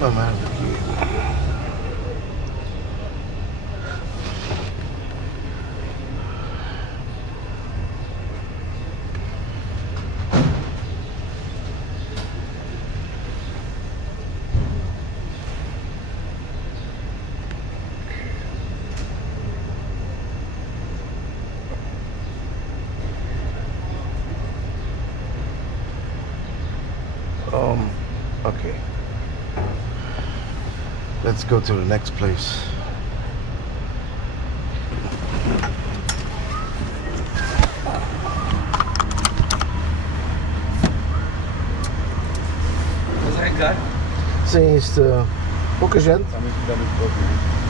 uma merda aqui. Okay. Let's go to the next place. Mas é caro? Sim, isto. Pouca gente. Está muito pouco, não é?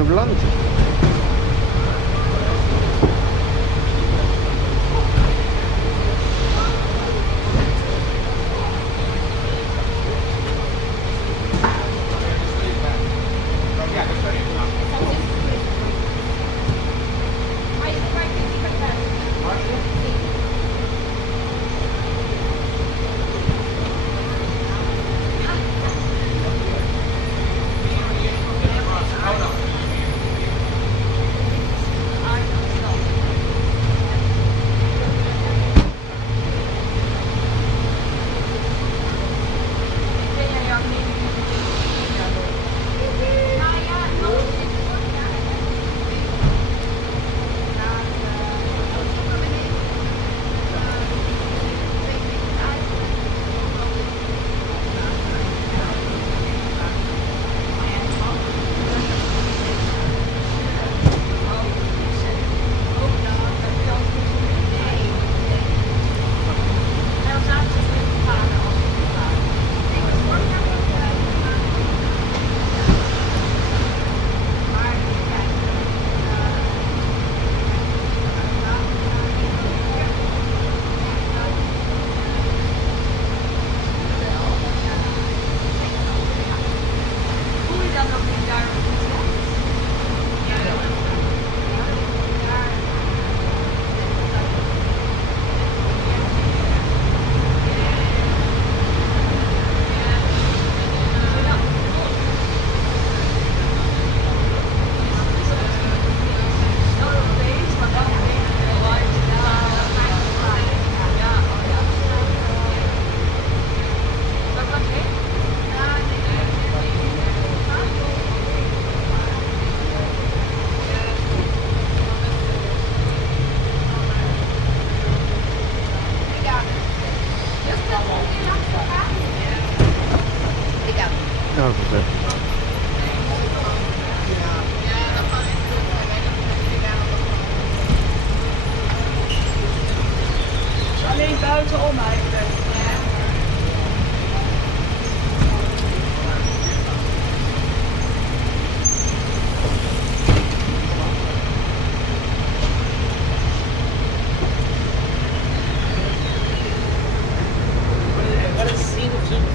of land. Alleen buitenom eigenlijk. Wat is zien of zo?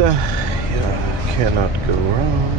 Yeah, cannot go wrong.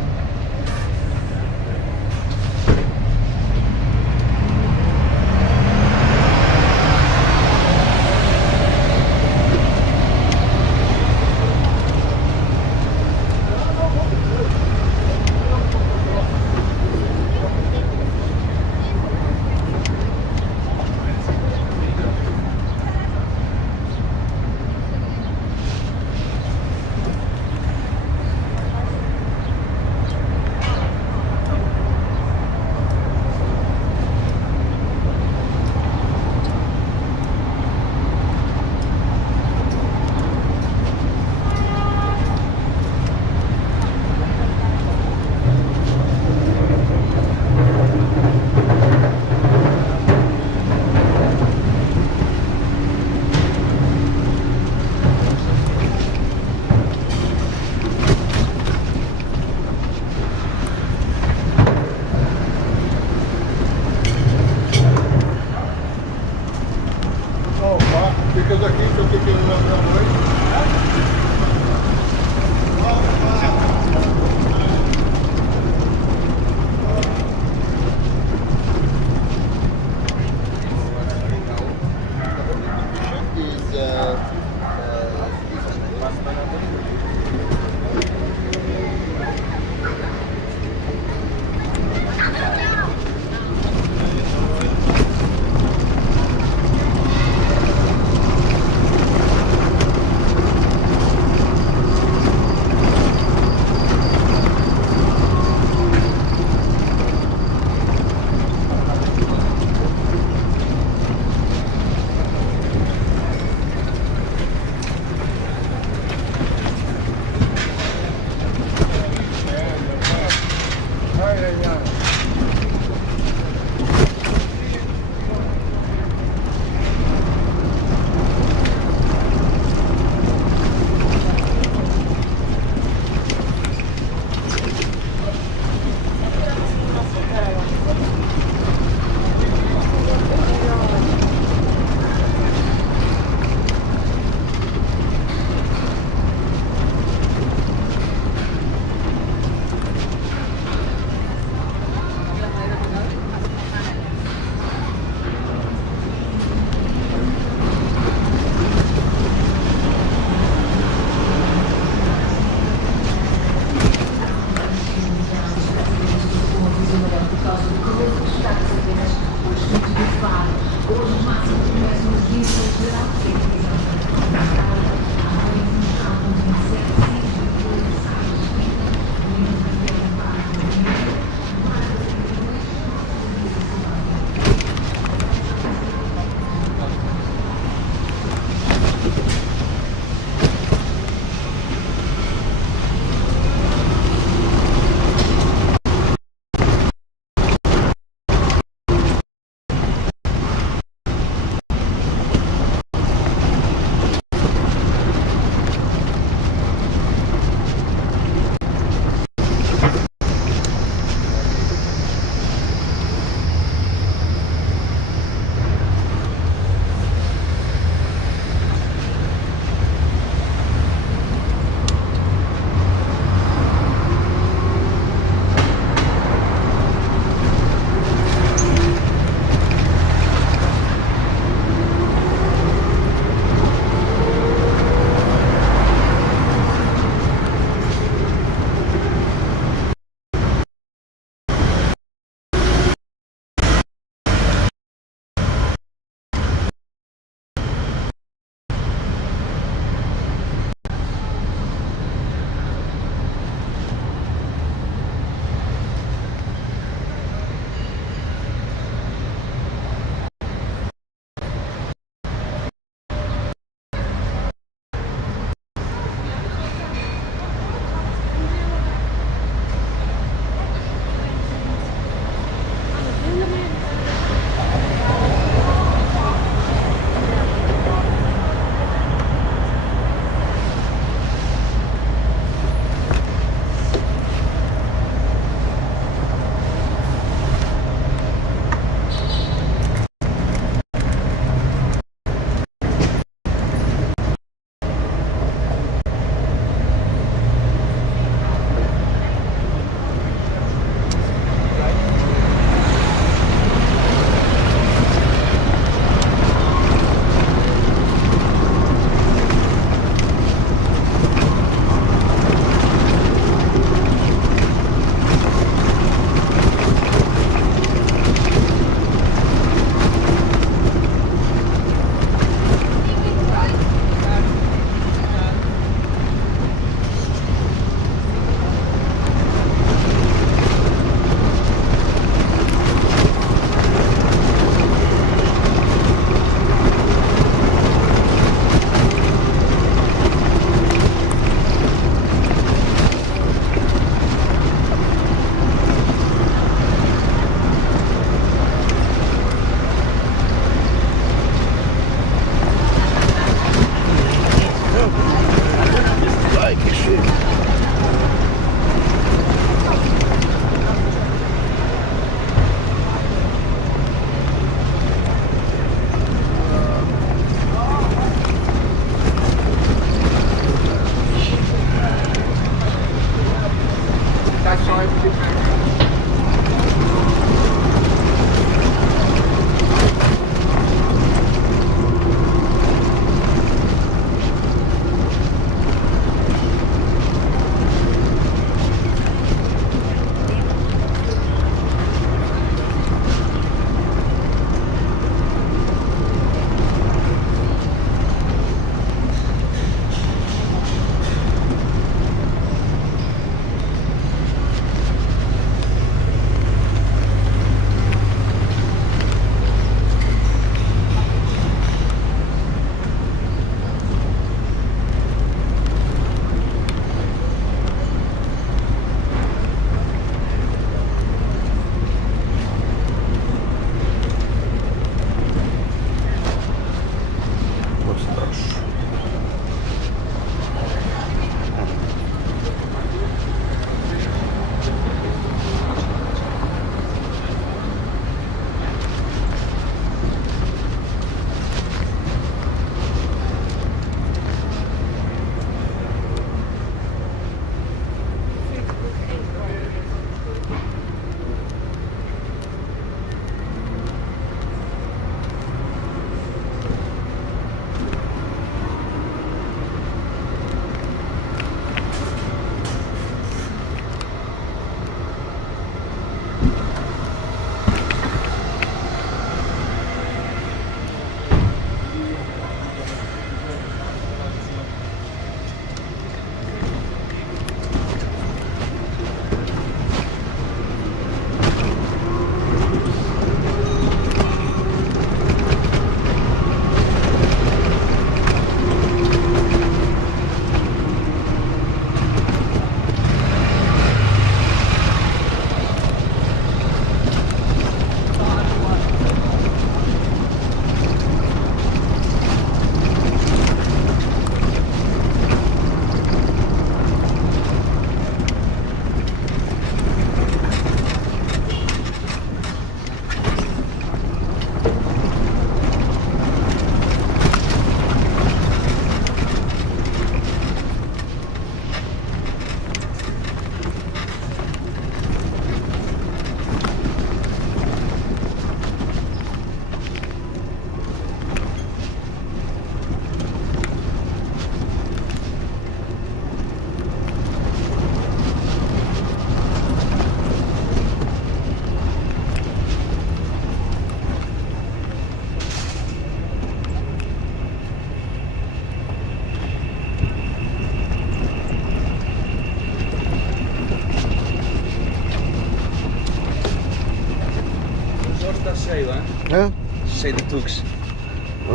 Hoje está cheio, hein? Hã? Cheio de tuques.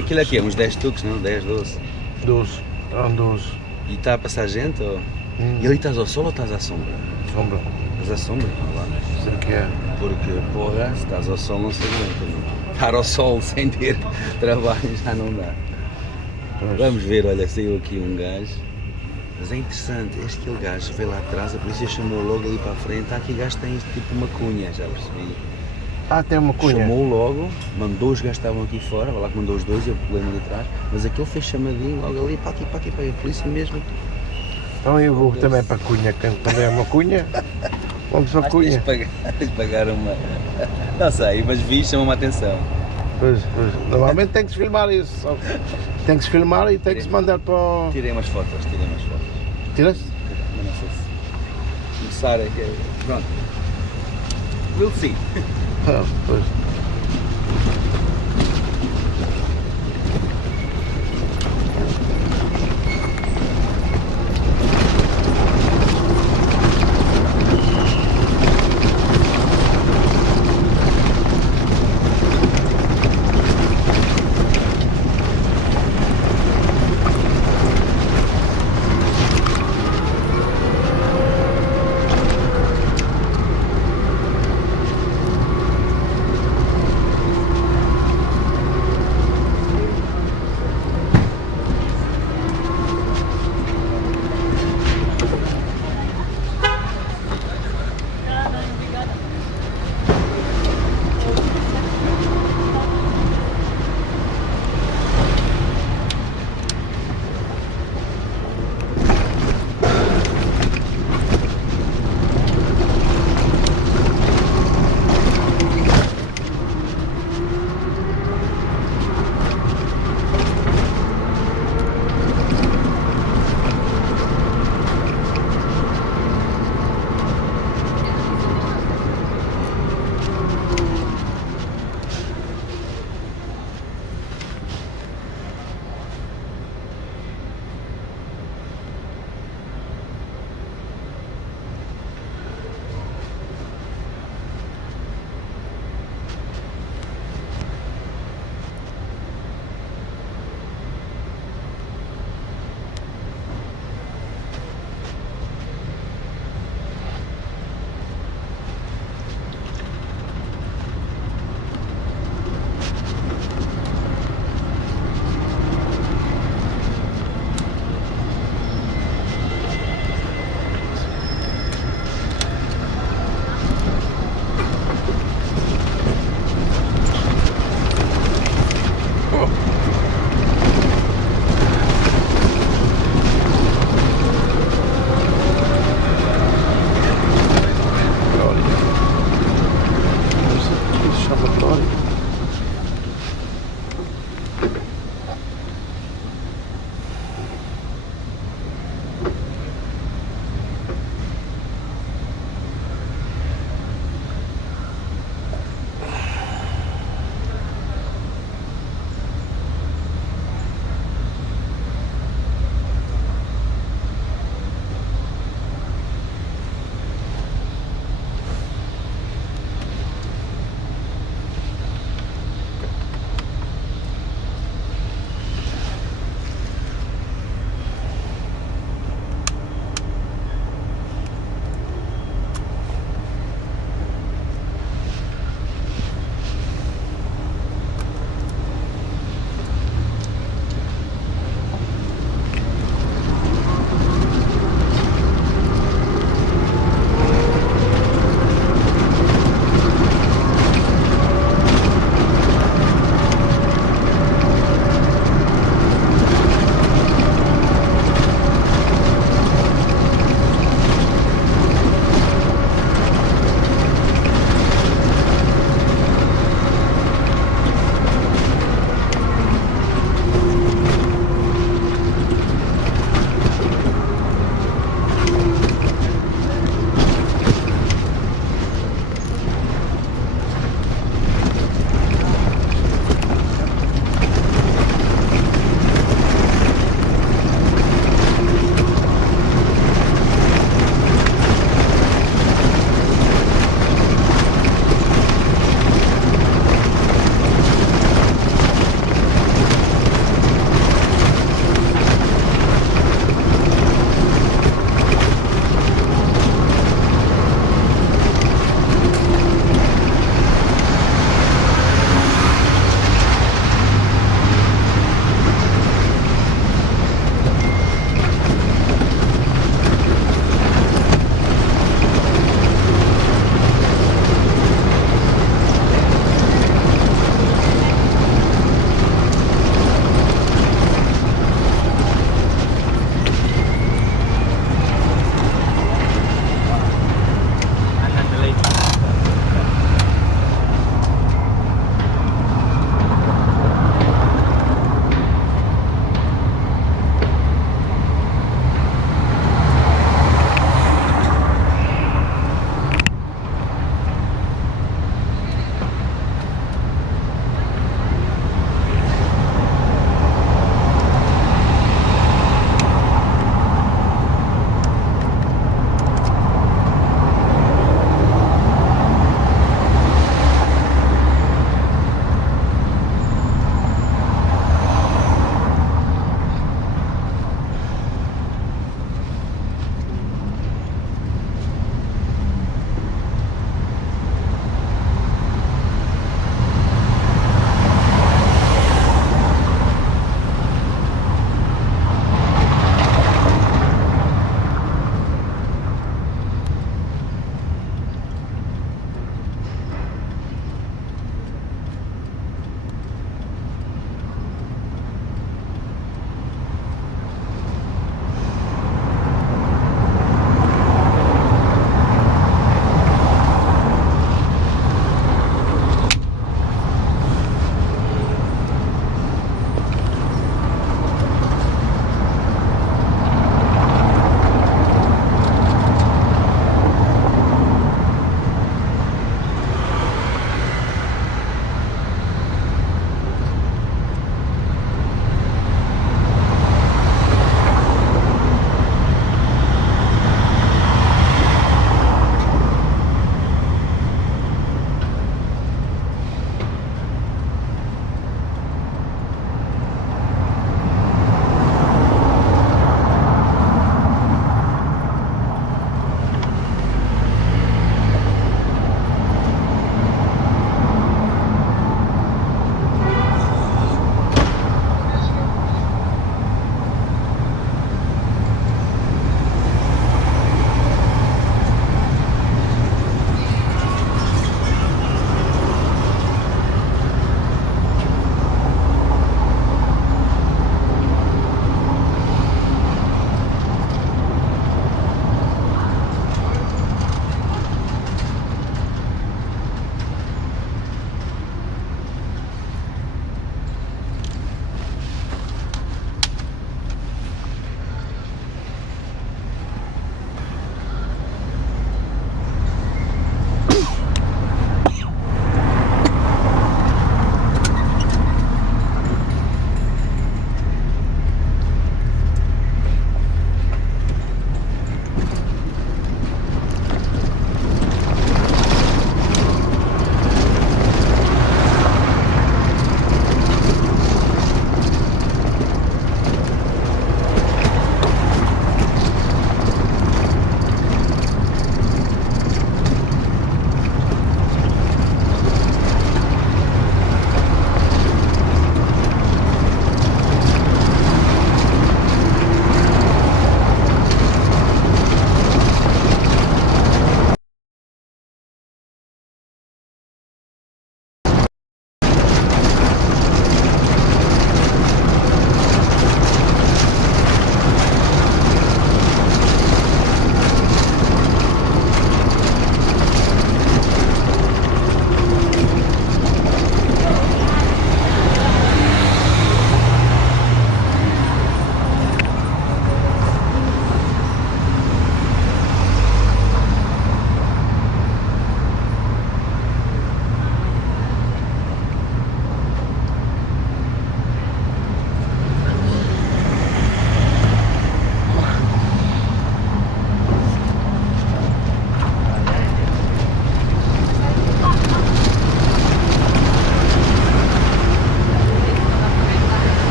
Aquilo aqui é uns 10 tuques, não? 10, 12. 12. Estão 12. E está a passar gente? Ou... E ali estás ao sol ou estás à sombra? Sombra. Estás à sombra? Lá. Sei que é. Porque, porra, se estás ao sol não se aguenta, não. Estar ao sol sem ter trabalho já não dá. Pois. Vamos ver, olha, saiu aqui um gajo. Mas é interessante, aquele gajo veio lá atrás, a polícia chamou logo ali para a frente. Aqui o gajo tem tipo uma cunha, já percebi. Ah, tem uma cunha. Chamou logo, mandou os gajos que estavam aqui fora, vai lá que mandou os dois e eu pulei ali atrás. Mas aquele fez chamadinho logo ali, para aqui, para aqui, para a polícia mesmo. Então eu vou também para a cunha, que também é uma cunha. Vamos para a cunha. Tens de pagar uma... Não sei, mas vi, chamou-me a atenção. Pois. Normalmente tem que se filmar isso. Só. Tem que se filmar e tem que se mandar para o... Tirei umas fotos. Tiras? Mas não sei se... Começar aqui... Pronto. We'll see. Ah, pois.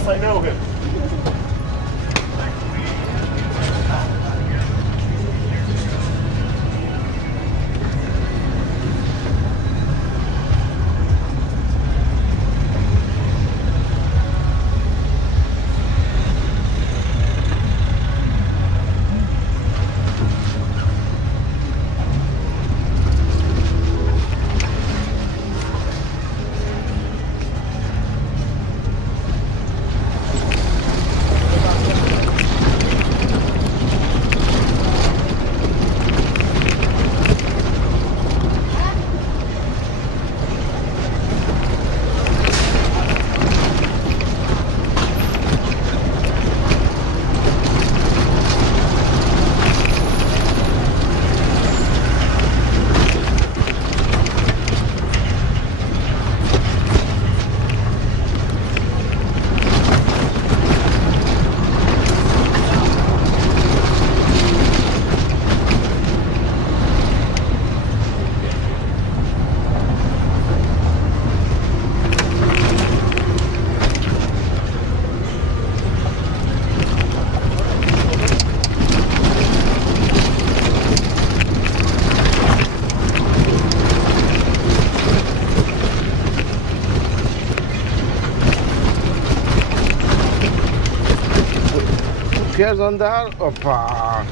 Yes, I know him. Queres andar? Opa!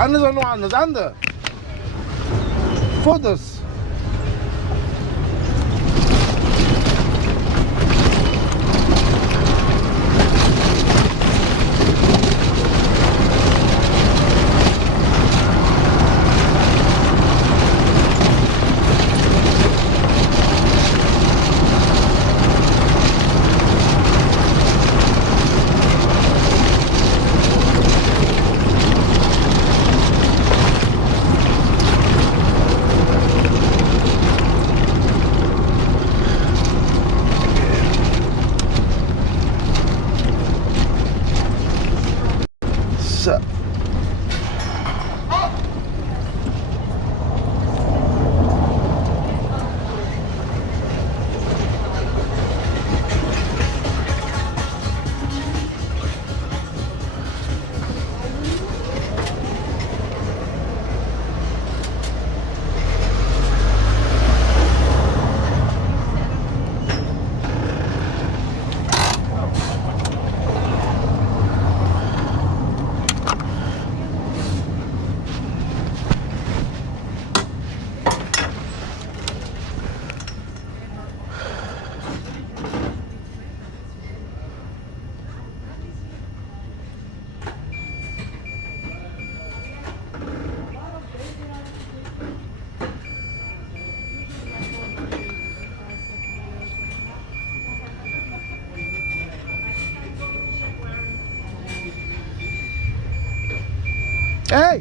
Andas ou não andas? Anda! Foda-se! Hey!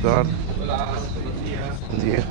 tarde. Olá, bom dia. Bom dia.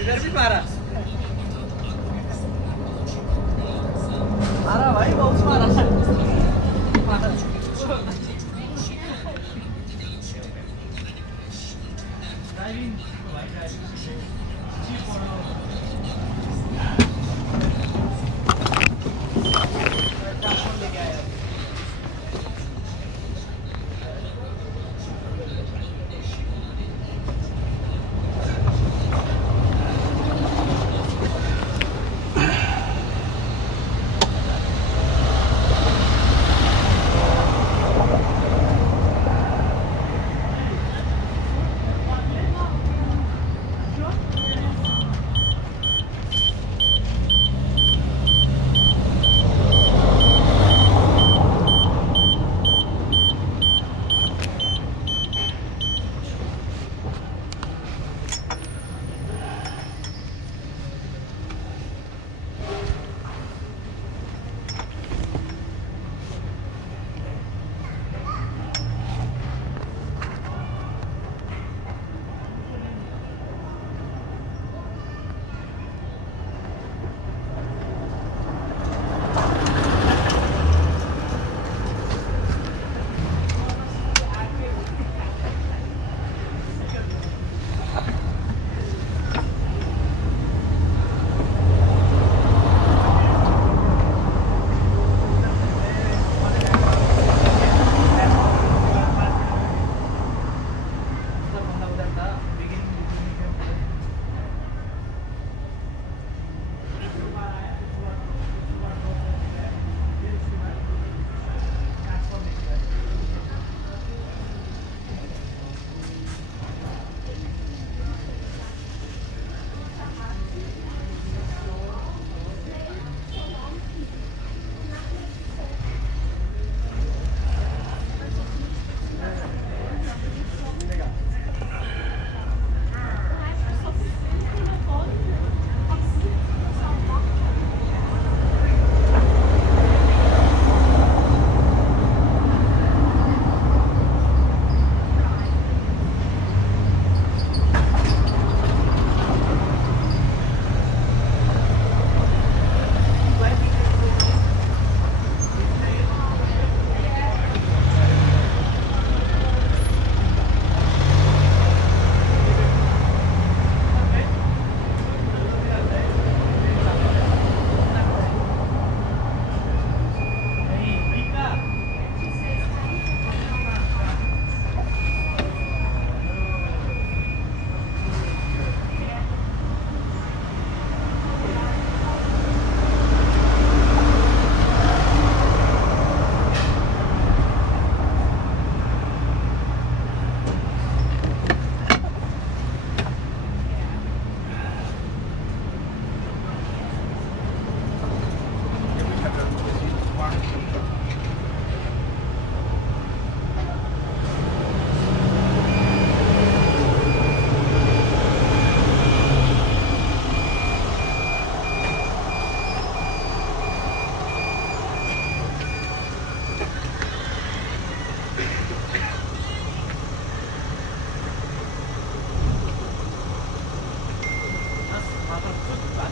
इधर भी मारा मारा भाई बहुत मारा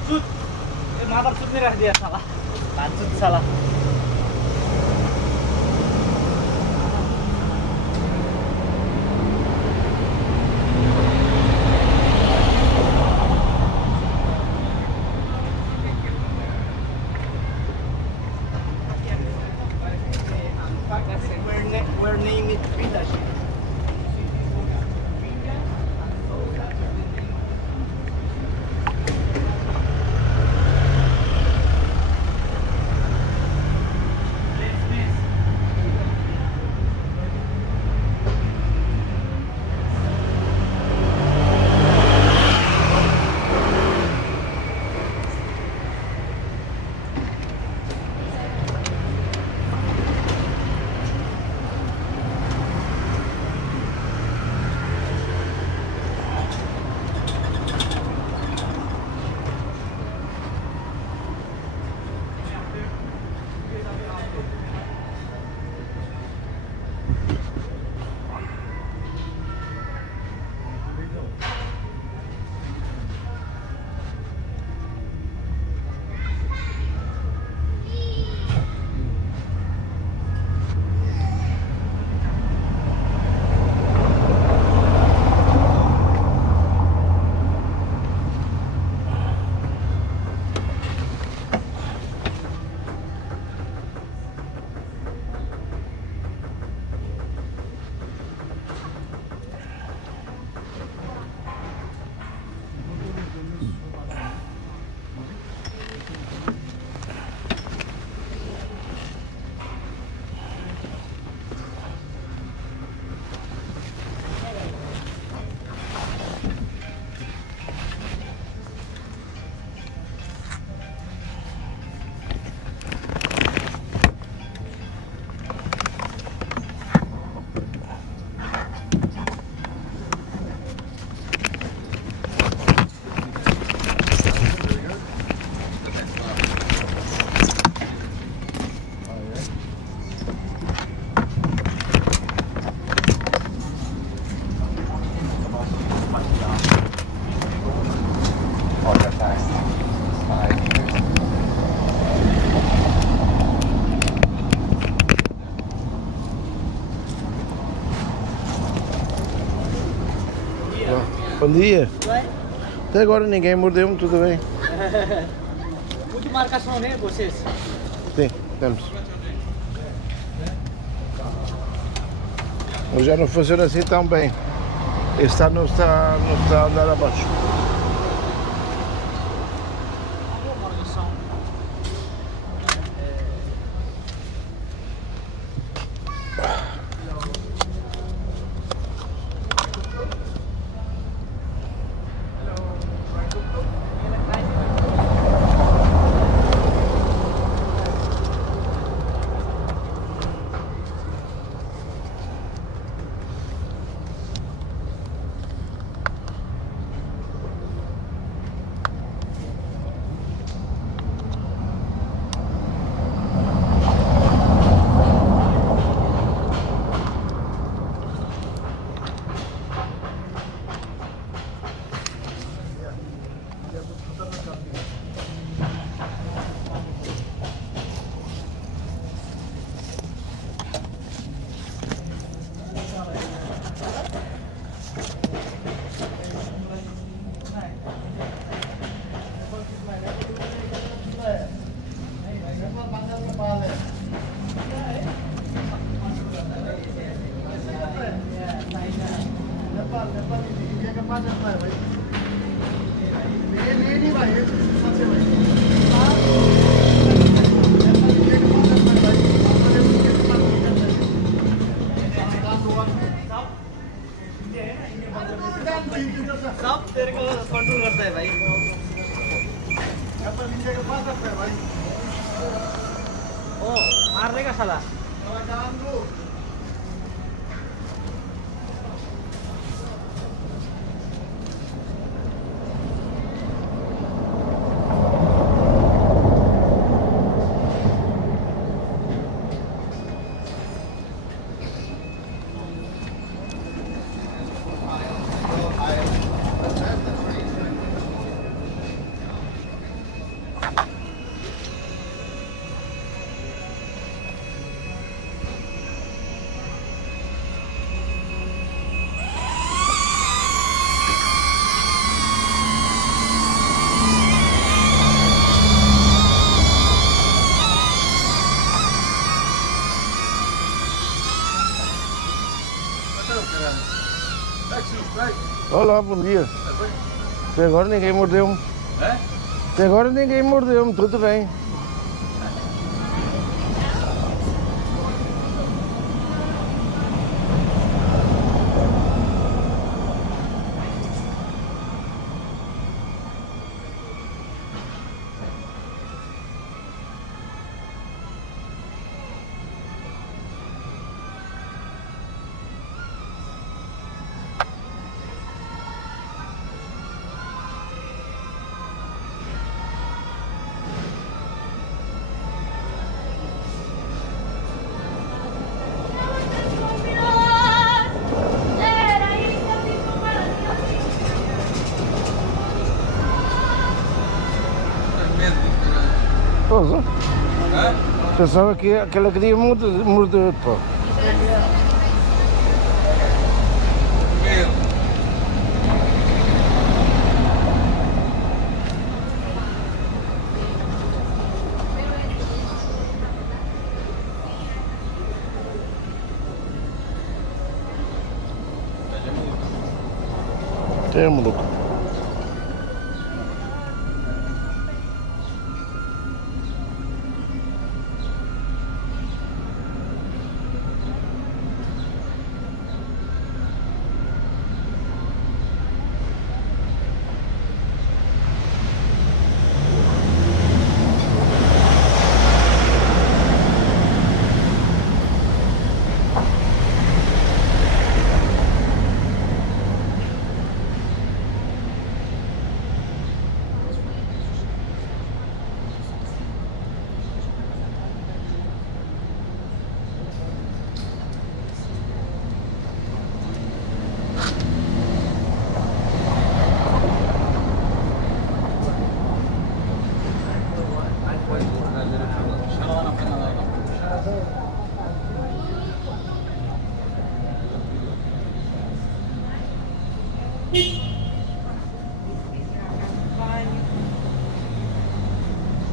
Cut. Mother cut ni rah dia salah. Lanjut salah. We're name it village. Bom dia. Até agora ninguém mordeu-me, tudo bem? Muito marcação, né, vocês? Sim, temos. Mas já não funciona assim tão bem. Este não está a andar abaixo. सब तेरे को control करता है भाई। ओ मारने का साला। Olá, bom dia. Até agora ninguém mordeu-me. Até agora ninguém mordeu-me, tudo bem. Pois, pensava que aquela queria morder, pô. É, maluco.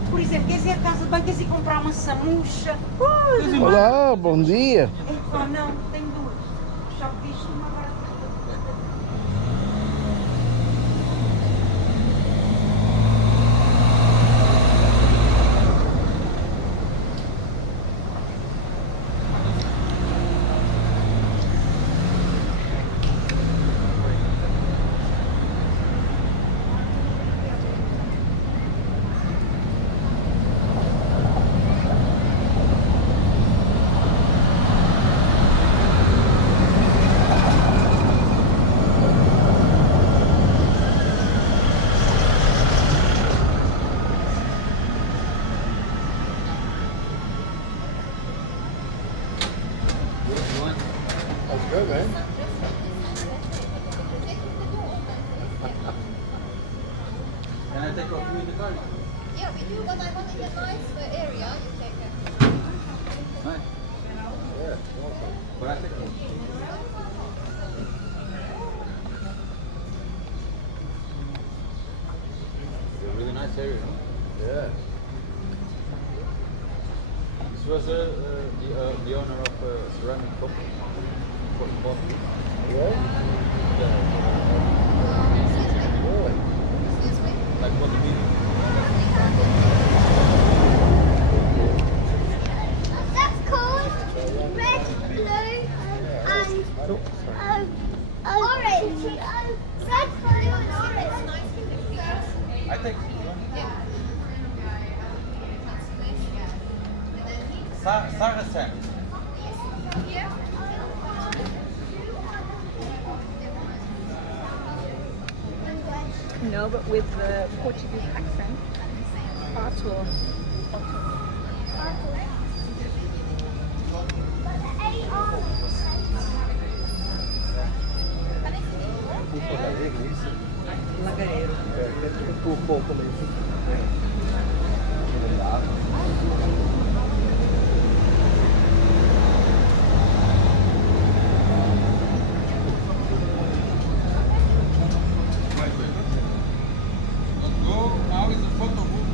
Por exemplo, queres ir à casa de banho, queres ir comprar uma samucha? Olá, bom dia. Epá, não, tenho duas. Só que disto uma agora. Good, man. Can I take off you in the car? Yeah, we do, but I want in a nice area. You take it. Nice. Yeah, awesome. But I take off. It's a really nice area, huh? Yeah. This was the owner of a ceramic company. Yeah? Yeah. Excuse me. Like what the meeting. That's cool. Red, blue, and orange. Red, blue, and orange. I take Saracen. Here. No, but with the Portuguese accent. Arthur. Lagareiro. Now is a photo booth.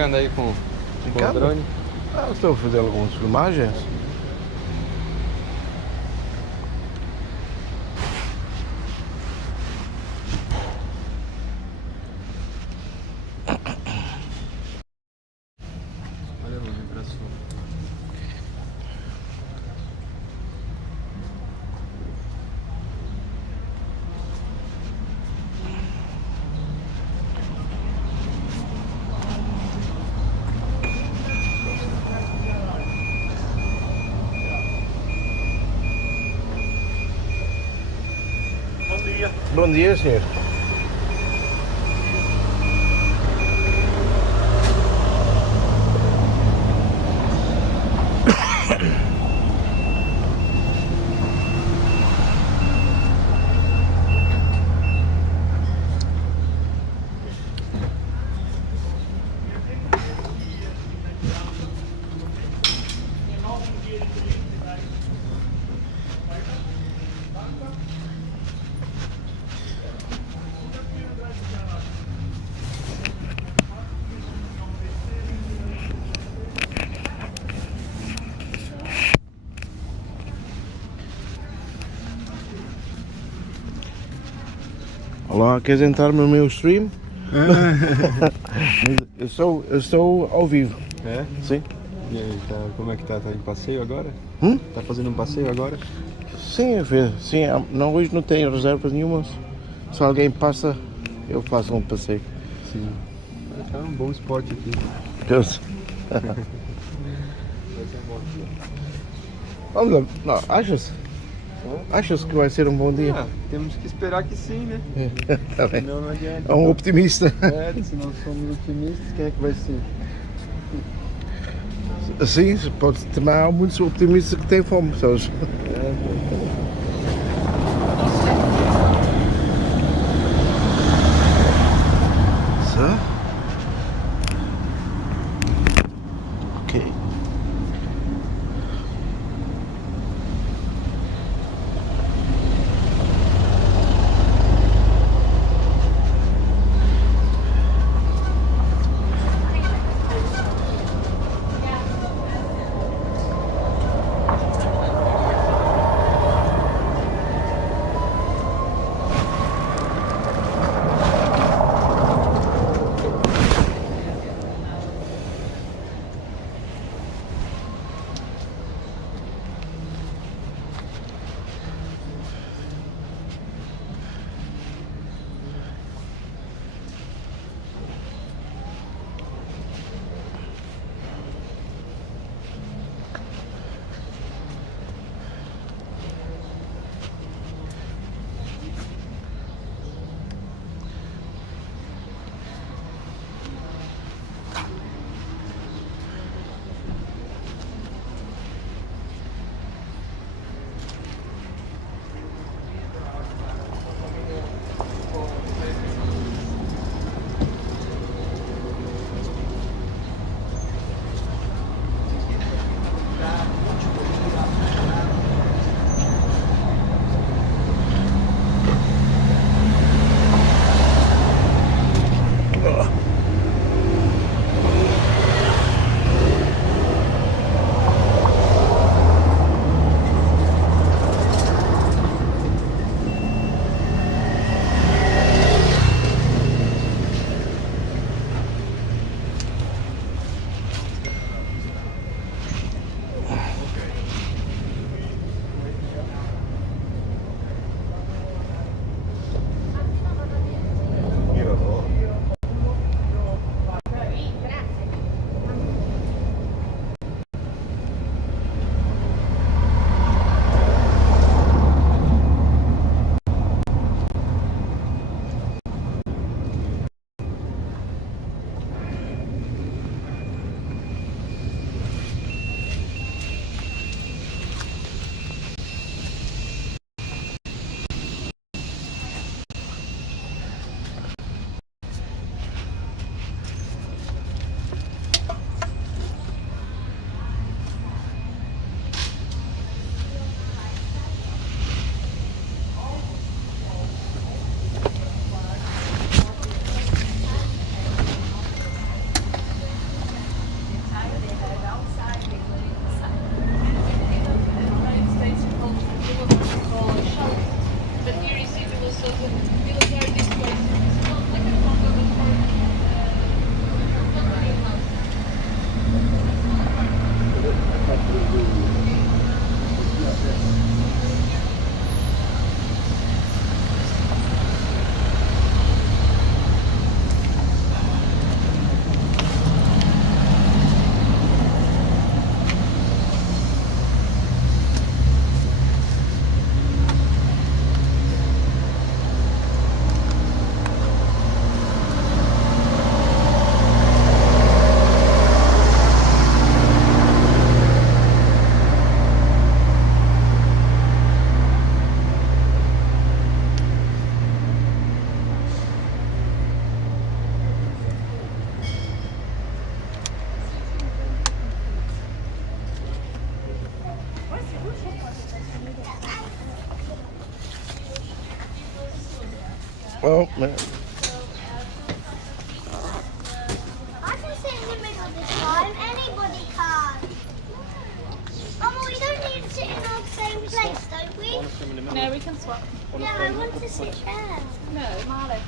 brincando aí com o Brincando? drone? Ah, estou a fazer algumas filmagens. Olha a luz pra cima. Bom dia, senhor. Olá, queres entrar no meu stream? eu estou ao vivo. É? Sim. E aí, como é que tá? Tá em passeio agora? Tá fazendo um passeio agora? Sim, sim, não, hoje não tenho reservas nenhumas. Se alguém passa, eu faço um passeio. Sim. Tá um bom spot aqui. Deus. Vamos lá. Não, achas que vai ser um bom dia? Ah, temos que esperar que sim, né? Tá bem. Senão não adianta. É um optimista. É, se não somos otimistas, quem é que vai ser? Sim, pode também há muitos optimistas que têm fome, sabes? Ok. Oh, man. I can sit in the middle this time. Anybody can. Oh, we don't need to sit in the same place, don't we? No, we can swap. Yeah, I want to sit there. No, Marlex.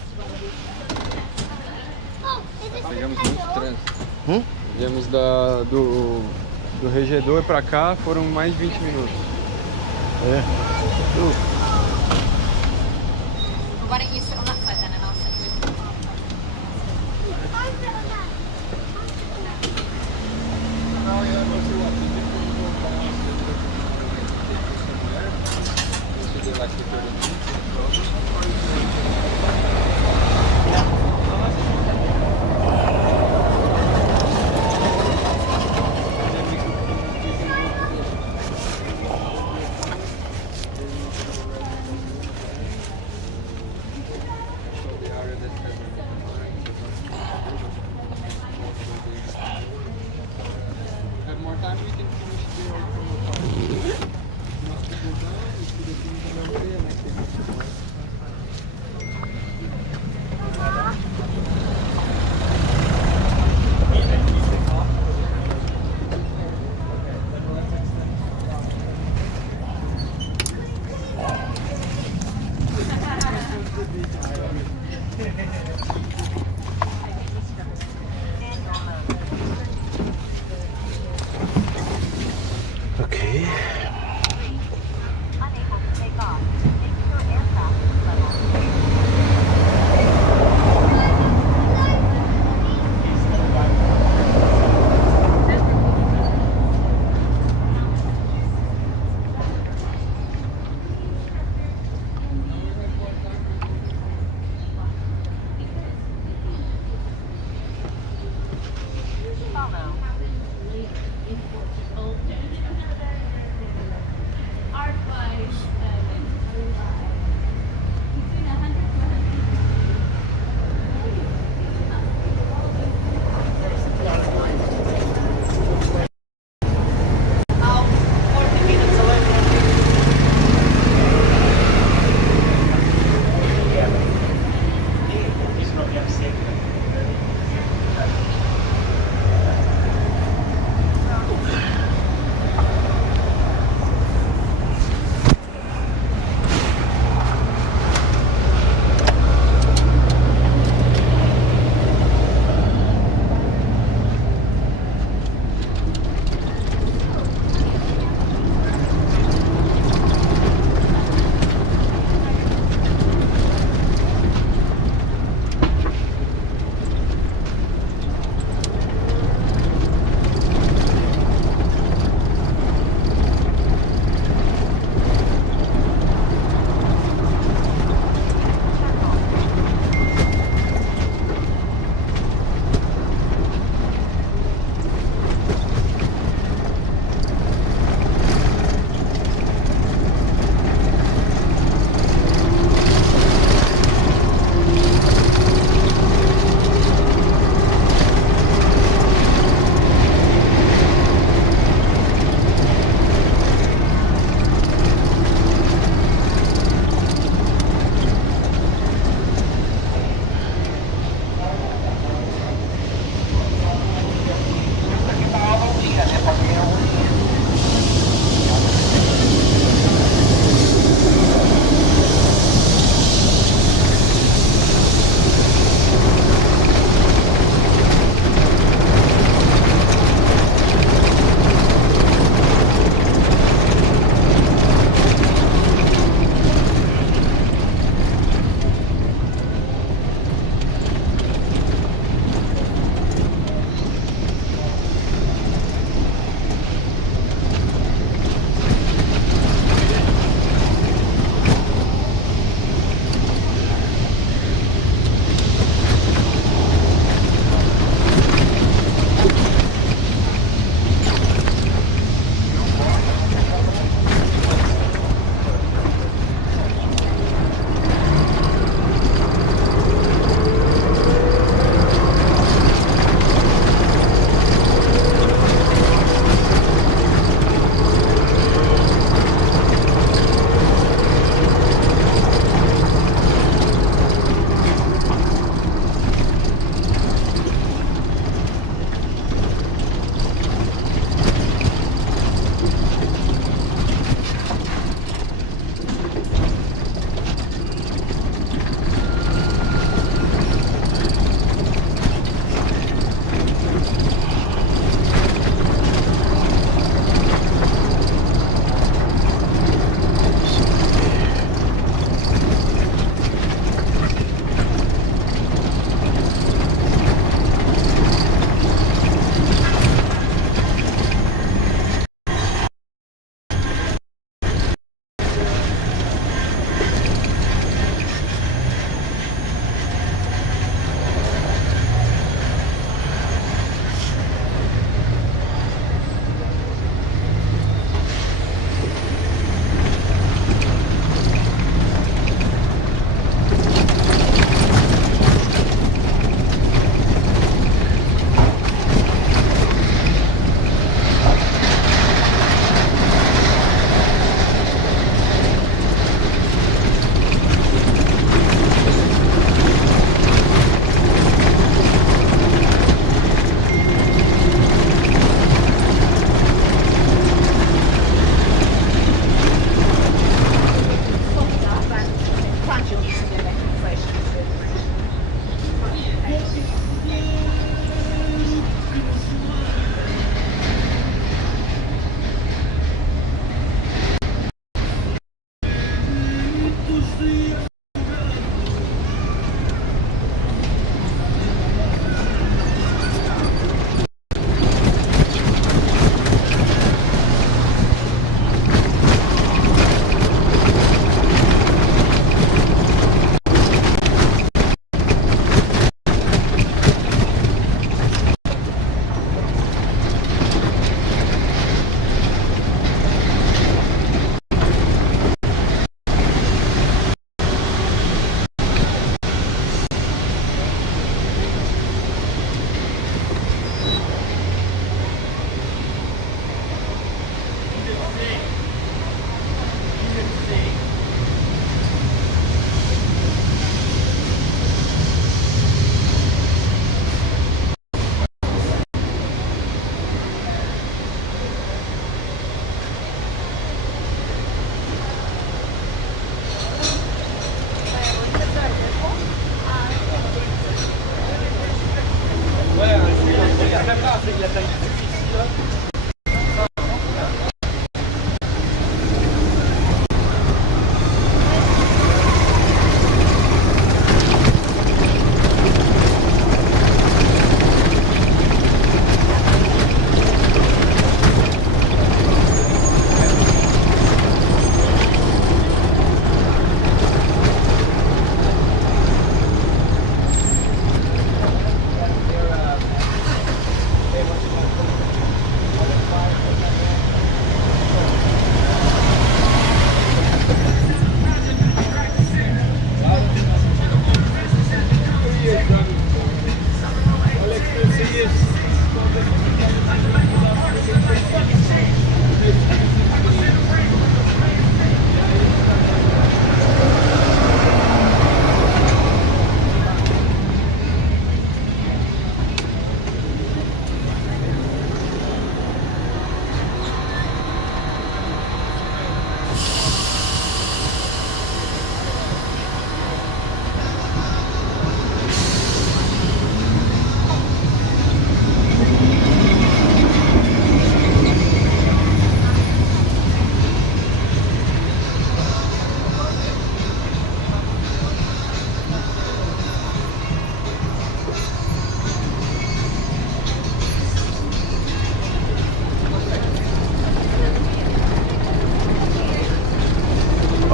Oh, is this Pegamos a muito pedal? trânsito. Viemos do regedor pra cá, foram mais de 20 minutos. É. Why don't you sit on that side then and I'll sit with you. I'll sit on that.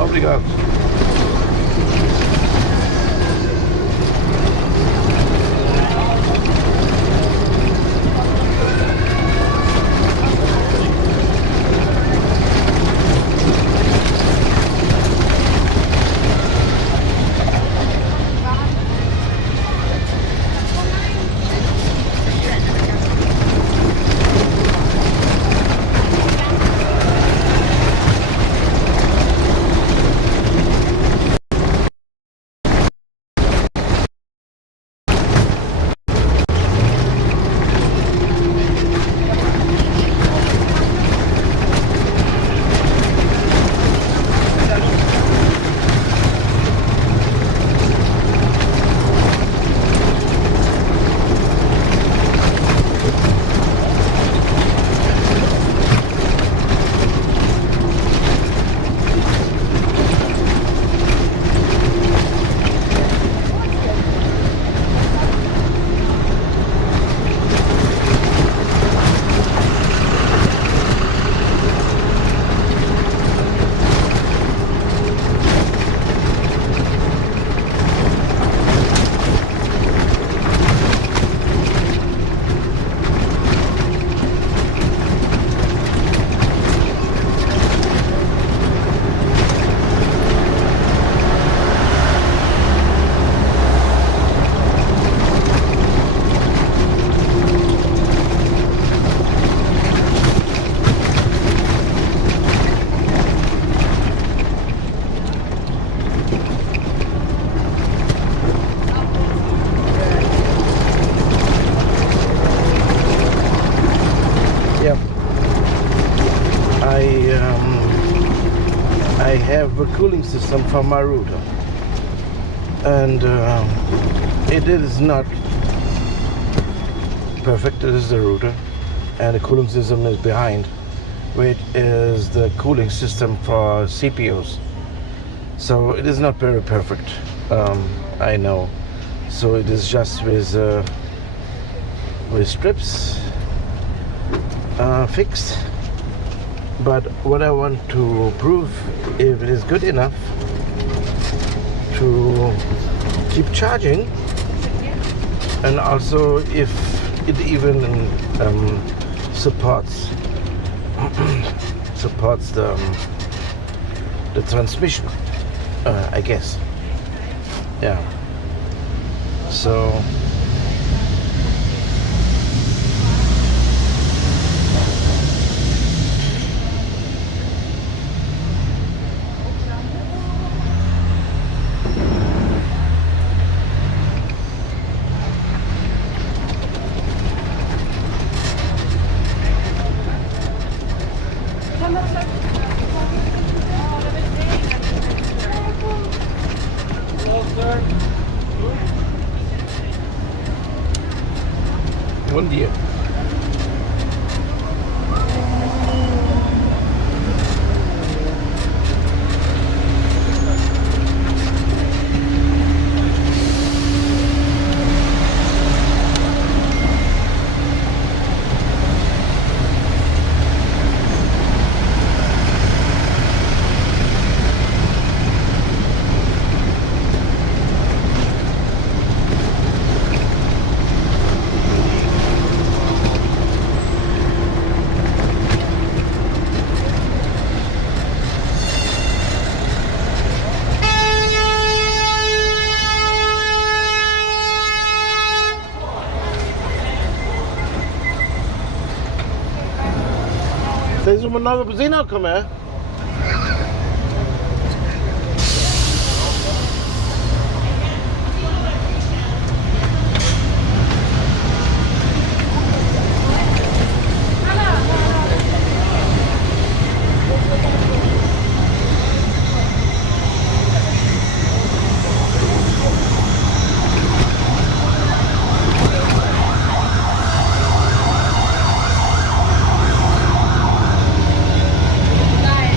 Obrigado. I have a cooling system for my router, and it is not perfect. It is the router, and the cooling system is behind, which is the cooling system for CPUs. So it is not very perfect, I know. So it is just with strips fixed. But what I want to prove if it is good enough to keep charging, and also if it even supports the transmission, I guess. Yeah. So bom dia. Tens uma nova buzina ou como é? Bye.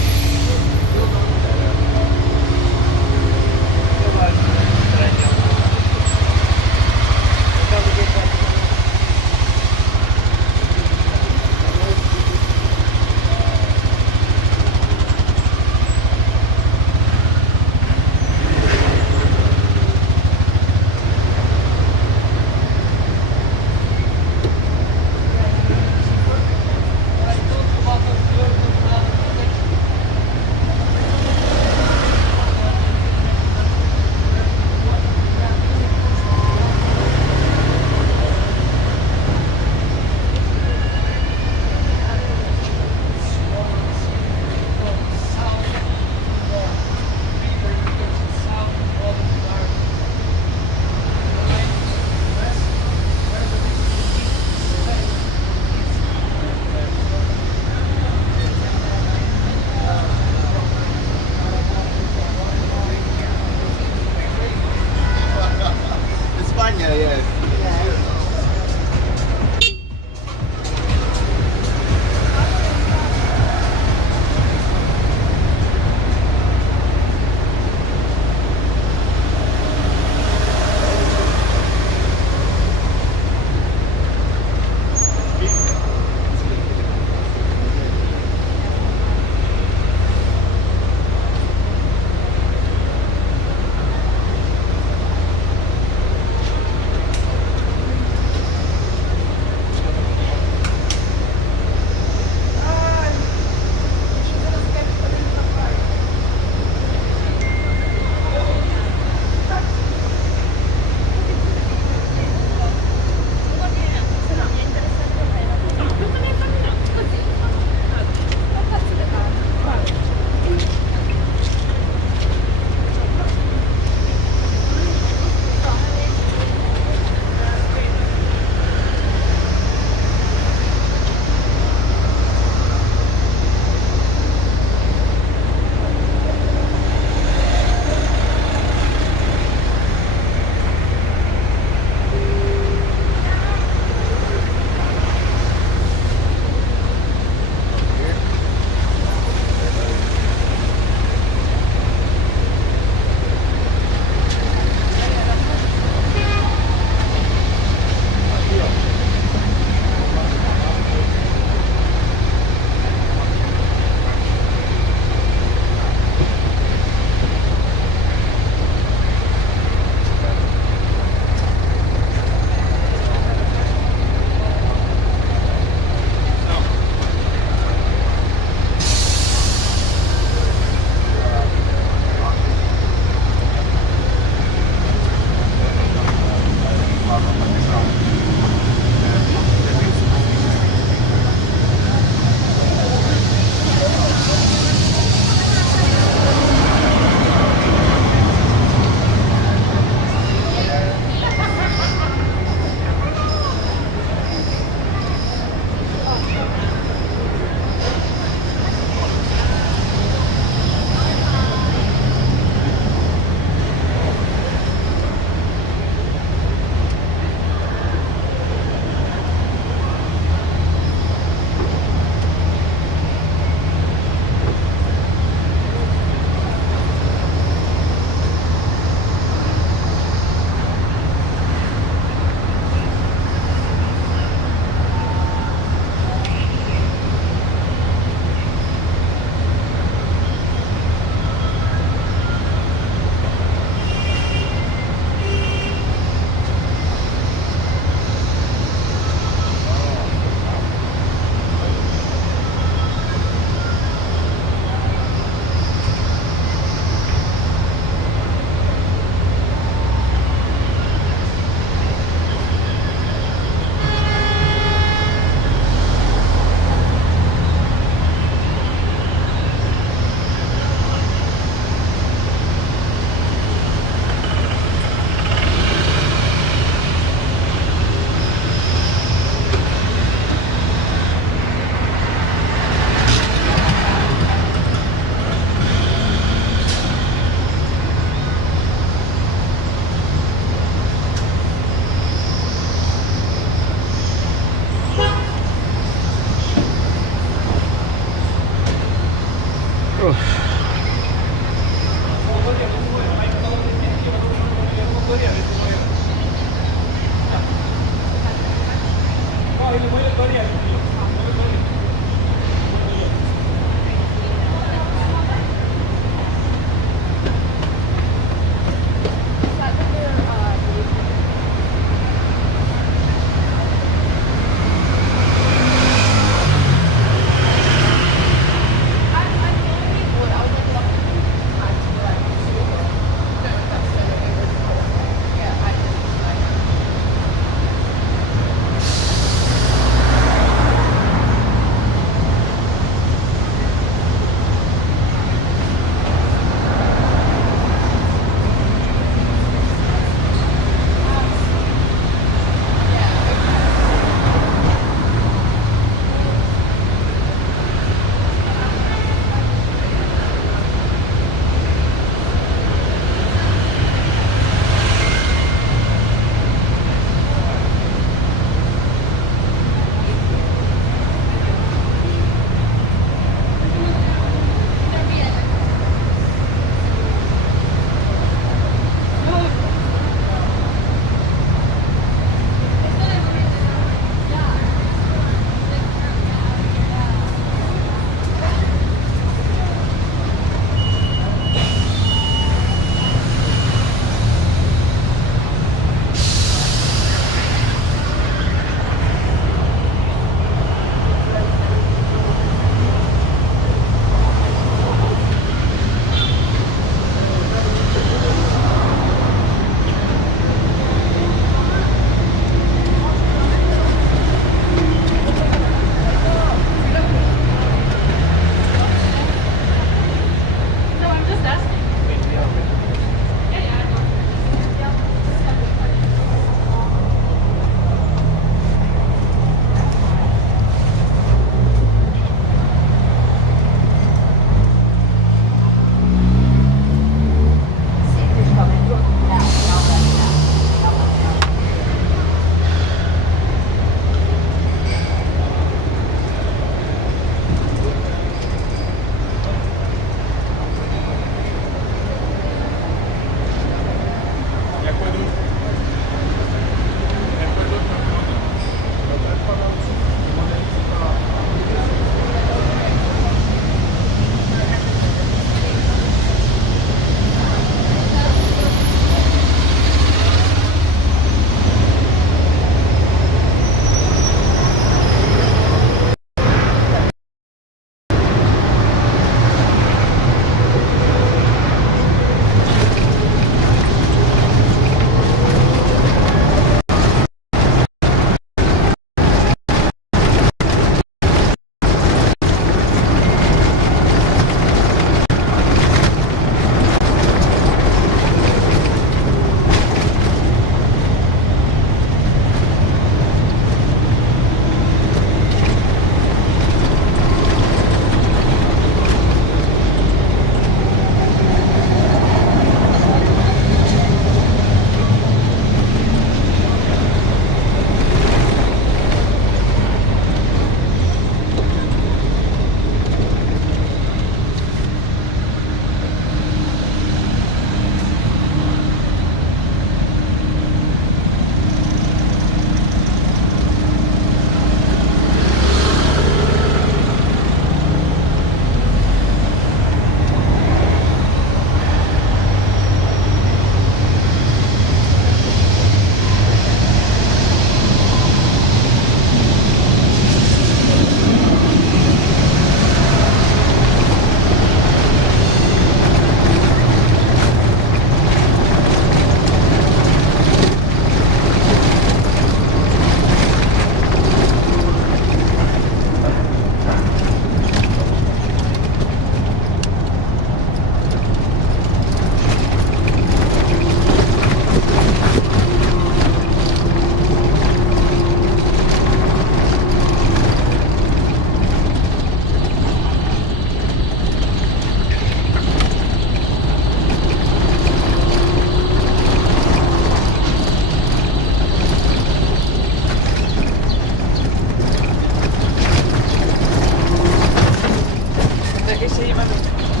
Esse aí vai ver.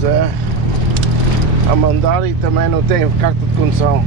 Pois é. A mandar e também não tenho carta de condução.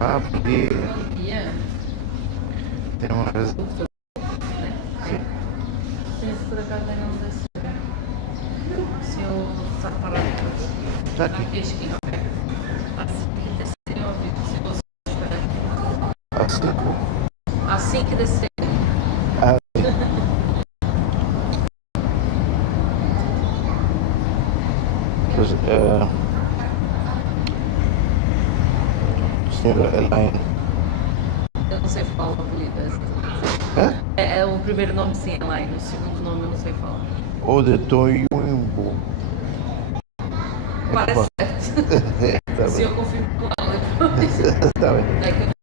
Ah, porque Yeah. tem uma vez. Esse por acaso é nome da senhora. Se eu estar parado depois. Tá aqui. Aqui, ok. Assim que descer, óbvio, se você esperar. Assim. Assim que descer. Ah, senhora Elaine. Eu não sei falar o apelido dessa. É o primeiro nome sim, é Elaine. O segundo nome eu não sei falar. Ou de Toyumbo. Parece certo. Tá Se eu confirmo com ela depois. Tá bem. É que eu não sei.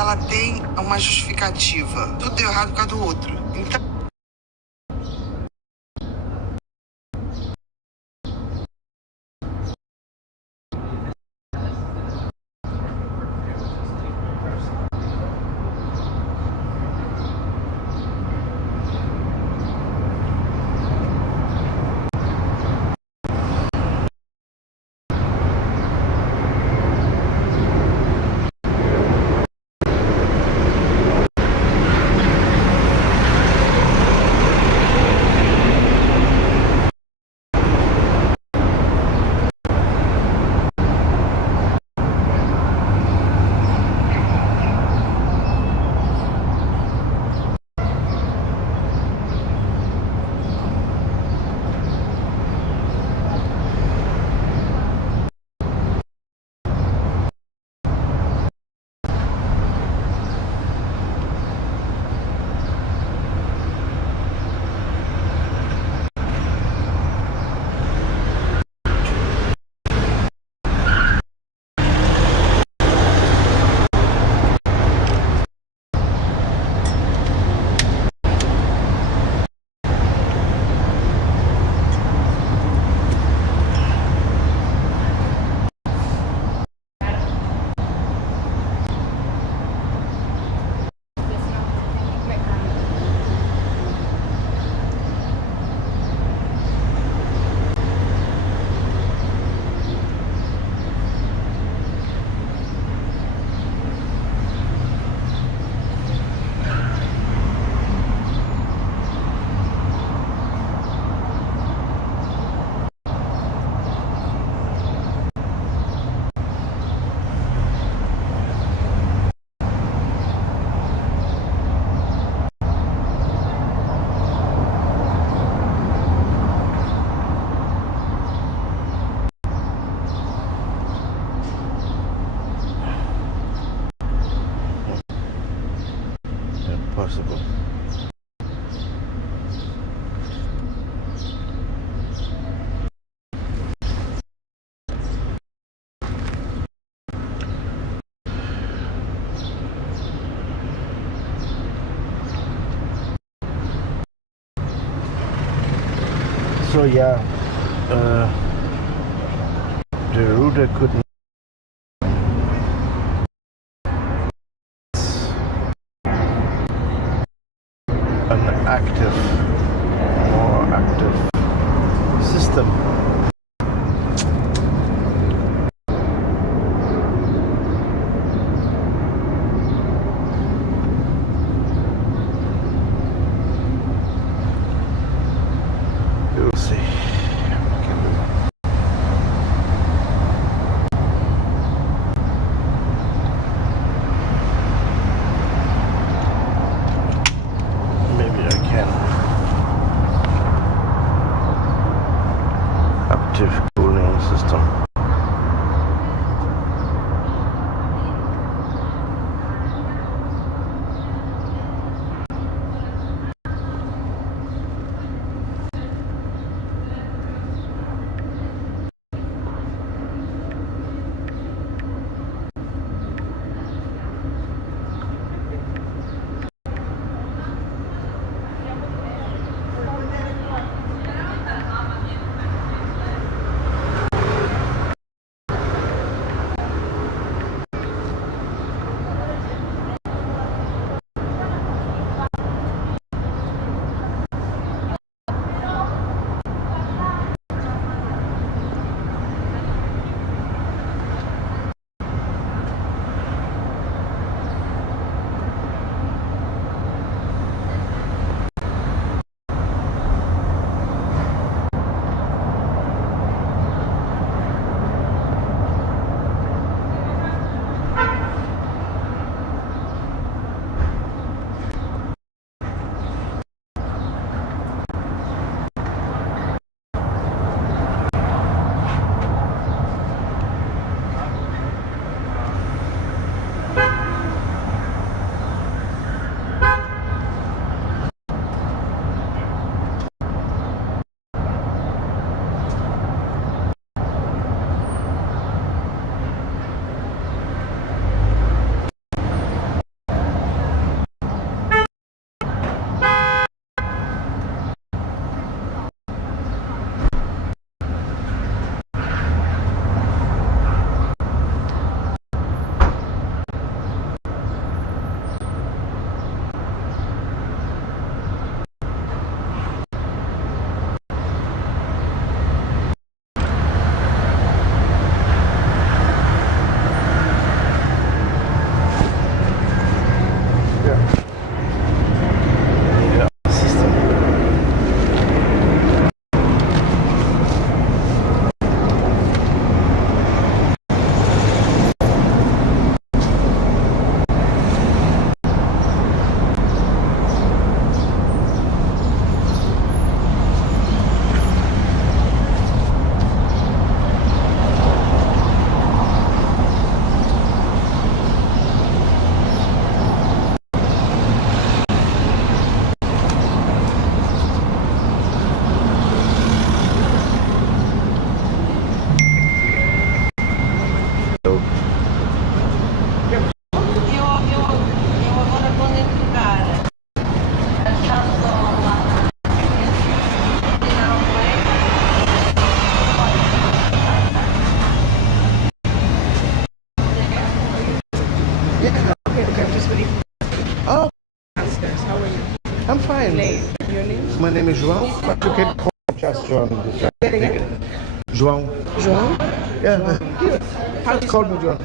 ela tem uma justificativa. Tudo deu errado por causa do outro. Então, impossible. So yeah, the router couldn't an active, more active system. We'll see. I'm fine. Your name? My name is João, but you can call me just João. João. João? Yeah. How do you Call me João.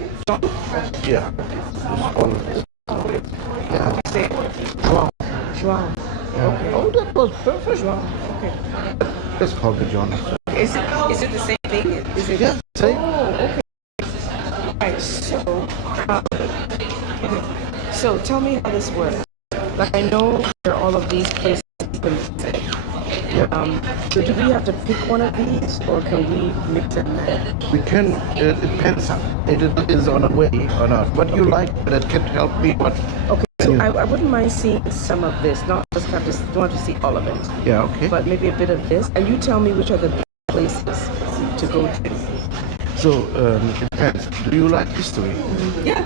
Yeah. Yeah. say it? João. João. Yeah. Oh, that was perfect. João. Okay. Just call me John. Is it the same thing? Is it? Yeah. Same. Oh, okay. Right. So tell me how this works. Like I know there are all of these places you can visit. So do we have to pick one of these, or can we mix and match? We can. It depends. It is on a way or not. What you like that can help me. What? Okay. So I wouldn't mind seeing some of this. Not just have to don't have to see all of it. Yeah. Okay. But maybe a bit of this, and you tell me which are the places to go to. So it depends. Do you like history? Yeah.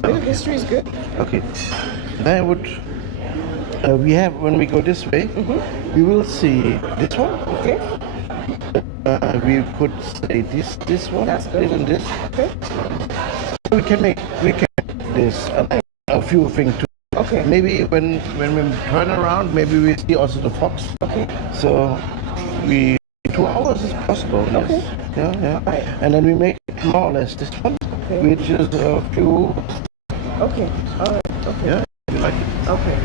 Bit of history is good. Okay. Then I would. We have when we go this way, we will see this one. Okay. We could say this one, That's good. this and this. Okay. We can this a few things too. Okay. Maybe when we turn around, maybe we see also the fox. Okay. So we 2 hours is possible. Yes. Okay. Yeah. Right. And then we make more or less this one, Okay. which is a few. Okay. All right. Okay. Yeah. You like it? Okay.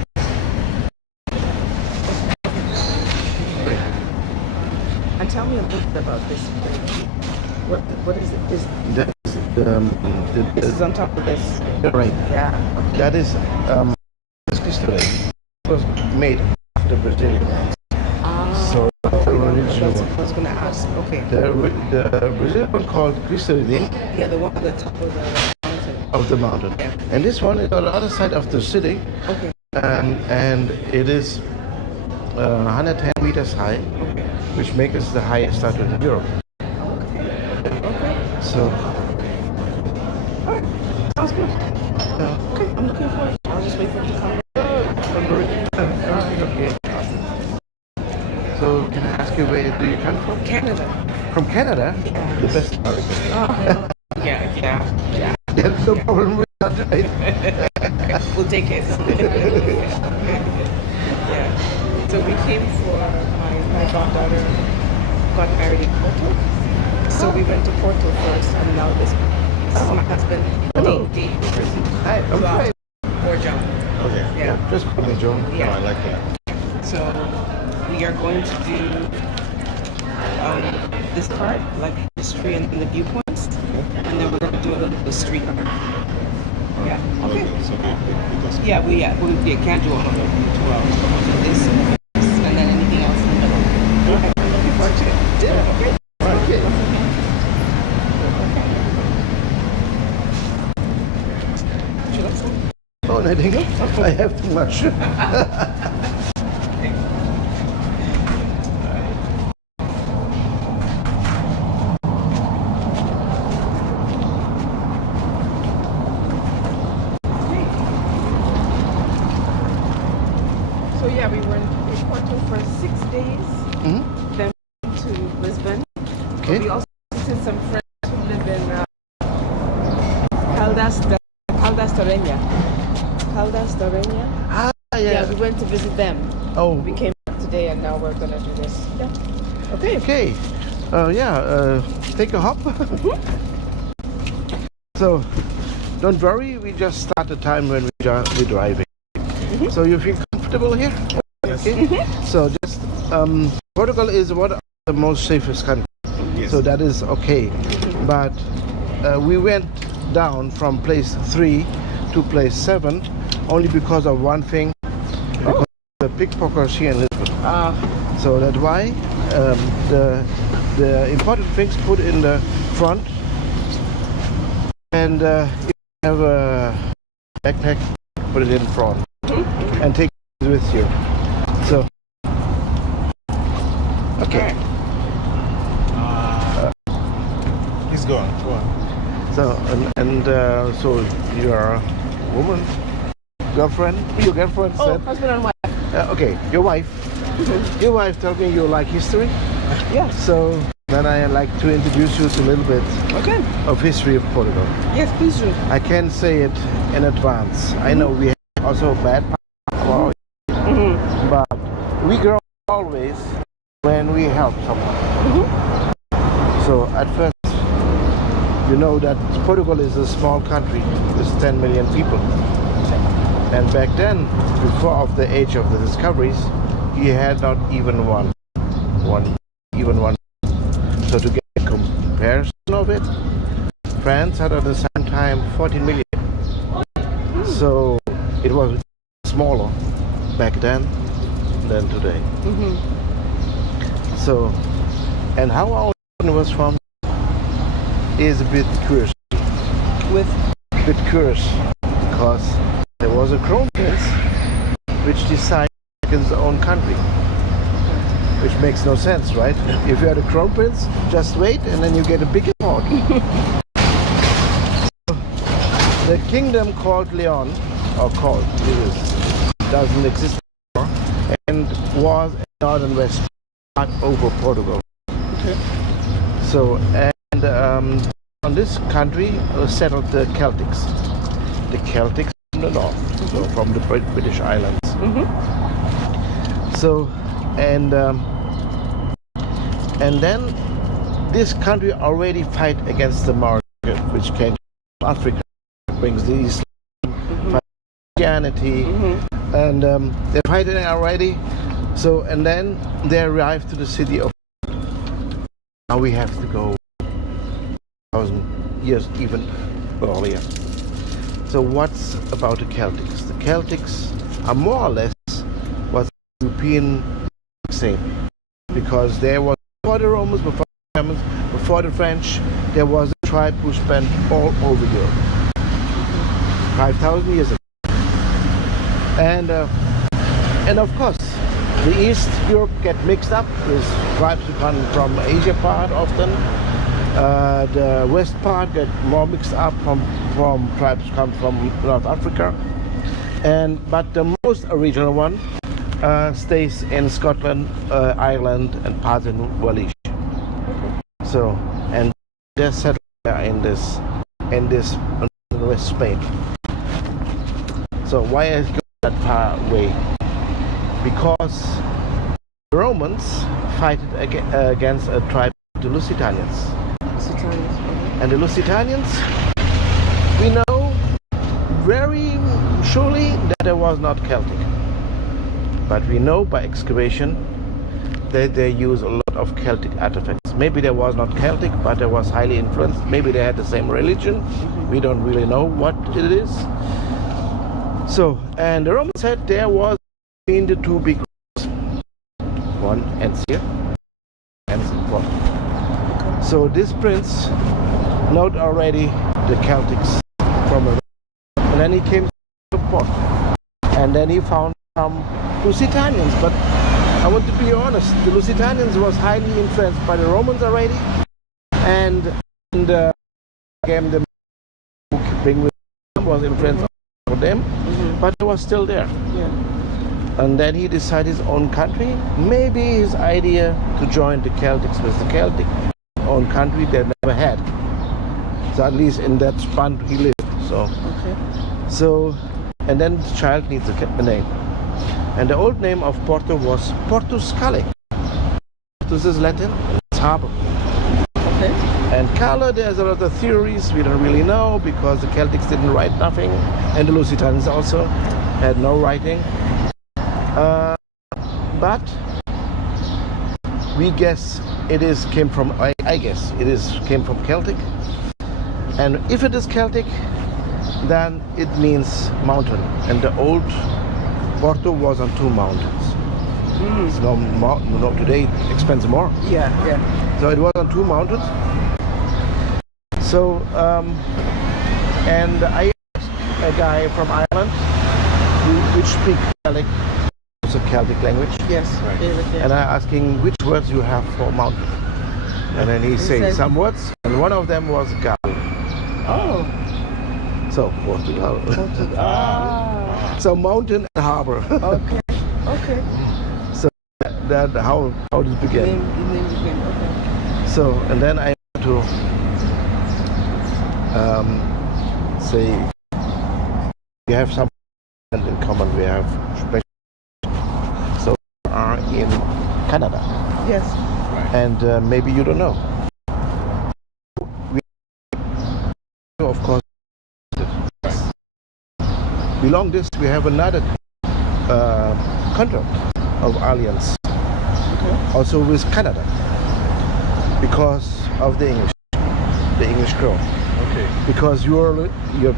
And tell me a bit about this bridge. What is it? That's This is on top of this. right. Yeah. That is history. It was made after Brazil. So the original That's one. what I was going to ask. Okay. The Brazilian one called Cristo Redentor Yeah, the one at the top of the mountain. of the mountain. Yeah. And this one is on the other side of the city. Okay. And it is 110 meters high, Okay. which makes it the highest statue in Europe. Okay. So, All right. Sounds good. Okay. I'm looking forward. I'll just wait for it to come. okay. So, can I ask you where do you come from? Canada. From Canada? The best part. Yeah. There's no problem with that, right? We'll take it. Yeah. So we came for my goddaughter got married in Porto. So we went to Porto first, and now this is my husband. Hello. D. Hi, I'm fine. Or John. Okay. Yeah. Just call me John. Yeah. I like that. So we are going to do this part, like history and the viewpoints, and then we're going to do a little bit of street art. Yeah. Okay. Yeah, we can't do all of it in 2 hours. We'll do this, and then anything else in the middle. Okay. Looking forward to it. Yeah. Okay. Okay. Would you like some? Oh, nothing else? I have too much. So yeah, we were in Porto for 6 days, then to Lisbon. Okay. We also visited some friends who live in Caldas da Rainha. Caldas da Rainha. Ah, Yeah, we went to visit them. Oh, We came back today, and now we're gonna do this. Yeah. Okay. okay. Take a hop. So, don't worry, we just start the time when we're driving. So you feel comfortable here? Okay. So just, Portugal is one of the most safest countries. So that is okay. But we went down from place 3 to place 7 only because of one thing. Because the pickpockets here in Lisbon. So that's why the important things put in the front, and if you have a backpack, put it in front and take it with you. So, okay. He's gone. Go on. So so you are a woman, girlfriend. Your girlfriend Oh, said. husband and wife. Okay, your wife. Your wife told me you like history. Yeah. So then I like to introduce you to a little bit Okay. of history of Portugal. Yes, please do. I can say it in advance. I know we have also bad parts. but we grow always when we help someone. So at first, you know that Portugal is a small country with 10 million people. And back then, before of the age of the discoveries, he had not even one. So to get a comparison of it, France had at the same time 14 million. So it was smaller back then than today. So, and how our was formed is a bit curious. Because there was a crown prince which decided his own country. Which makes no sense, right? If you are the crown prince, just wait and then you get a big award. The kingdom called Leon, or called, doesn't exist anymore, and was a northern west part over Portugal. Okay. So, and on this country settled the Celtics. The Celtics from the north, so from the British Islands. So, and then this country already fight against the Morocco, which came from Africa, brings the Islam, Christianity, and they're fighting already. So, and then they arrived to the city of. Now we have to go 1,000 years even earlier. So what's about the Celtics? The Celtics are more or less what the European same, because there was before the Romans, before the Germans, before the French, there was a tribe who spent all over Europe, 5,000 years ago. And of course, the East Europe get mixed up with tribes who come from Asia part often. The West part get more mixed up from tribes who come from North Africa. But the most original one stays in Scotland, Ireland, and parts in Wales. So, and they're settled in this West Spain. So why is it that far away? Because the Romans fight against a tribe, the Lusitanians. And the Lusitanians, we know very surely that there was not Celtic. But we know by excavation that they use a lot of Celtic artifacts. Maybe there was not Celtic, but there was highly influenced. Maybe they had the same religion. We don't really know what it is. So, and the Romans said there was between the two big rivers. One ends here, ends in one. So this prince knowed already the Celtics from a, and then he came to the port, and then he found some Lusitanians. But I want to be honest, the Lusitanians was highly influenced by the Romans already, and came the bring with them was influenced on them, but it was still there. And then he decided his own country. Maybe his idea to join the Celtics was the Celtic own country they never had. So at least in that span he lived. So, so, and then the child needs a name. And the old name of Porto was Portus Cale. Portus is Latin, and it's harbor. And Cale, there's a lot of theories we don't really know, because the Celtics didn't write nothing, and the Lusitanians also had no writing. But we guess came from, I guess it came from Celtic. And if it is Celtic, then it means mountain. And the old Porto was on two mountains. It's no, today it expands more. So it was on two mountains. So, and I asked a guy from Ireland which speaks Gaelic, it's a Celtic language. And I asked him which words you have for mountain. And then he said some words, and one of them was Gal. So Portugal. So mountain and harbor. So that how this began. So, and then I had to say we have something in common. We have special. So in Canada. Yes. And maybe you don't know. We, of course, beyond this, we have another contract of alliance, also with Canada, because of the English crown. Okay. Because your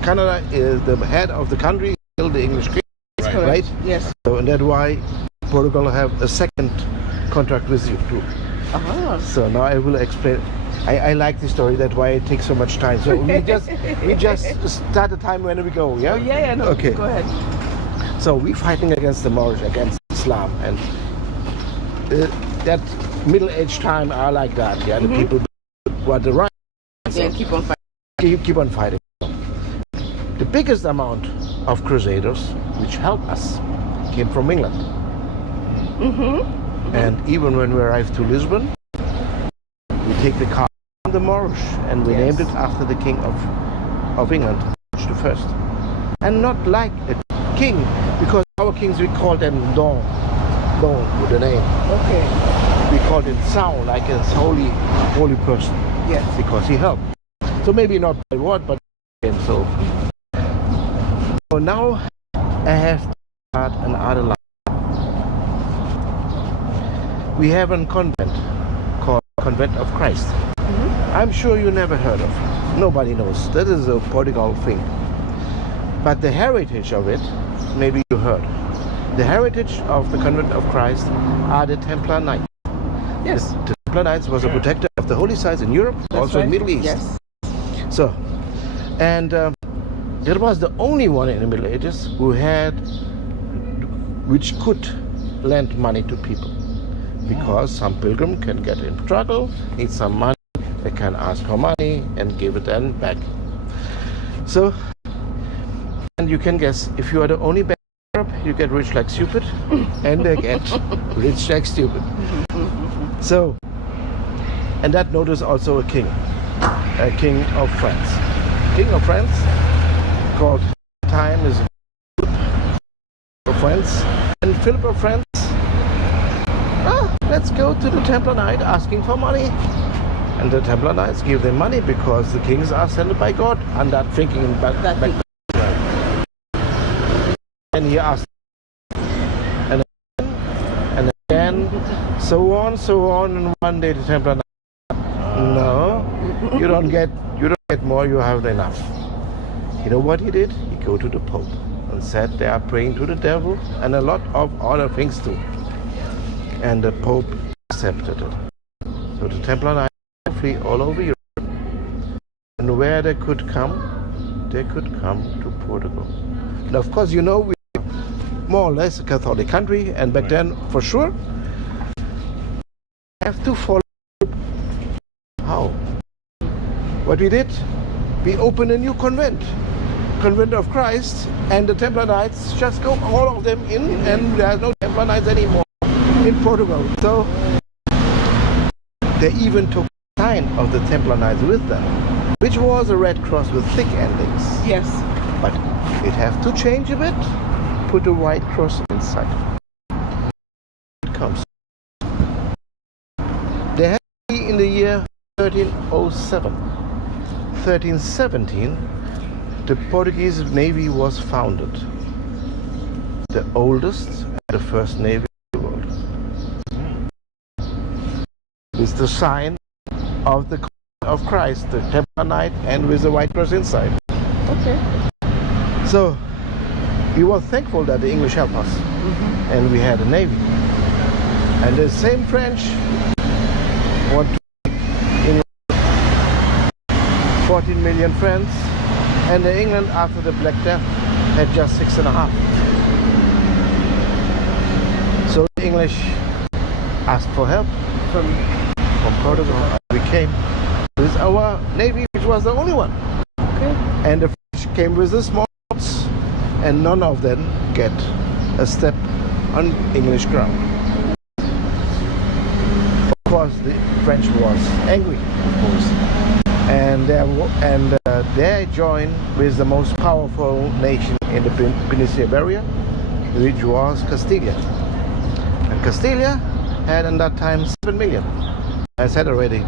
Canada is the head of the country, still the English king, right? Yes. So and that's why Portugal have a second contract with you too. So now I will explain. I like the story. That's why it takes so much time. So we just start the time when we go. Yeah. Oh, yeah. No. Okay. Go ahead. So we're fighting against the Moorish, against Islam, and that middle-aged time are like that. Yeah. The people want the right. Yeah. Keep on fighting. Keep on fighting. The biggest amount of crusaders which helped us came from England. And even when we arrived to Lisbon, we take the car from the Moorish and we named it after the king of England, George the First. And not like a king, because our kings we call them Don with the name. Okay. We call him Sound, like a holy person. Yes. Because he helped. So maybe not by word, but and so now I have to start another life. We have a convent called Convent of Christ. I'm sure you never heard of. Nobody knows. That is a Portugal thing. But the heritage of it, maybe you heard. The heritage of the Convent of Christ are the Templar Knights. Yes. The Templar Knights was a protector of the holy sites in Europe, also in Middle East. Yes. So, and it was the only one in the Middle Ages which could lend money to people. Because some pilgrim can get in trouble, need some money, they can ask for money and give it then back. So, and you can guess, if you are the only bank in Europe, you get rich like stupid, and they get rich like stupid. So, and that notice also a king of France. King of France, called time is Philip of France, and Philip of France. Let's go to the Templar Knight asking for money. And the Templar Knights give them money because the kings are sent by God. And that thinking back. And he asked, and again, so on. And one day the Templar Knight, no, you don't get more. You have enough. You know what he did? He go to the Pope and said they are praying to the devil and a lot of other things too. And the Pope accepted it. So the Templar Knights flee all over Europe. And where they could come to Portugal. And of course, you know, we are more or less a Catholic country, and back then, for sure, have to follow. How? What we did? We opened a new convent of Christ, and the Templar Knights just go, all of them in, and there are no Templar Knights anymore in Portugal. So they even took the sign of the Templar Knights with them, which was a red cross with thick endings. Yes. But it have to change a bit, put a white cross inside. It comes. They had to be in the year 1307. 1317, the Portuguese navy was founded. The oldest and the first navy in the world. With the sign of the of Christ, the Templar Knight, and with the white cross inside. Okay. So we were thankful that the English helped us, and we had a navy. And the same French want to 14 million friends, and the England after the Black Death had just 6.5. So the English asked for help from Portugal. We came with our navy, which was the only one. Okay. And the French came with the small boats, and none of them get a step on English ground. Of course, the French was angry, of course. And they joined with the most powerful nation in the Peninsula area, which was Castilla. And Castilla had in that time 7 million. I said already,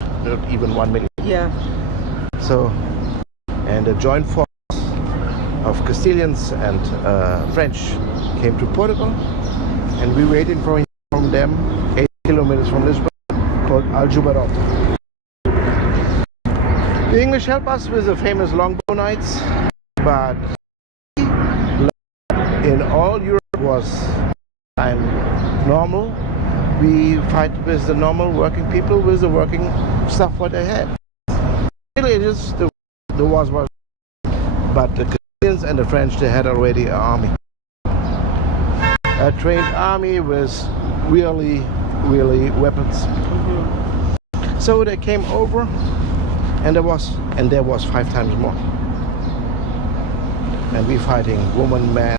not even 1 million. Yeah. So, and a joint force of Castilians and French came to Portugal, and we waiting from them 8 kilometers from Lisbon, called Aljubarrota. The English helped us with the famous longbow nights, but in all Europe was time normal. We fight with the normal working people with the working stuff what they had. Middle Ages, the wars were, but the Canadians and the French, they had already an army, a trained army with really weapons. So they came over, and there was 5 times more. And we fighting woman, man,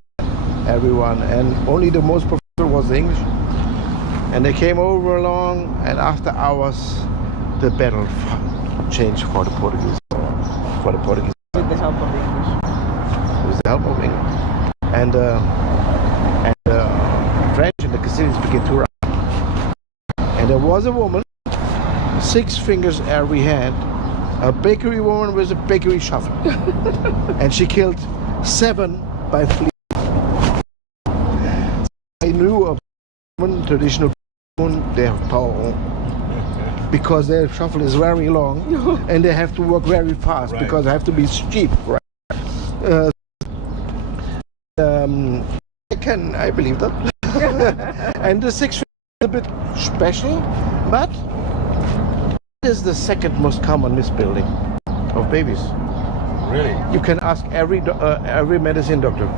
everyone, and only the most professional was the English. And they came over along, and after hours, the battle changed for the Portuguese. For the Portuguese. With the help of the English. With the help of England. And the French and the Castilians began to run. And there was a woman, 6 fingers every hand, a bakery woman with a bakery shovel. And she killed 7 by fleet. I knew of traditional their power, because their shovel is very long and they have to work very fast, right, because they have to be cheap, right? I believe that. And the 6 is a bit special, but it is the second most common misbuilding of babies. Really? You can ask every medicine doctor.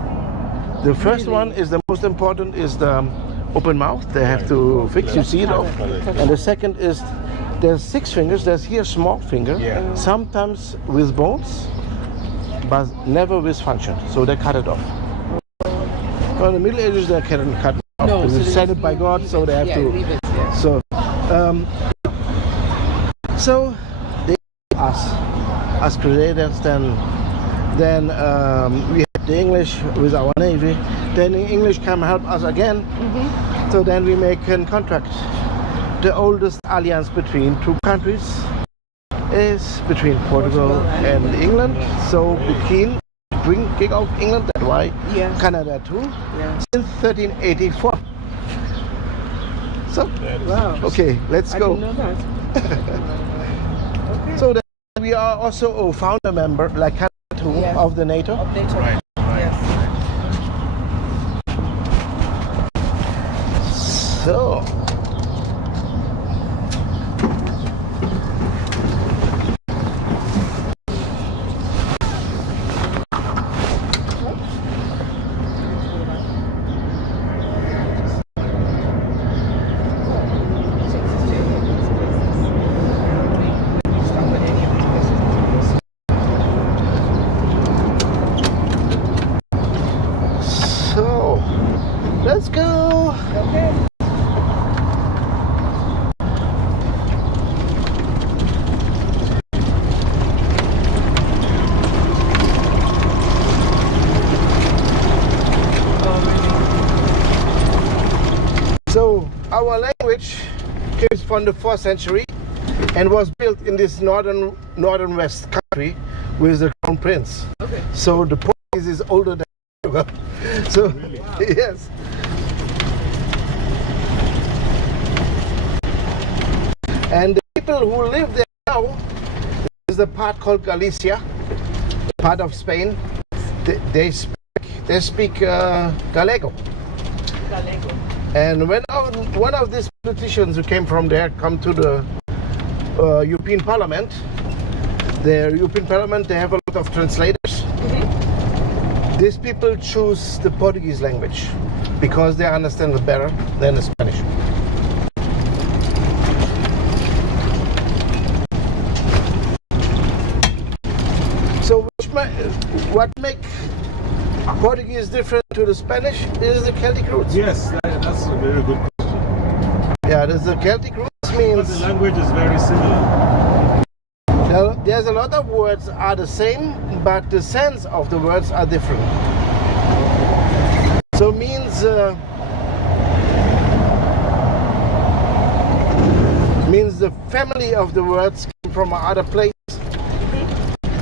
The first one is the most important, is the open mouth. They have to fix, you see it all. And the second is, there's 6 fingers. There's here a small finger, sometimes with bones, but never with function. So they cut it off. So in the Middle Ages, they can't cut it off. No, It's so sent it by God, so they have to. leave it, yeah. So they us crusaders. Then we had the English with our navy. Then the English come help us again. So then we make a contract. The oldest alliance between 2 countries is between Portugal and England. So the king of England, that's why Canada too, since 1384. So, Wow. okay, let's go. I didn't know that. Okay. So then we are also a founder member, like Canada too, of the NATO. Of NATO. Right. Yes. So, let's go. Okay. So our language comes from the 4th century and was built in this northern west country with the crown prince. Okay. So the Portuguese is older than Portugal. So really? Yes. And the people who live there now is the part called Galicia, part of Spain. They speak Gallego. Gallego. And when one of these politicians who came from there come to the European Parliament, the European Parliament, they have a lot of translators. These people choose the Portuguese language because they understand it better than the Spanish. So what makes Portuguese different to the Spanish is the Celtic roots. Yes, that's a very good question. Yeah, the Celtic roots means... But the language is very similar. There's a lot of words are the same, but the sense of the words are different. So it means means the family of the words came from another place.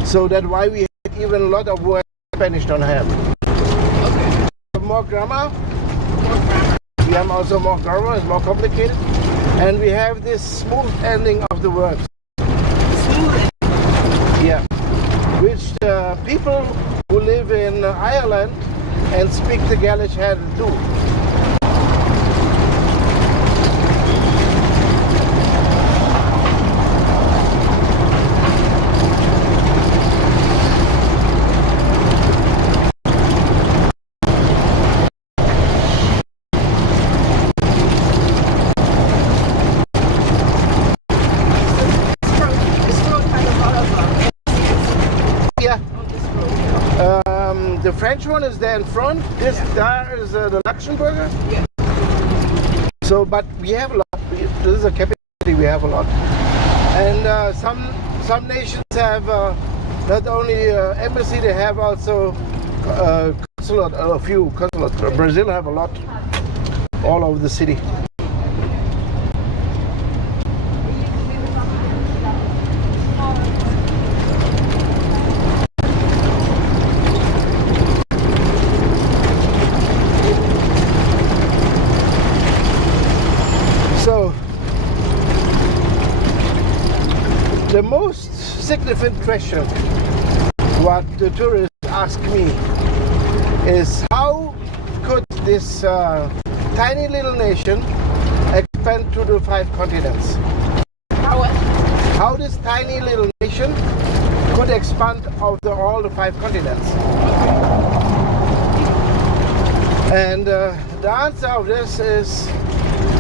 So that's why we had even a lot of words Spanish don't have. Okay. More grammar. More grammar. We have also more grammar, it's more complicated. And we have this smooth ending of the words. Smooth. Yeah. Which the people who live in Ireland and speak the Gaelic had to do. The French one is there in front. This there is the Luxembourger. Yeah. So, but we have a lot. This is a capital city. We have a lot, and some nations have not only embassy. They have also consulate. A few consulate. Brazil have a lot all over the city. So, the most significant question what the tourists ask me is how could this tiny little nation expand to the 5 continents? How this tiny little nation could expand over all the 5 continents? And the answer of this is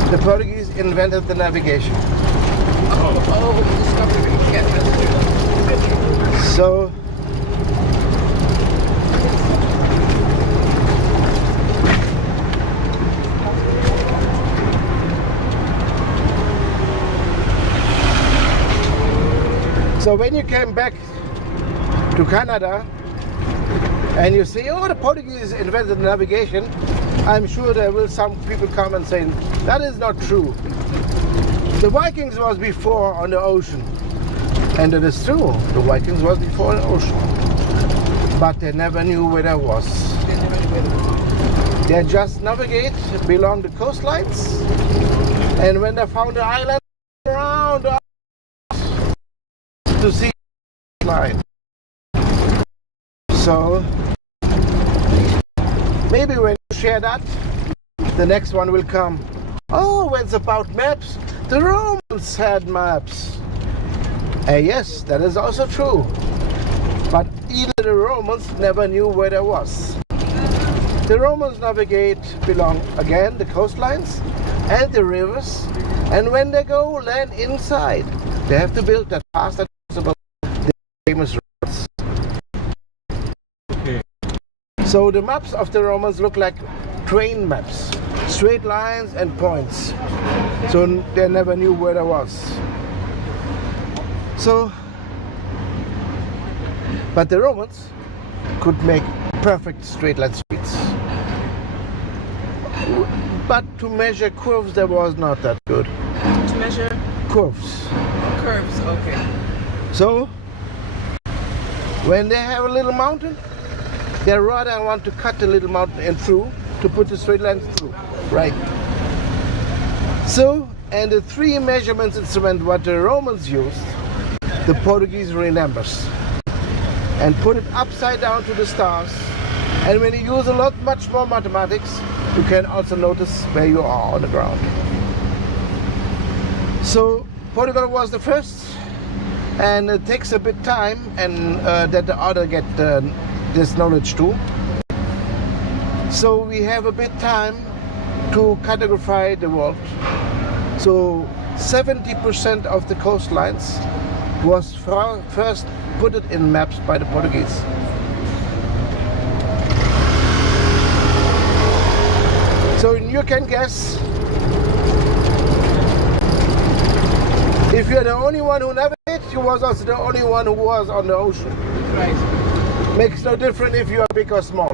the Portuguese invented the navigation. Discovery. Yeah. So when you came back to Canada and you say, oh, the Portuguese invented navigation, I'm sure there will some people come and say, that is not true. The Vikings was before on the ocean. And it is true, the Vikings was before the ocean. But they never knew where there was. They just navigate along the coastlines. And when they found the island, around to see the line. So maybe when you share that, the next one will come. Oh, when it's about maps, the Romans had maps. Yes, that is also true. But either the Romans never knew where there was. The Romans navigate along, again, the coastlines and the rivers. And when they go land inside, they have to build that fast as possible, the famous roads. Okay. So the maps of the Romans look like train maps, straight lines and points. So they never knew where there was. So, but the Romans could make perfect straight line streets. But to measure curves, that was not that good. To measure Curves. curves. Okay. So, when they have a little mountain, they rather want to cut the little mountain in through to put the straight lines through, right? So, and the 3 measurements instrument what the Romans used, the Portuguese remembers and put it upside down to the stars. And when you use much more mathematics, you can also notice where you are on the ground. So Portugal was the first, and it takes a bit time and that the other get this knowledge too. So we have a bit time to categorize the world. So 70% of the coastlines was first put it in maps by the Portuguese. So you can guess, if you're the only one who navigated, you was also the only one who was on the ocean. Right. Makes no difference if you are big or small.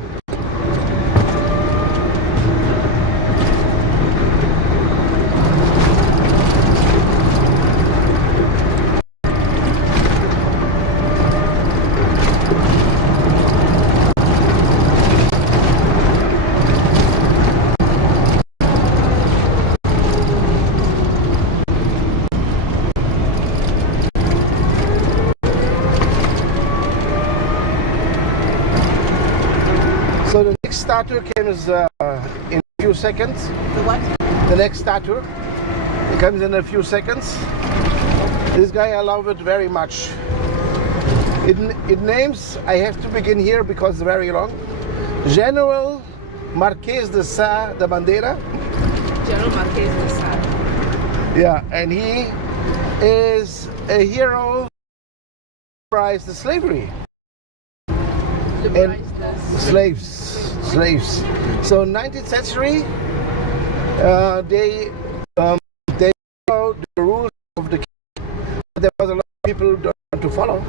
next statue comes in a few seconds. The what? The next statue. It comes in a few seconds. This guy, I love it very much. It names, I have to begin here because it's very long. General Marquês de Sá da Bandeira. General Marquês de Sá. Yeah, and he is a hero who liberalized the slavery. Liberalized the Slaves. So 19th century, they followed the rules of the king. There was a lot of people who don't want to follow.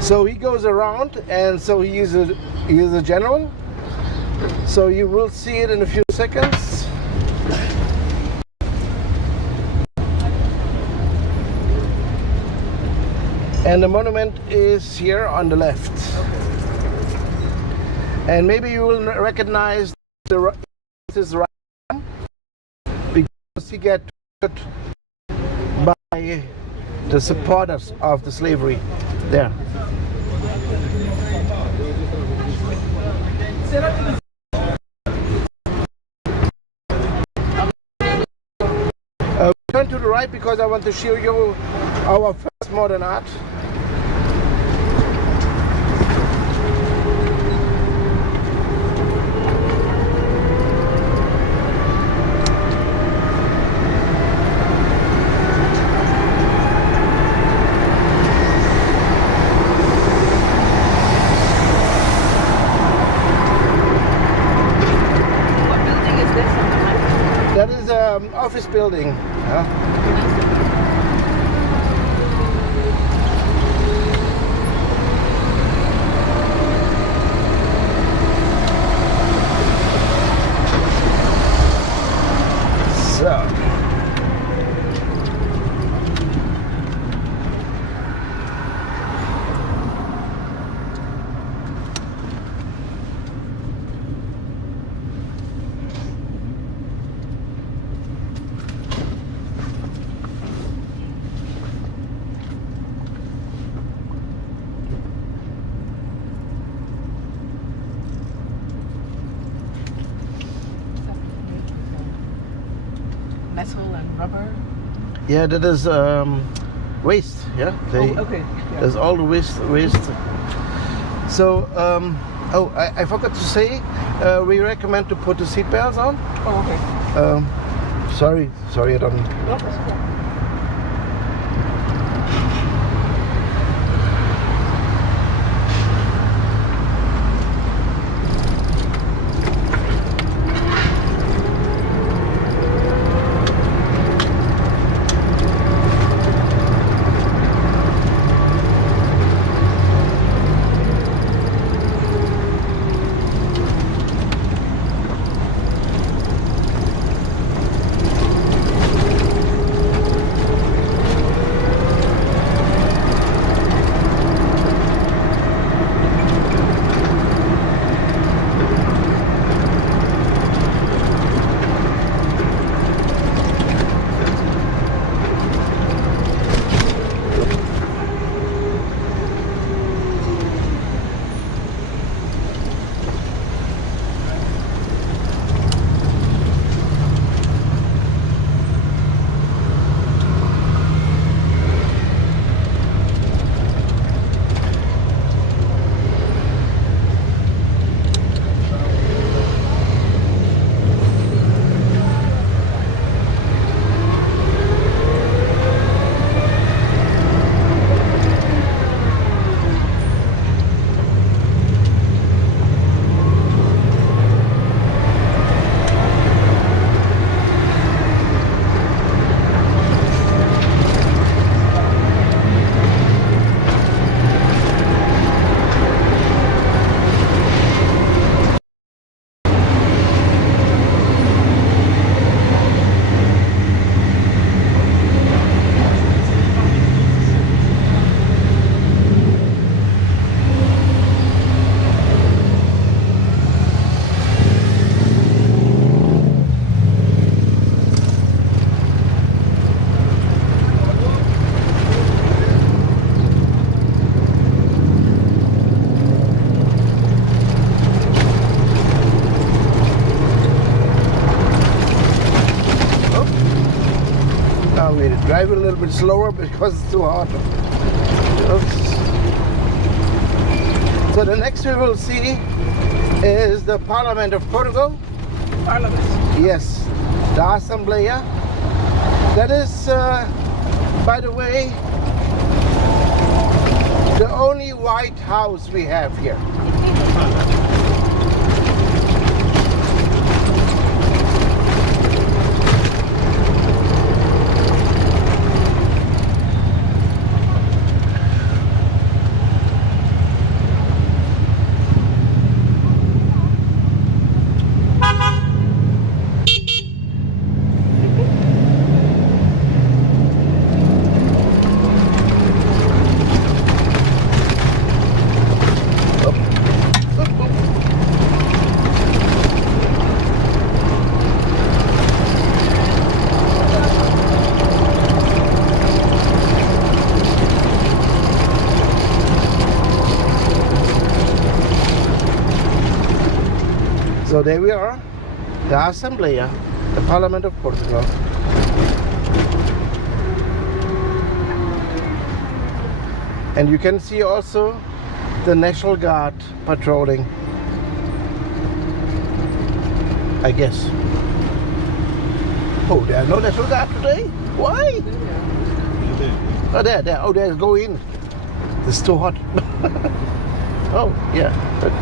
So he goes around, and so he is a general. So you will see it in a few seconds. And the monument is here on the left. And maybe you will recognize his right arm because he got put by the supporters of the slavery there. Turn to the right because I want to show you our first modern art. That is an office building. So. Metal and rubber. Yeah, that is waste. Yeah, Okay. Yeah. There's all the waste. So, I forgot to say, we recommend to put the seat belts on. Oh, okay. Sorry, I don't. No, that's okay. drive a little bit slower because it's too hot. Oops. So the next we will see is the Parliament of Portugal. Parliament. Yes, the Assembleia. That is, by the way, the only white house we have here. So there we are, the Assembleia, the Parliament of Portugal. And you can see also the National Guard patrolling, I guess. Oh, there are no National Guard today? Why? Oh, there. Oh, there's go in. It's too hot. Oh, yeah. Good.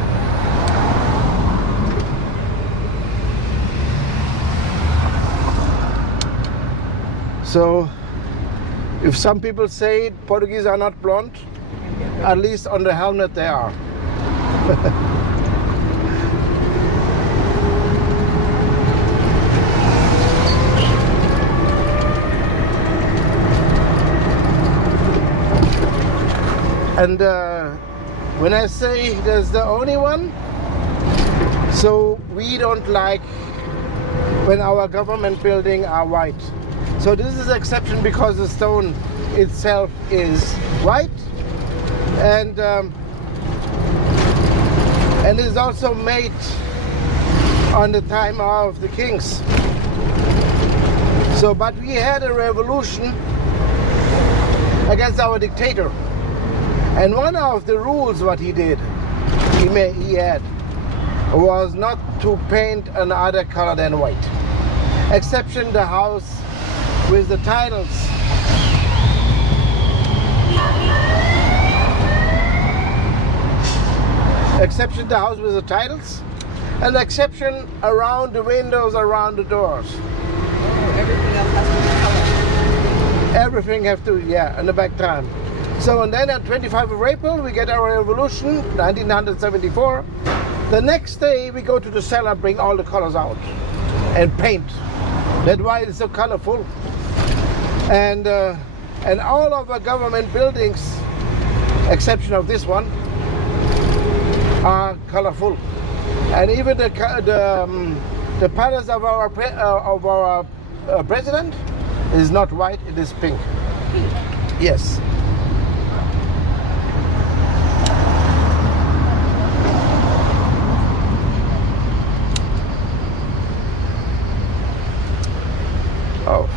So, if some people say Portuguese are not blonde, at least on the helmet they are. And when I say there's the only one, so we don't like when our government buildings are white. So this is an exception because the stone itself is white, and it's also made on the time of the kings. So, but we had a revolution against our dictator, and one of the rules what he did, he had, was not to paint another color than white, exception the house with the titles. Exception the house with the titles, and exception around the windows, around the doors. Everything else has to be colored. Everything have to, yeah, in the back time. So, and then on 25th of April, we get our revolution, 1974. The next day, we go to the cellar, bring all the colors out, and paint. That's why it's so colorful. And all of the government buildings, exception of this one, are colorful. And even the palace of our president is not white; it is pink. Yes. Oh.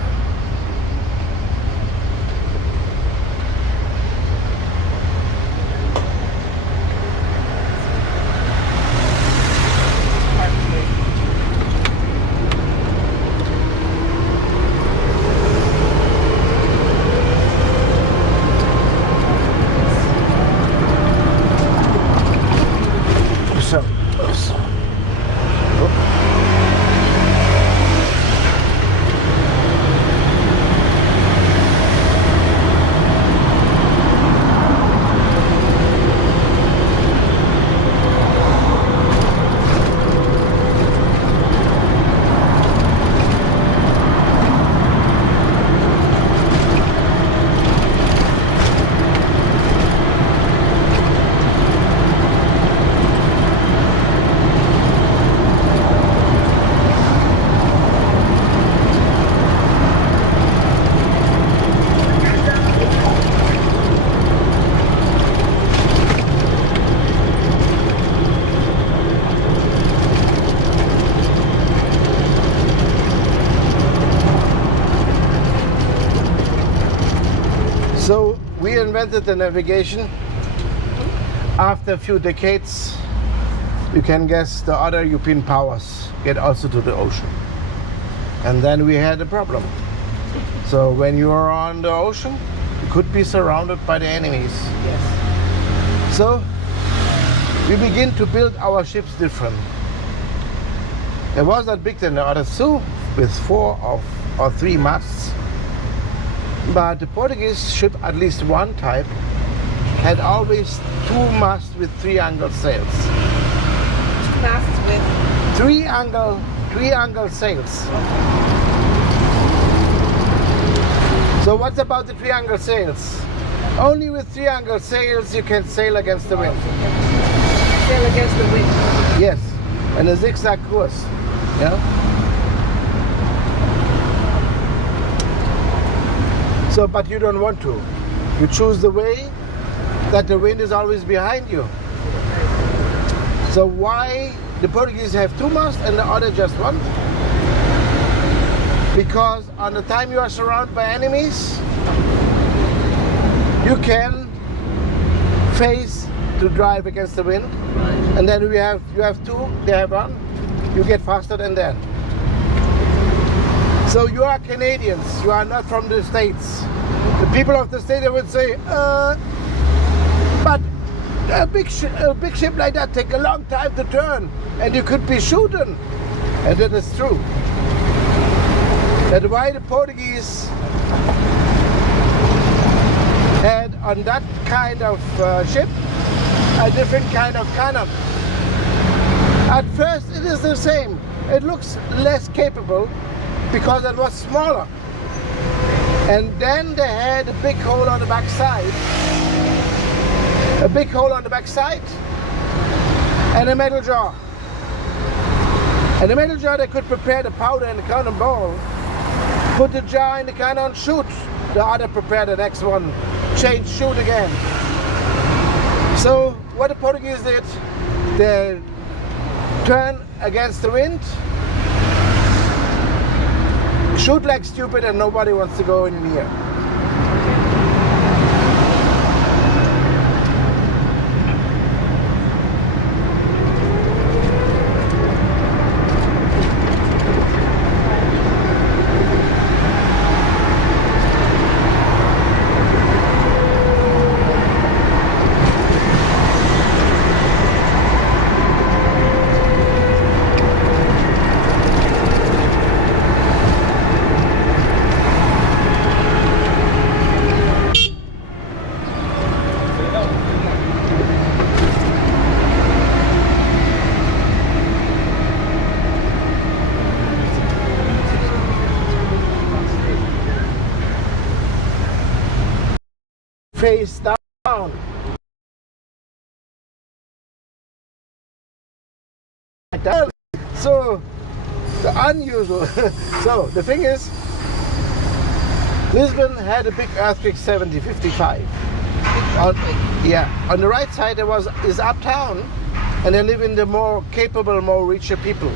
invented the navigation, after a few decades, you can guess the other European powers get also to the ocean. And then we had a problem. So when you are on the ocean, you could be surrounded by the enemies. Yes. So we begin to build our ships different. It was not big than the other two, with 4 or 3 masts. But the Portuguese ship, at least one type, had always 2 masts with 3-angle sails. Masts with 3-angle sails. So what's about the 3-angle sails? Only with 3-angle sails you can sail against the wind. sail against the wind. Yes, and a zigzag course. Yeah. So, but you don't want to. You choose the way that the wind is always behind you. So why the Portuguese have 2 masts and the other just 1? Because on the time you are surrounded by enemies, you can face to drive against the wind, and then you have 2, they have 1. You get faster than that. So you are Canadians, you are not from the States. The people of the States would say, but a big ship like that take a long time to turn, and you could be shooting. And that is true. That's why the Portuguese had on that kind of ship a different kind of cannon. At first it is the same. It looks less capable because it was smaller. And then they had a big hole on the back side. A big hole on the back side and a metal jar. And the metal jar, they could prepare the powder and the cannonball, put the jar in the cannon, shoot. The other prepare the next one, change, shoot again. So what the Portuguese did, they turn against the wind, shoot like stupid, and nobody wants to go in here. Face down. So the unusual. So the thing is, Lisbon had a big earthquake 55. On the right side is uptown, and they live in the more capable, more richer people,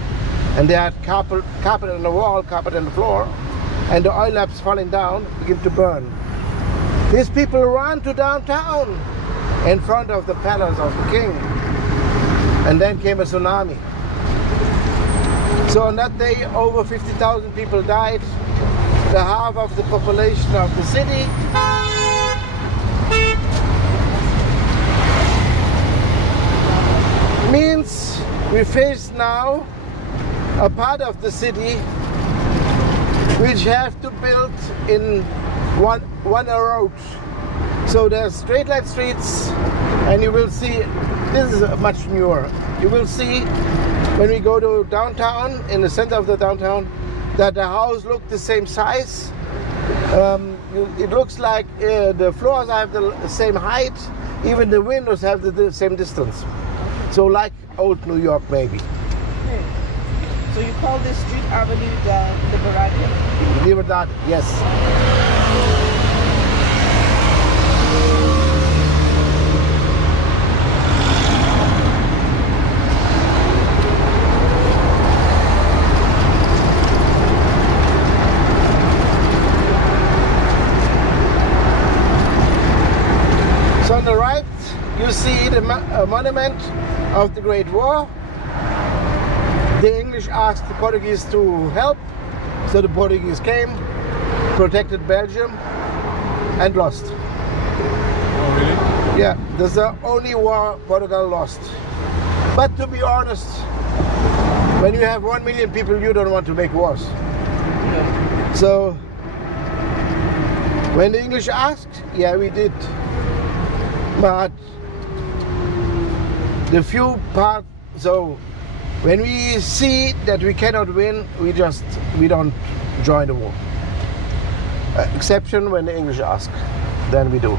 and they had carpet on the wall, carpet on the floor, and the oil lamps falling down begin to burn. These people ran to downtown in front of the palace of the king, and then came a tsunami. So on that day, over 50,000 people died, the half of the population of the city. Means we face now a part of the city which have to build in one road. So there's straight line streets, and you will see, this is much newer. You will see when we go to downtown, in the center of the downtown, that the house look the same size. It looks like the floors have the same height, even the windows have the same distance. So like old New York maybe. Okay. So you call this street Avenue Liberdade? Liberdade, yes. a monument of the Great War. The English asked the Portuguese to help, so the Portuguese came, protected Belgium, and lost. Oh, really? Yeah, this is the only war Portugal lost. But to be honest, when you have 1 million people, you don't want to make wars. So, when the English asked, yeah, we did. But the few part, so when we see that we cannot win, we don't join the war. Exception when the English ask, then we do.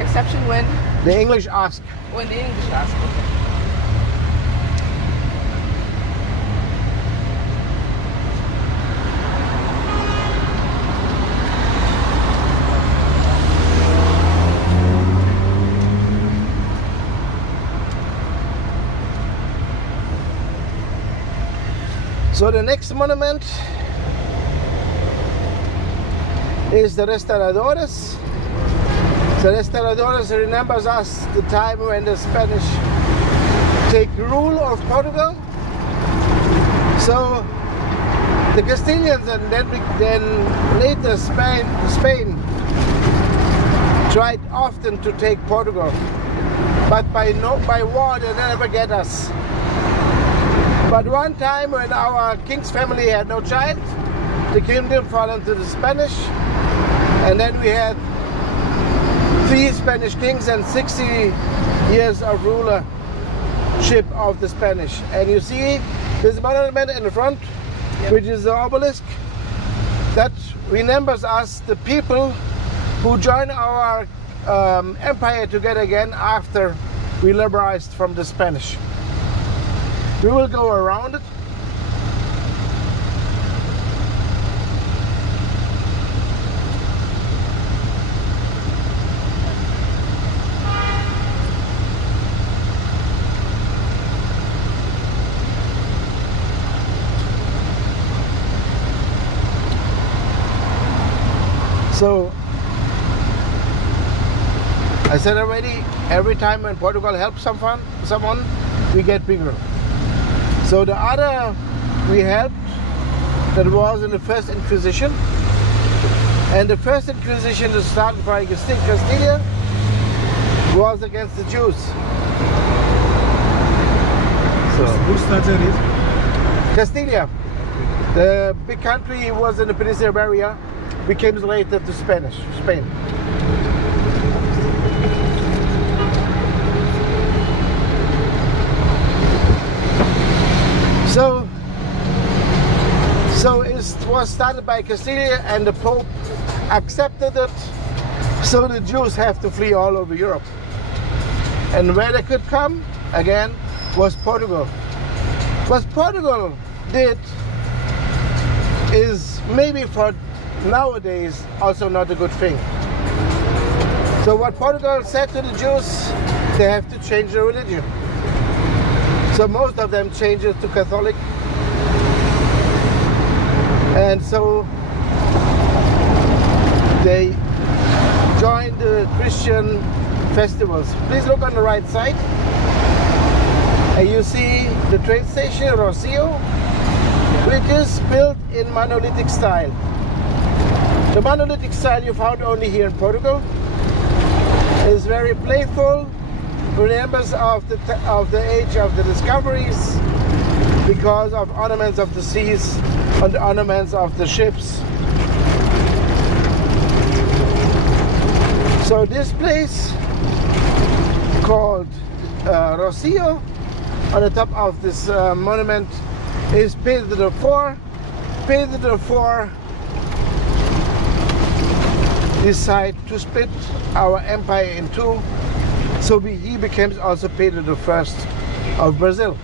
Exception when? The English ask. When the English ask. Okay. So the next monument is the Restauradores. The Restauradores remembers us the time when the Spanish take rule of Portugal. So the Castilians and then later Spain tried often to take Portugal, but by war they never get us. But one time when our king's family had no child, the kingdom fell into the Spanish, and then we had 3 Spanish kings and 60 years of rulership of the Spanish. And you see this monument in the front, which is the obelisk, that remembers us, the people who joined our empire together again after we liberalized from the Spanish. We will go around it. So, I said already, every time when Portugal helps someone, we get bigger. So the other we helped, that was in the First Inquisition. And the First Inquisition that started by Castilla was against the Jews. So, Who started it? Castilla, the big country, was in the Peninsula area, became later to Spain. So it was started by Castilla, and the Pope accepted it. So the Jews have to flee all over Europe. And where they could come again was Portugal. What Portugal did is maybe for nowadays also not a good thing. So what Portugal said to the Jews, they have to change their religion. So most of them changed it to Catholic. And so they joined the Christian festivals. Please look on the right side. And you see the train station, Rocio, which is built in monolithic style. The monolithic style you found only here in Portugal. Is very playful, remembers of the age of the discoveries, because of ornaments of the seas and the ornaments of the ships. So this place called Rocio, on the top of this monument, is Pedro the Four. Pedro the Four decided to split our empire in two, so he became also Pedro the First of Brazil.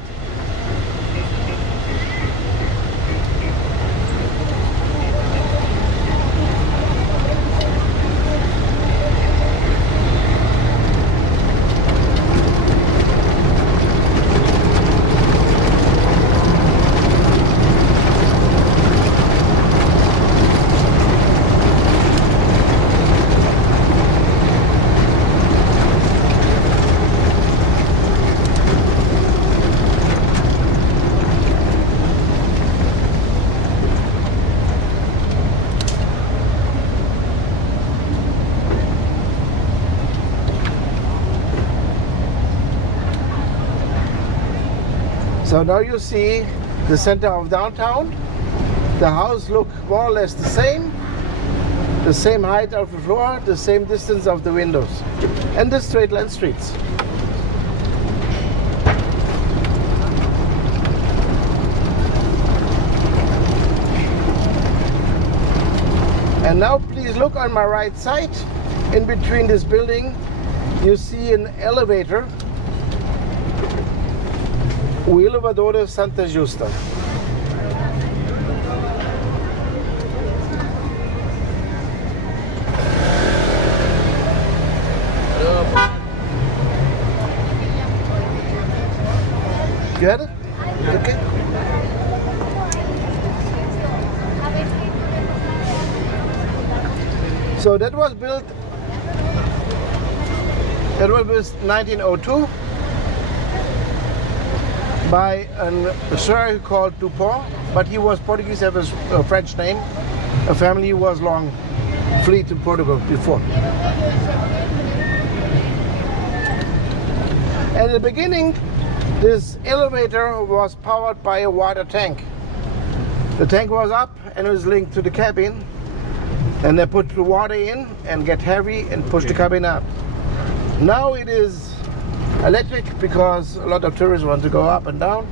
So now you see the center of downtown. The house look more or less the same height of the floor, the same distance of the windows, and the straight line streets. And now please look on my right side. In between this building, you see an elevator. O elevador Santa Justa. You had it? Okay. So that was built 1902 by a sir called Dupont, but he was Portuguese, have a French name. A family was long fleet to Portugal before. At the beginning, this elevator was powered by a water tank. The tank was up and it was linked to the cabin, and they put the water in and get heavy and push the cabin up. Now it is electric because a lot of tourists want to go up and down.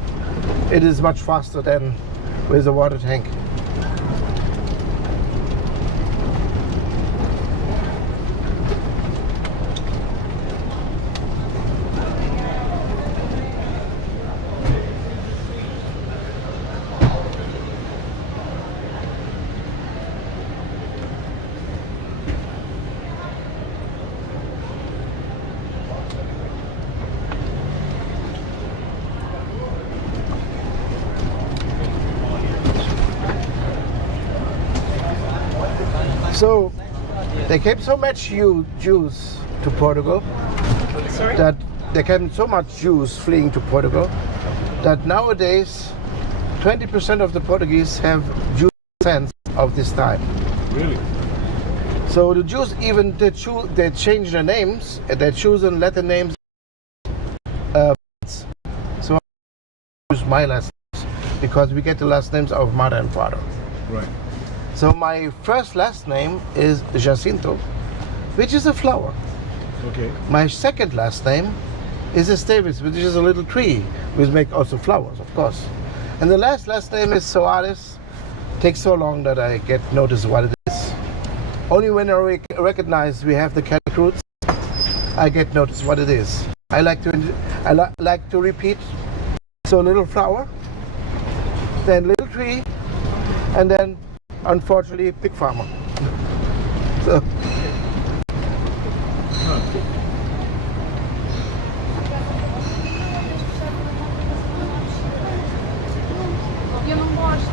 It is much faster than with a water tank. So they came so much Jews to Portugal that there came so much Jews fleeing to Portugal that nowadays 20% of the Portuguese have Jewish sense of this time. Really? So the Jews even they change their names and they choose Latin names. So I use my last names because we get the last names of mother and father. Right. So my first last name is Jacinto, which is a flower. Okay. My second last name is Esteves, which is a little tree, which make also flowers, of course. And the last name is Soares. Takes so long that I get notice what it is. Only when I recognize we have the Celtic roots, I get notice what it is. I like to repeat. So little flower, then little tree, and then unfortunately pig farmer. So. Eu não gosto.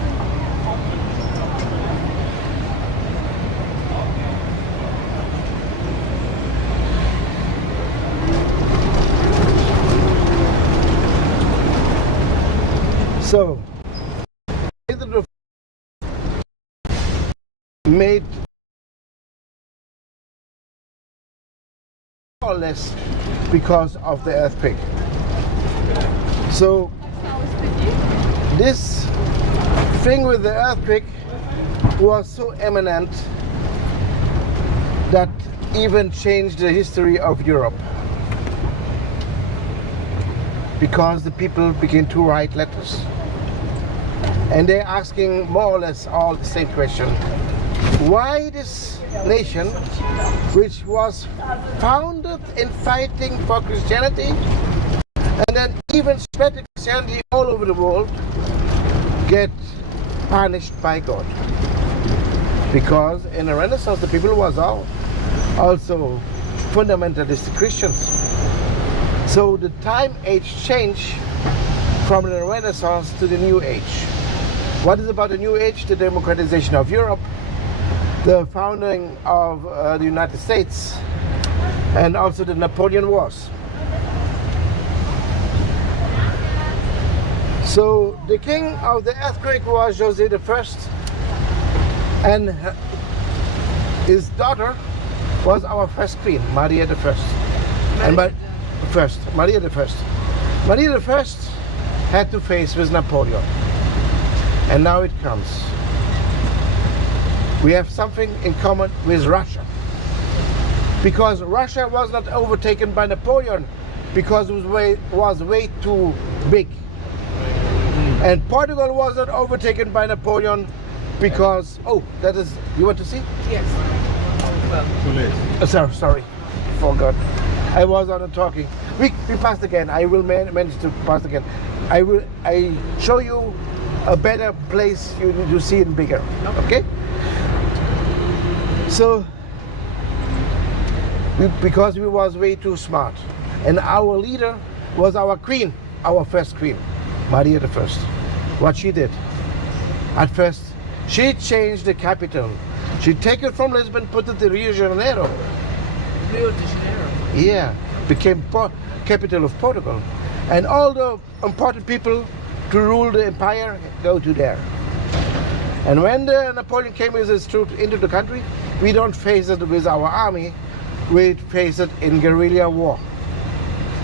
So, made more or less because of the earthquake. So, this thing with the earthquake was so eminent that even changed the history of Europe. Because the people began to write letters. And they're asking more or less all the same question. Why this nation, which was founded in fighting for Christianity, and then even spread Christianity all over the world, get punished by God? Because in the Renaissance, the people was also fundamentalist Christians. So the time age changed from the Renaissance to the New Age. What is about the New Age? The democratization of Europe, the founding of the United States, and also the Napoleon Wars. So the king of the earthquake was José I, and his daughter was our first queen, Maria I. And Maria I. Maria I had to face with Napoleon. And now it comes. We have something in common with Russia. Because Russia was not overtaken by Napoleon because it was way too big. And Portugal was not overtaken by Napoleon because, oh, that is, you want to see? Yes. Well, Sorry, forgot. I was on a talking. We passed again. I will manage to pass again. I show you a better place you see it bigger. Okay? So, because we was way too smart. And our leader was our queen, our first queen, Maria the First. What she did, at first, she changed the capital. She take it from Lisbon, put it to Rio de Janeiro. Rio de Janeiro. Yeah, became capital of Portugal. And all the important people to rule the empire go to there. And when Napoleon came with his troops into the country, we don't face it with our army, we face it in guerrilla war.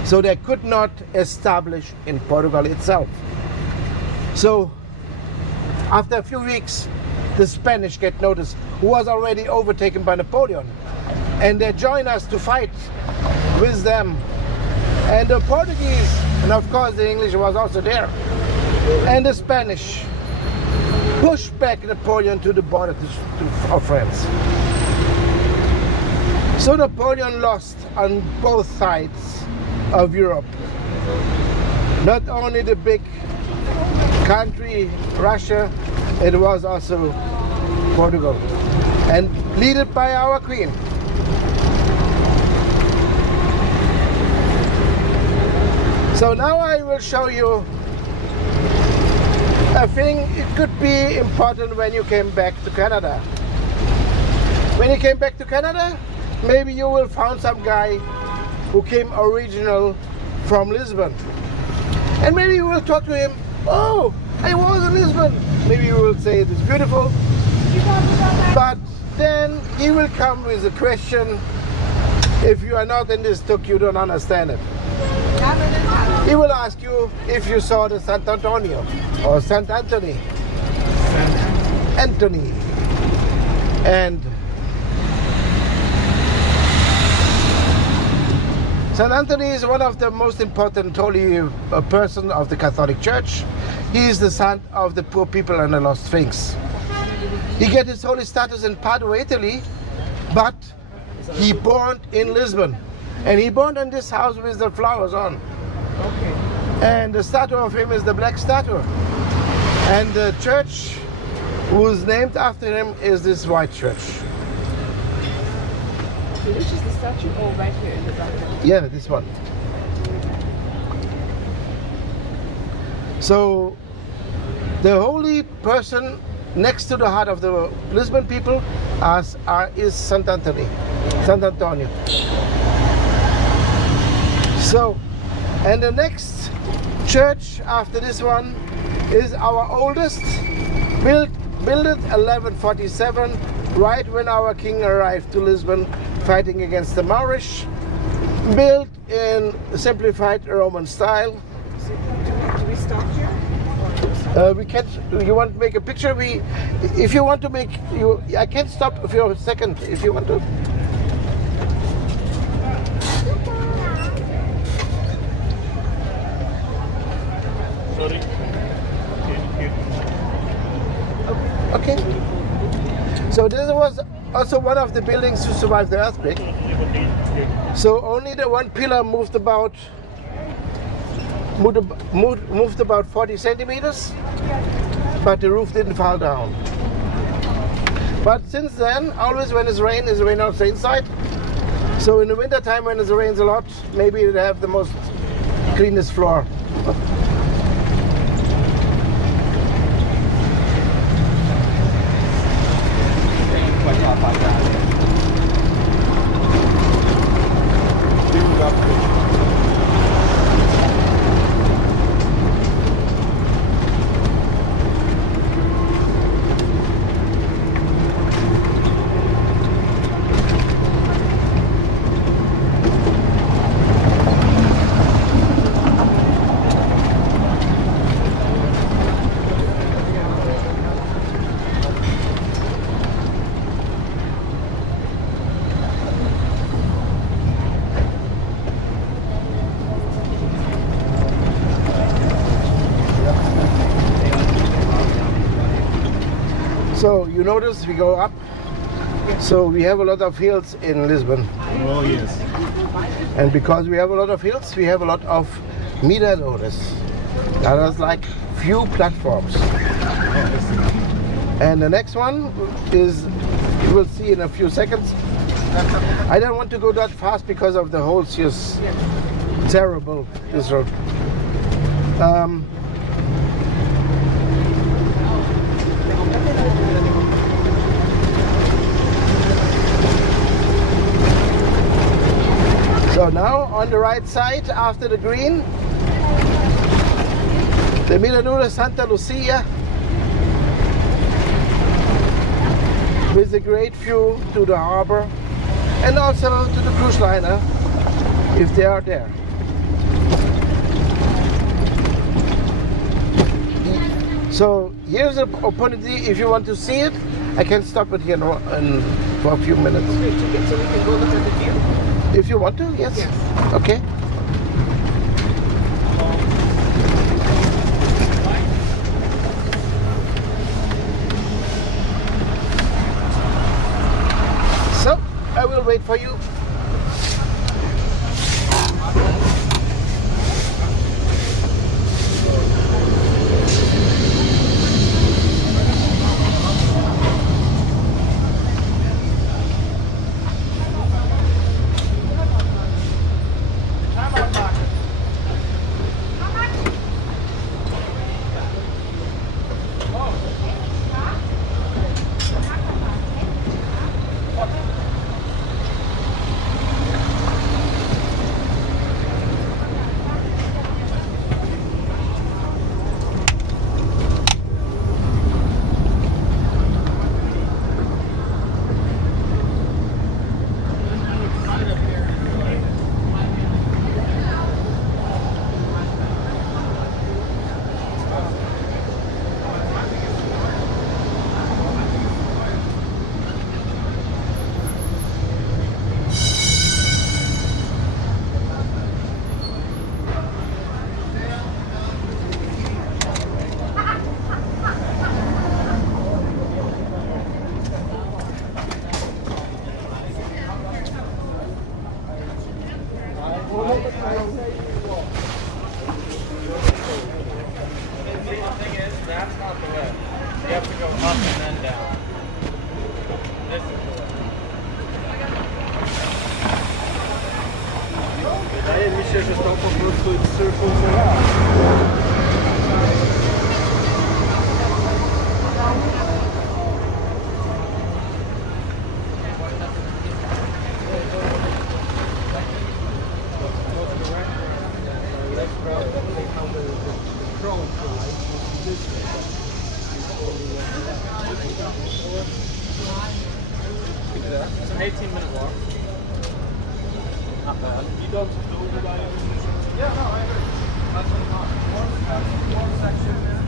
So they could not establish in Portugal itself. So after a few weeks, the Spanish get noticed, who was already overtaken by Napoleon. And they join us to fight with them. And the Portuguese, and of course the English was also there, and the Spanish pushed back Napoleon to the border of France. So Napoleon lost on both sides of Europe. Not only the big country, Russia, it was also Portugal. And led by our queen. So now I will show you a thing. It could be important when you came back to Canada. When you came back to Canada, maybe you will find some guy who came original from Lisbon. And maybe you will talk to him, oh, I was in Lisbon. Maybe you will say it is beautiful. But then he will come with a question. If you are not in this Tuk, you don't understand it. He will ask you if you saw the Sant Antonio or Sant Anthony. Anthony. And St. Anthony is one of the most important holy person of the Catholic Church. He is the son of the poor people and the lost things. He get his holy status in Padua, Italy, but he born in Lisbon. And he born in this house with the flowers on. okay. And the statue of him is the black statue. And the church who's named after him is this white church. So which is the statue? Oh, right here in the background. Yeah, this one. So the holy person next to the heart of the Lisbon people is Sant Anthony, Sant Antonio. So, and the next church after this one is our oldest, built 1147, right when our king arrived to Lisbon fighting against the Moorish, built in simplified Roman style. Do we stop here? We can't. You want to make a picture? If you want to make, I can stop for a second if you want to. Sorry. Okay. So this was also one of the buildings to survive the earthquake. So only the one pillar moved about 40 centimeters, but the roof didn't fall down. But since then, always when it's rain outside inside. So in the winter time when it rains a lot, maybe they have the most cleanest floor. So you notice we go up. So we have a lot of hills in Lisbon. Oh, yes. And because we have a lot of hills, we have a lot of miradores. That is like few platforms. And the next one is, you will see in a few seconds. I don't want to go that fast because of the holes. Just terrible, this road. So now on the right side, after the green, the Mirador Santa Lucia, with a great view to the harbor and also to the cruise liner, if they are there. So here's an opportunity. If you want to see it, I can stop it here for a few minutes. So we can go look at the view? If you want to, yes. Okay. So I will wait for you. It's an 18-minute walk. Not bad. You don't just do it by Yeah, no, I agree. That's one section there.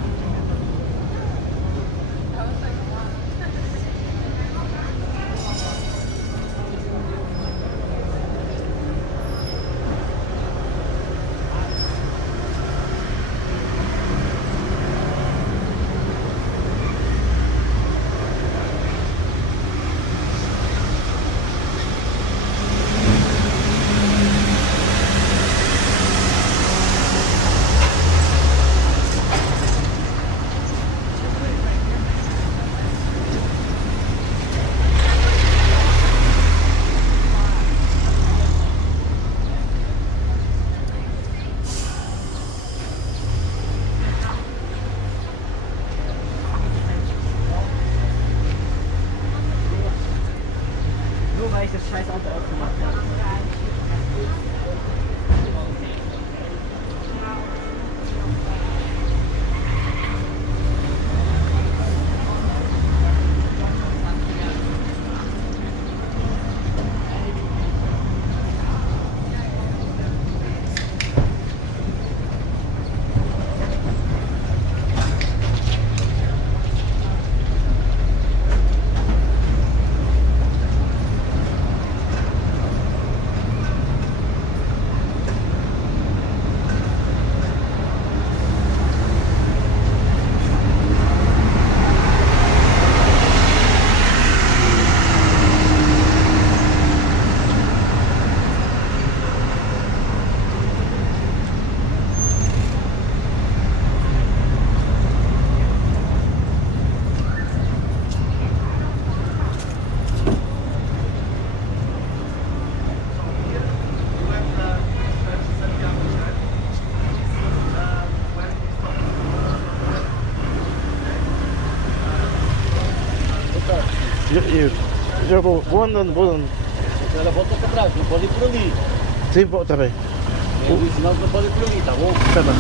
Já vou andando, vou andando. Ela volta para trás, não pode ir por ali. Sim, vou também. Eu disse não pode ir por ali, tá bom? Tá bom.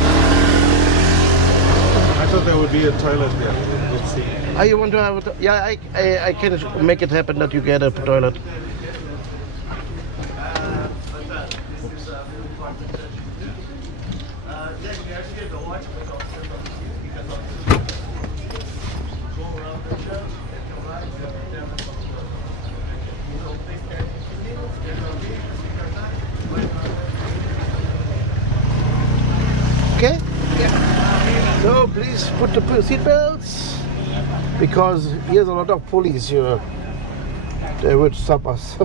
I thought there would be a toilet there. Let's see. Ah, you want to have a yeah, I can make it happen that you get a toilet. Okay? So please put the seatbelts, because here's a lot of police here. They would stop us.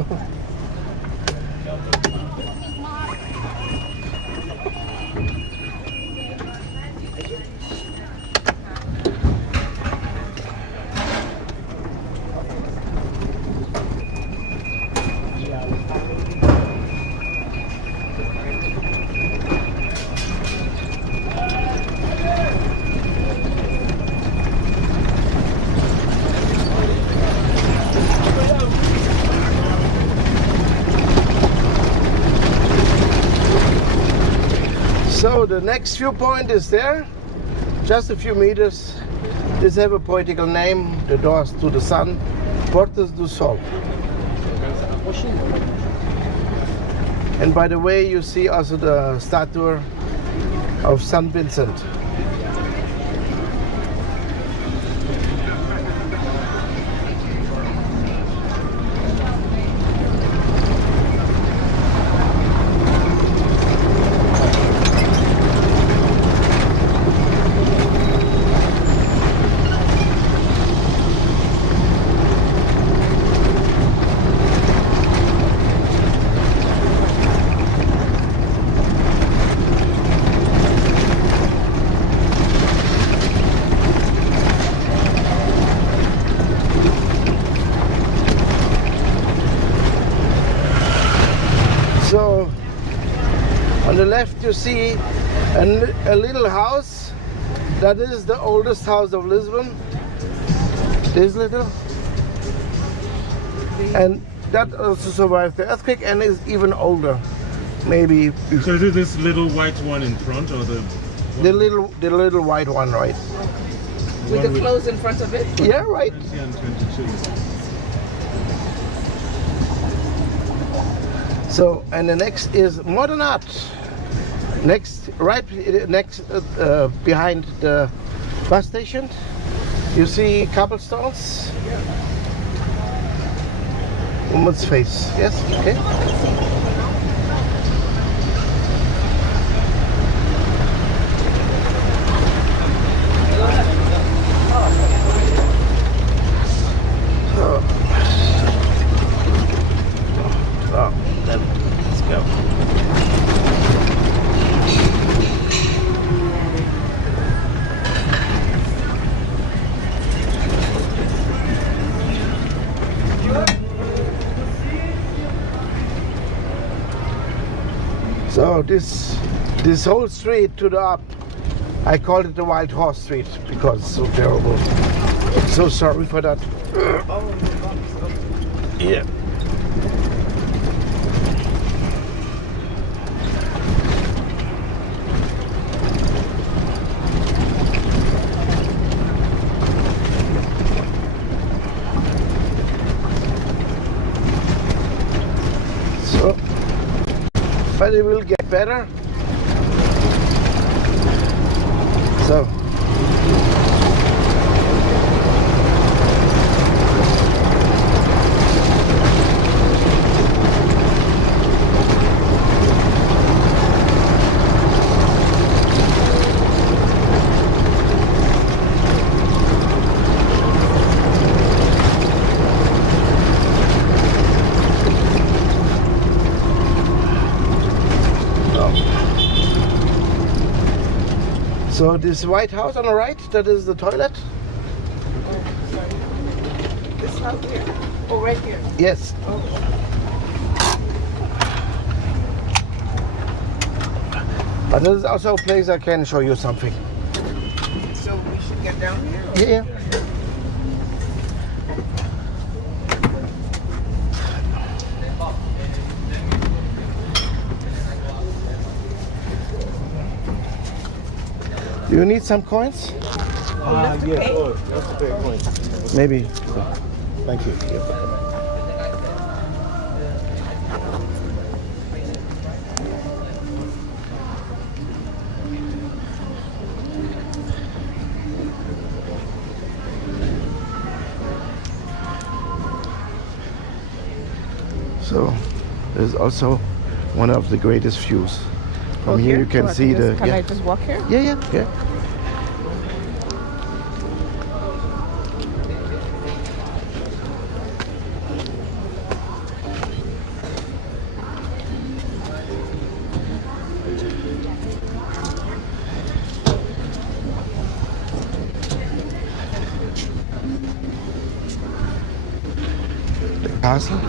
So the next viewpoint is there, just a few meters. This have a poetical name, the doors to the sun, Portas do Sol. And by the way, you see also the statue of St. Vincent. So on the left you see a little house. That is the oldest house of Lisbon. This little. And that also survived the earthquake and is even older. Maybe So is it this little white one in front, or the the little white one, right? With the clothes in front of it? Yeah, right. 20 and 22? So, and the next is modern art. Next, right next behind the bus station, you see cobblestones. Woman's face. Yes. Okay. Then let's go. So this whole street to the up, I called it the Wild Horse Street because it's so terrible. So sorry for that. Yeah. So, but it will get better. So. So this white house on the right, that is the toilet? This house here? Oh, right here. Yes. Oh. But this is also a place I can show you something. So we should get down here? Yeah. Do you need some coins? Yes. You have to pay a coin. Maybe. Thank you. So there's also one of the greatest views. From here you can see the. Can I just walk here? Yeah. The castle.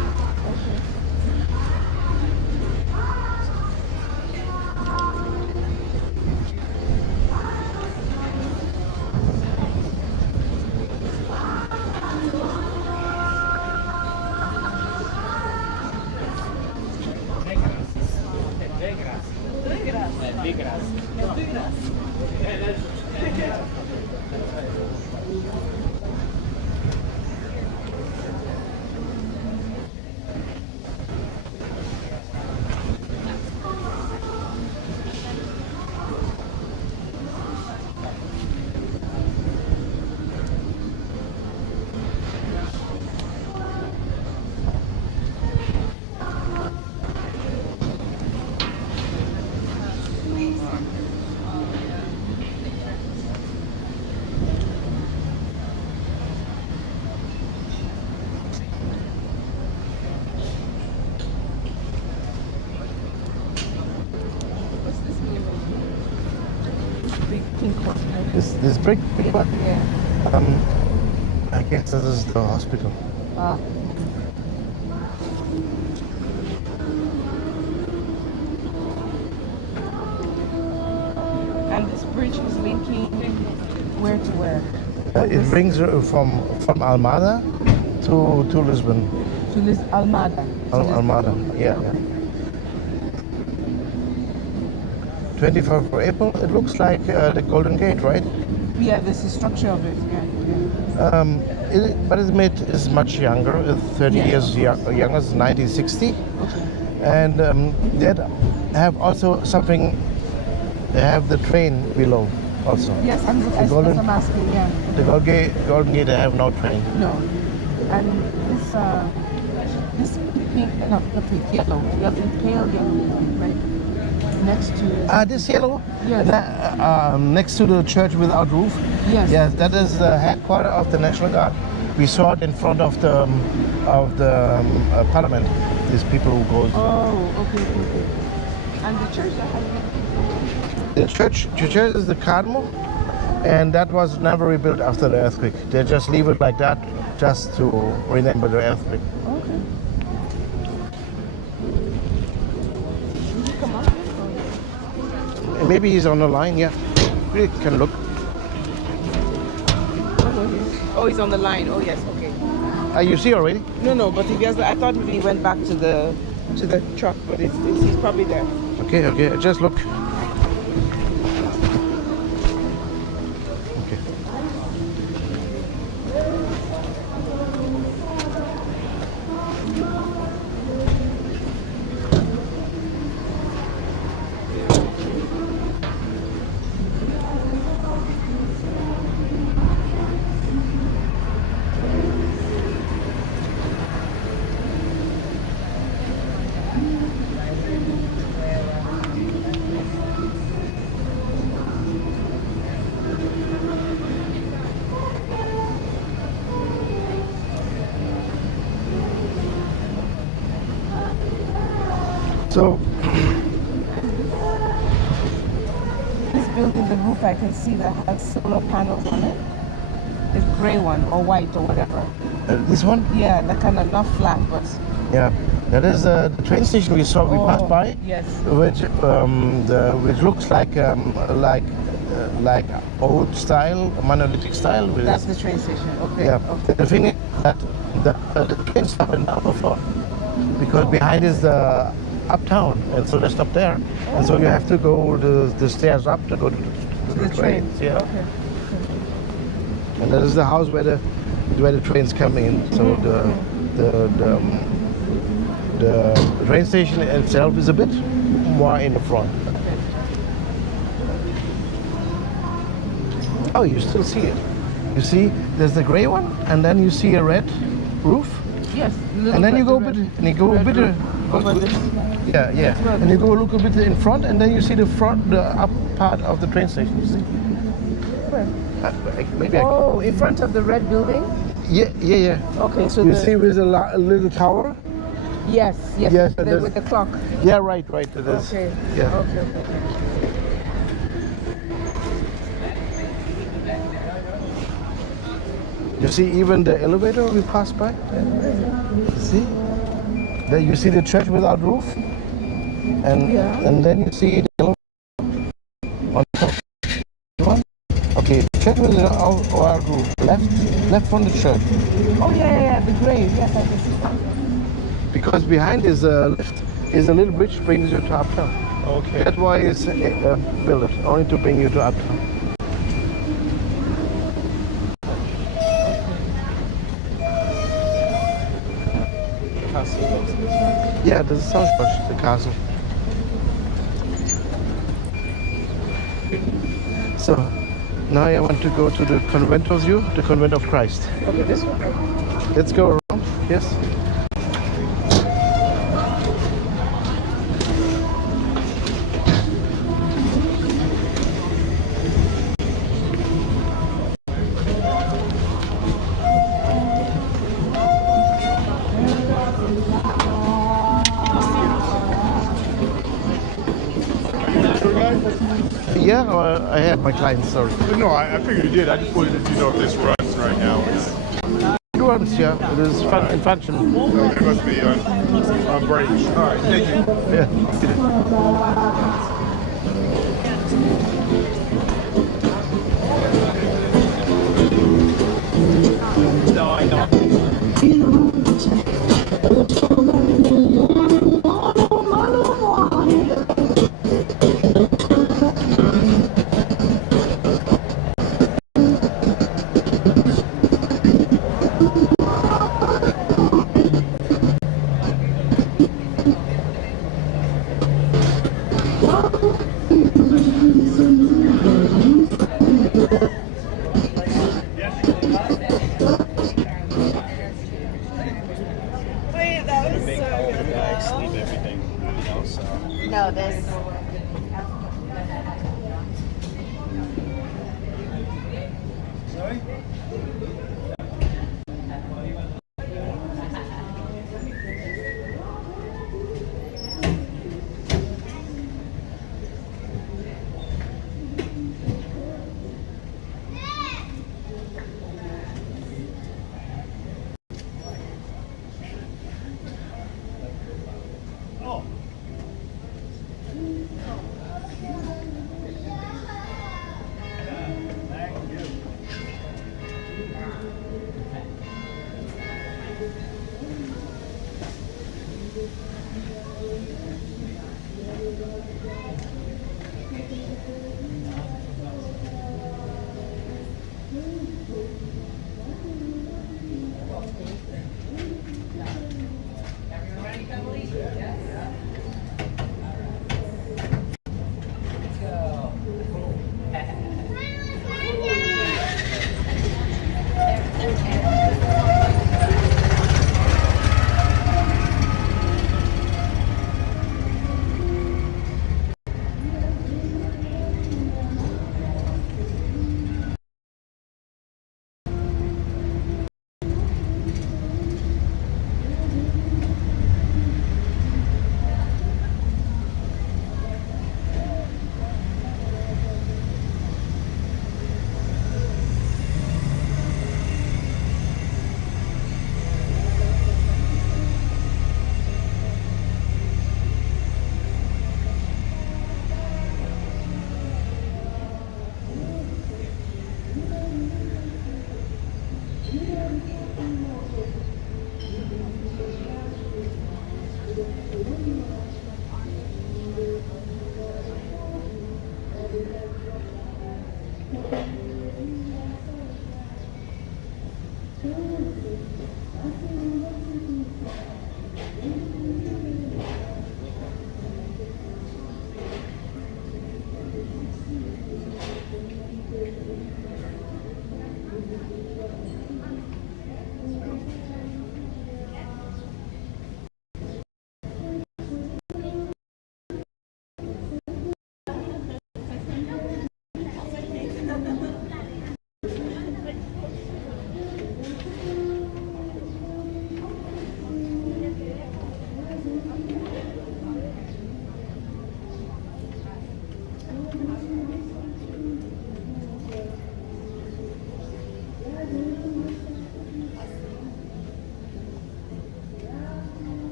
This big one? Yeah. I guess this is the hospital. Ah. And this bridge is linking where to where? It brings from Almada to Lisbon. To Almada. Almada, yeah. 24th of April. It looks like the Golden Gate, right? Yeah, this is the structure of it. Yeah. But it's much younger. It's 30 years younger. It's 1960. Okay. And they have also something. They have the train below also. Yes, I'm asking. Yeah. The Golden Gate, they have no train. No. And this pink, not the pink, yellow. You have the pale yellow, right? Next to this yellow? Yes. Next to the church without roof? Yes. Yes, that is the headquarters of the National Guard. We saw it in front of the parliament. These people who go. Oh, okay. And the church that has the church is the Carmo, and that was never rebuilt after the earthquake. They just leave it like that, just to remember the earthquake. Okay. Maybe he's on the line, yeah. We can look. Oh, he's on the line. Oh, yes, okay. You see already? No, but if he has, I thought maybe he went back to the truck, but he's probably there. Okay, just look. Okay. So this building, the roof, I can see that has solar panels on it. It's gray one or white or whatever. this one? Yeah, that kind of not flat, but Yeah, that is the train station we saw. We passed by. Yes. Which looks like old style, monolithic style. That's the train station. Okay. Yeah. Okay. The thing is that the train stop in the upper floor because behind is the uptown, and so they stop there, and so you have to go the stairs up to go to The train. Yeah. Okay. And that is the house where the trains come in. So the train station itself is a bit more in the front. Oh, you still see it. You see, there's the gray one, and then you see a red roof. Yes. And then you go a bit, and you go a bit. Yeah, yeah. And you go look a bit in front, and then you see the up part of the train station. You see? Maybe. Oh, in front of the red building. Yeah, yeah, yeah. Okay, so you see with a little tower. Yes, yes. Yes, With the clock. Yeah, right. It is. Okay. Yeah. Okay. You see even the elevator we passed by? You see? There you see the church without roof. And then you see the elevator on top. One. Okay, the church without roof. Left from the church. Oh yeah, the grave. Yes, I can see. Because behind is a lift, is a little bridge brings you to uptown. Okay. That's why it's built only to bring you to uptown. Yeah, this is Southport, the castle. So now I want to go to the convent of you, the convent of Christ. Okay, this one. Let's go around. Yes. Yeah, I have my clients, sorry. No, I figured you did. I just wanted to know if this runs right now. It runs, yeah. It is in function. It must be on break. All right, thank you. Yeah. No, I know.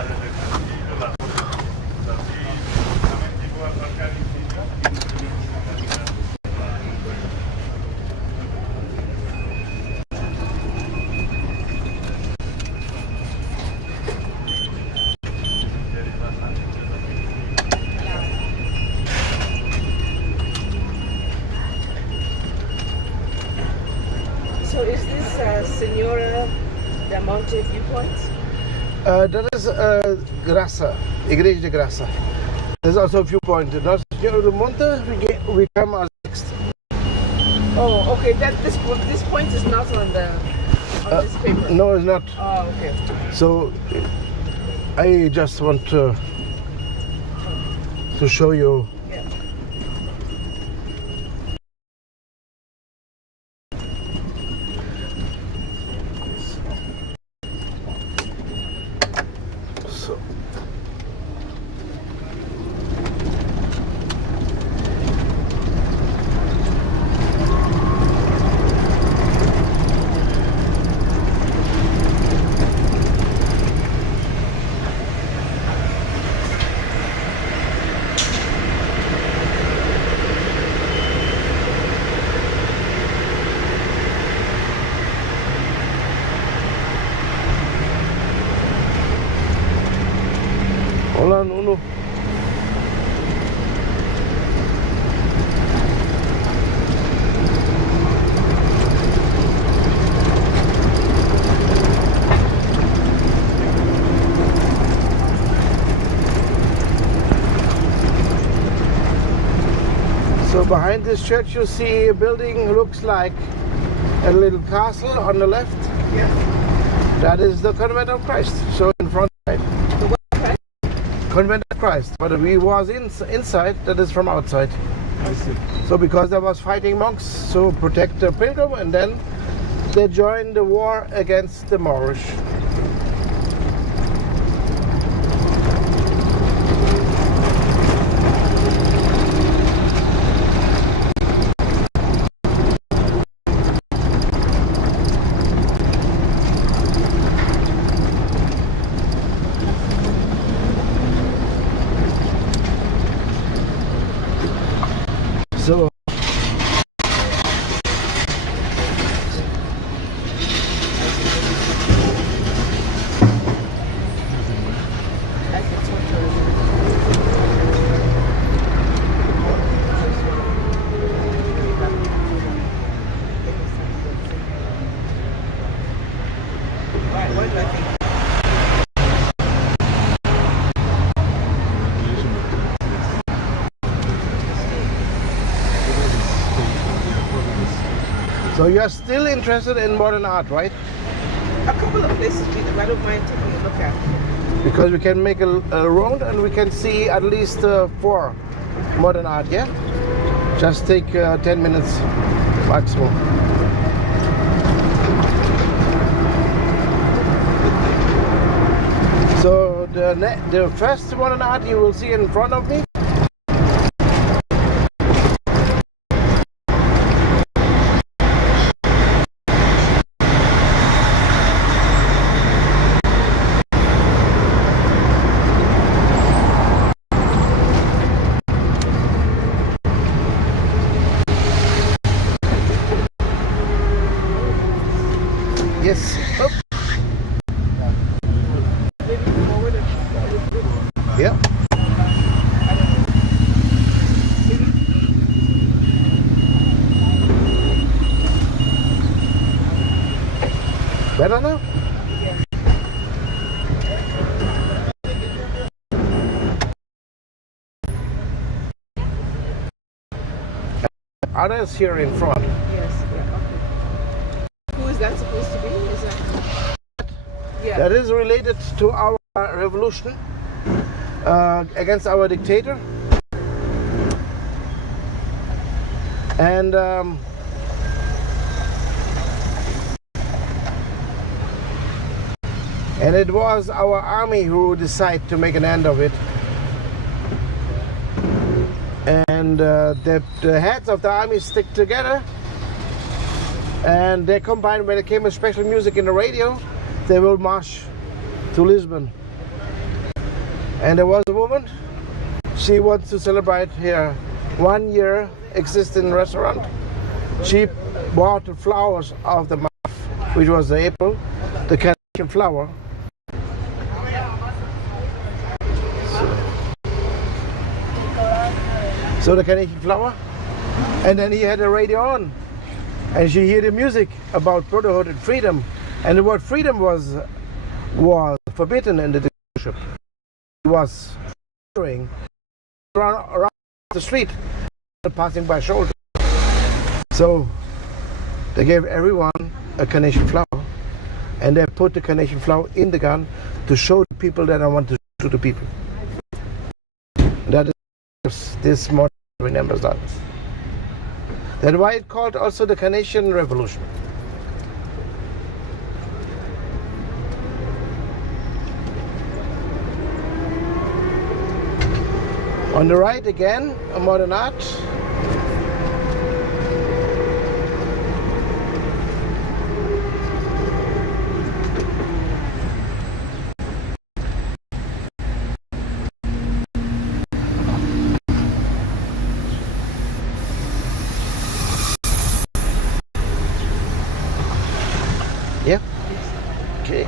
So is this Senora da Monte viewpoints? That is Graça, Igreja de Graça. There's also a viewpoint. That's Senhora do Monte, we come as next. Oh, okay. This point is not on this paper. No, it's not. Oh, okay. So I just want to show you. Yeah. So hola, Nuno. So behind this church you see a building looks like a little castle on the left. Yeah. That is the Convent of Christ. So in front side. Convent of Christ. But we was inside, that is from outside. I see. So because there was fighting monks to protect the pilgrim, and then they joined the war against the Moorish. So Right, what do I think? So you are still interested in modern art, right? A couple of places I don't mind taking a look at. Because we can make a round and we can see at least 4 modern art, yeah? Just take 10 minutes maximum. So the first modern art you will see in front of me. Yes. Up. Yeah. Better now? Others here in front. Yes, yeah, okay. Who is that supposed to be? Is that... Yeah. That is related to our revolution against our dictator. And it was our army who decided to make an end of it. And the heads of the army stick together, and they combine. When there came a special music in the radio, they will march to Lisbon And there was a woman, she wants to celebrate her 1 year existing restaurant. She bought the flowers of the month, which was the April, the carnation flower. So the carnation flower, and then he had a radio on, and she heard the music about brotherhood and freedom, and the word freedom was forbidden in the dictatorship. It was around the street, passing by shoulder. So they gave everyone a carnation flower, and they put the carnation flower in the gun to show the people that I want to show to the people. That is this model remembers that. That's why it's called also the Carnation Revolution. On the right again, a modern art. Yeah. Okay.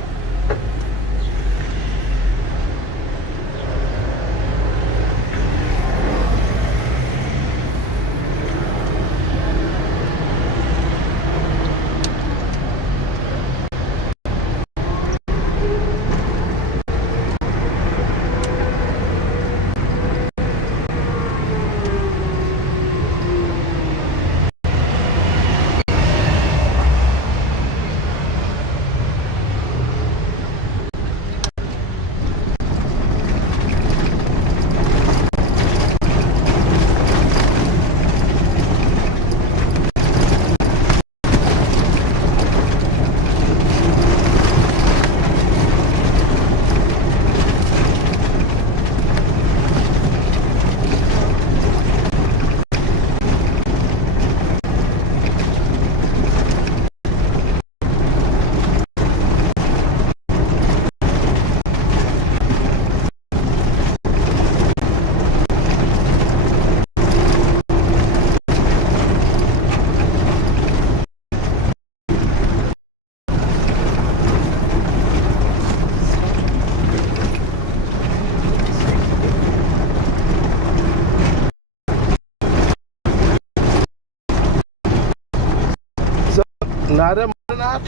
Another modern art.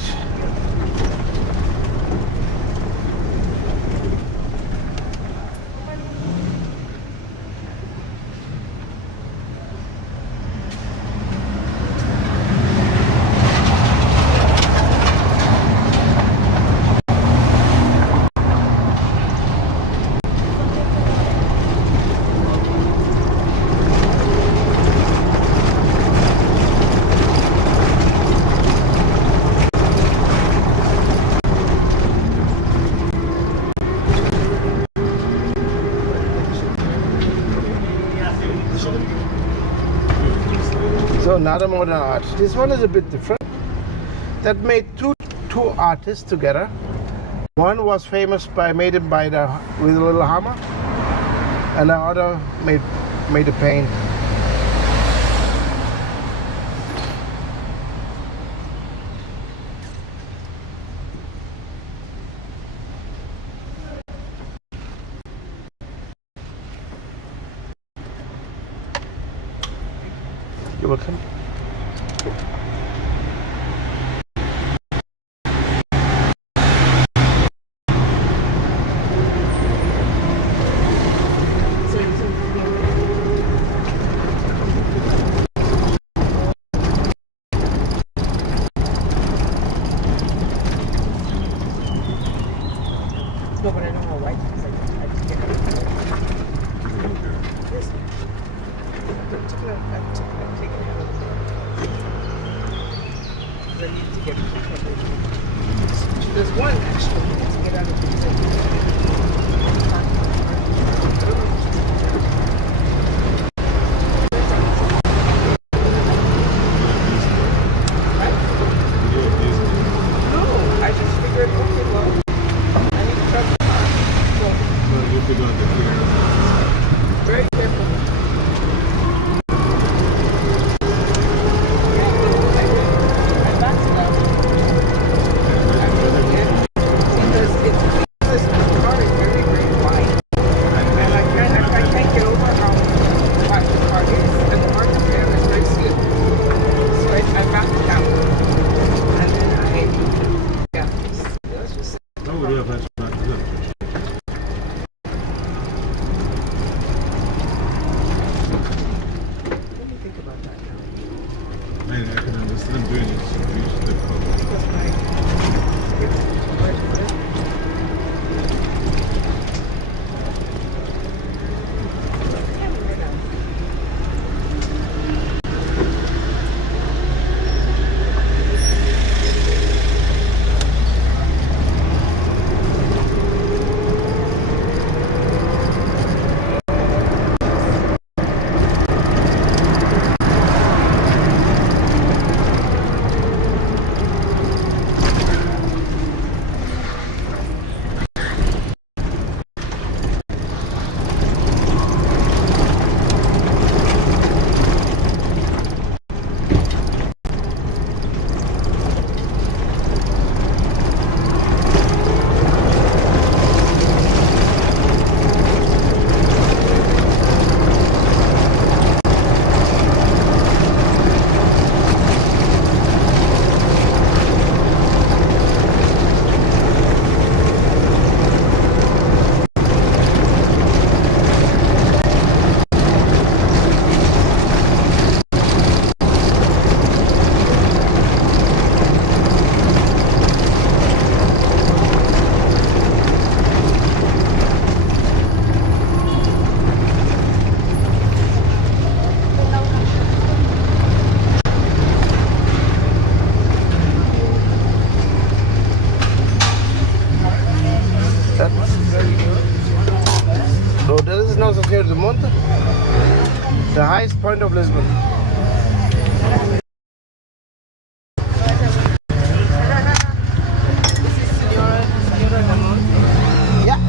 So another modern art. This one is a bit different. That made two artists together. One was famous made it by with a little hammer, and the other made a paint. You're welcome. No, but I know how white because I get it. Yes. I took it out of the Very careful. So this is Nossa Senhora do Monte, the highest point of Lisbon. Yeah.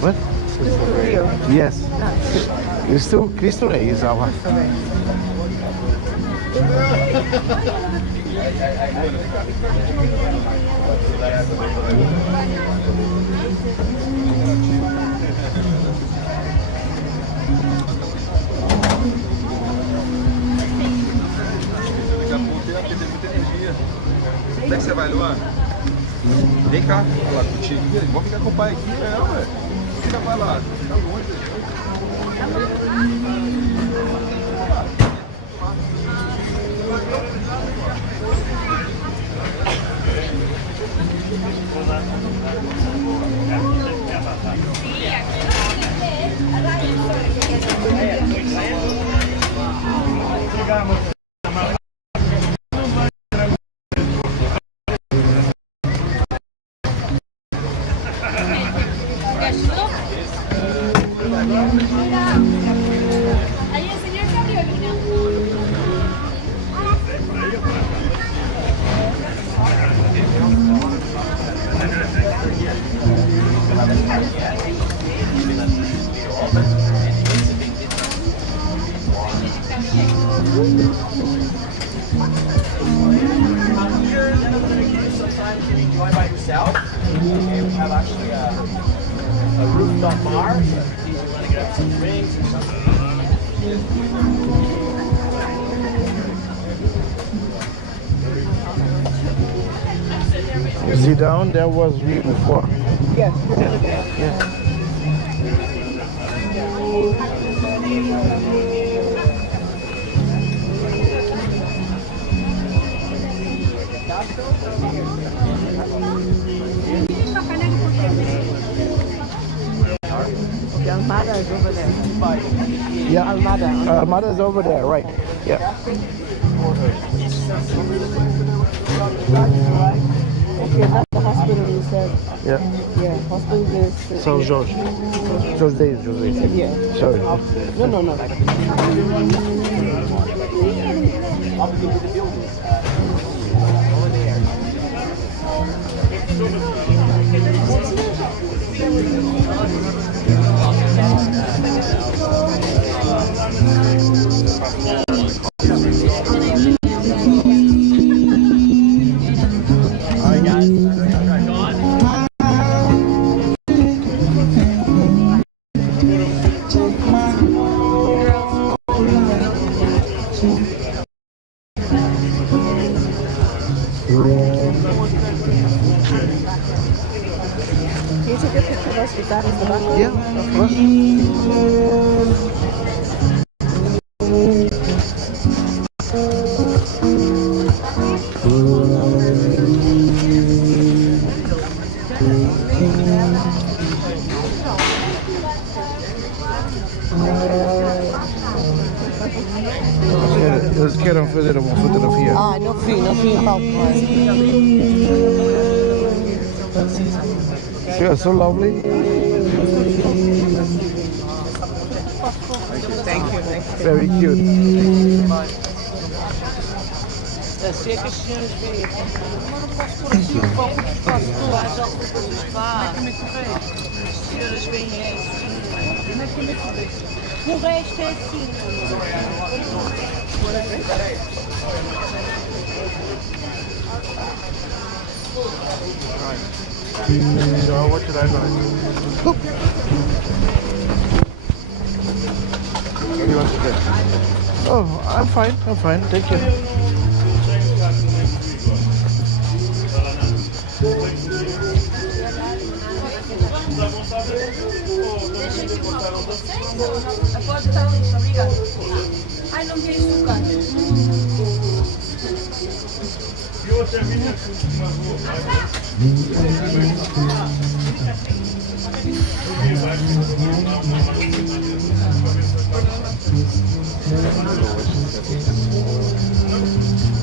What? Yes. Cristo, Cristo Rei is our. Onde é que você vai, Luan? Vem cá, vou falar contigo. Vamos ficar com o pai aqui, né, ué? Fica pra lá, tá longe. Okay, we have actually a rooftop bar. So if you want to grab some drinks or something. You see down there was view before. Yes. Yeah. Okay, Almada is over there. Yeah. Almada. Almada is over there, right? Yeah. Okay, that's the hospital you said. Yeah. Yeah, hospital is. São Jorge. José. Yeah. Sorry. No. Can you take a picture of us with that as the background? Yeah, of course. Eles querem fazer uma fotografia. Ah, no fim, falta mais. You are so lovely. Thank you. Very cute. Sei que as senhoras vêm aqui. Mas não posso pôr aqui o foco do espaço todo. Mas ao foco do espaço. As senhoras vêm assim. O resto é assim. So what should I buy? What do you want to do? Oh, I'm fine, thank you. Pode estar lixo, obrigada. Ai, não queres tocar.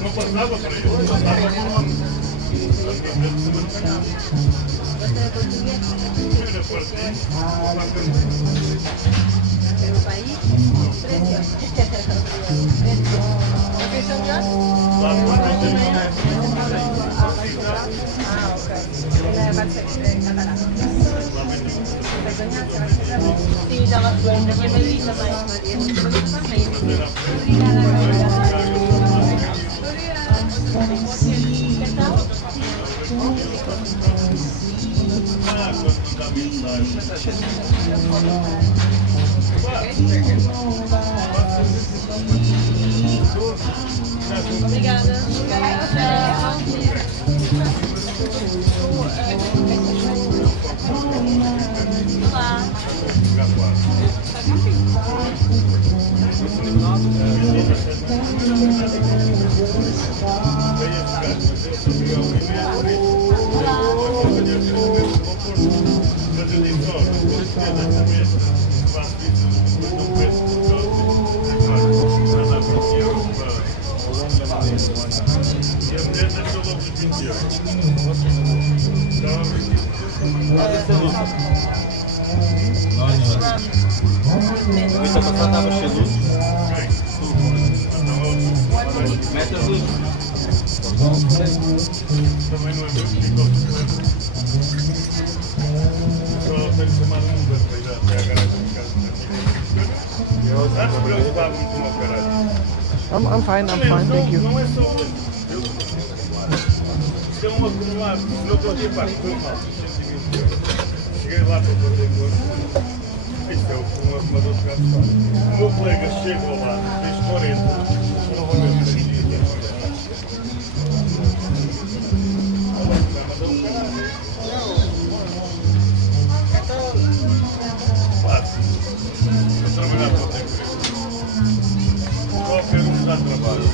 Não passava para ele. Sim, já lá foi. Na minha madrinha também. Obrigada. Olá. Essa passada estava cheia de luz. Mete as luzes. Também não é muito só tenho que chamar um Uber para ir até a garagem de casa. Antes preocupava-me com o meu caralho. I'm fine, thank you. Não é só hoje. Se tem um acumulado. No outro dia, pá, foi mal. 120 Cheguei lá para fazer morto. Isto é um arrumador de gato. O meu colega chegou lá, fez 40. Não vou ver 3 dias. Fácil. Eu trabalhar para outra empresa. Qualquer um dá trabalho.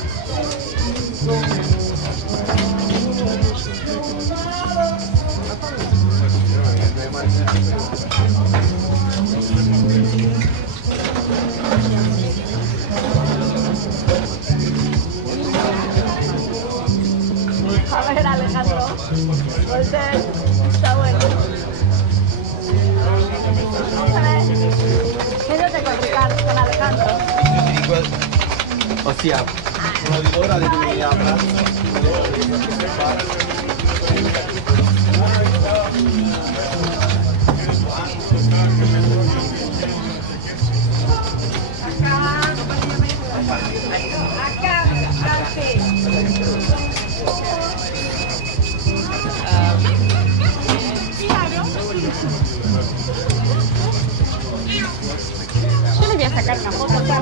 A ver, Alejandro. Está bueno. Vamos a ver. Quédate con Ricardo, con Alejandro. O sea, no digo hora de que me habla. Yo le voy a sacar una foto acá.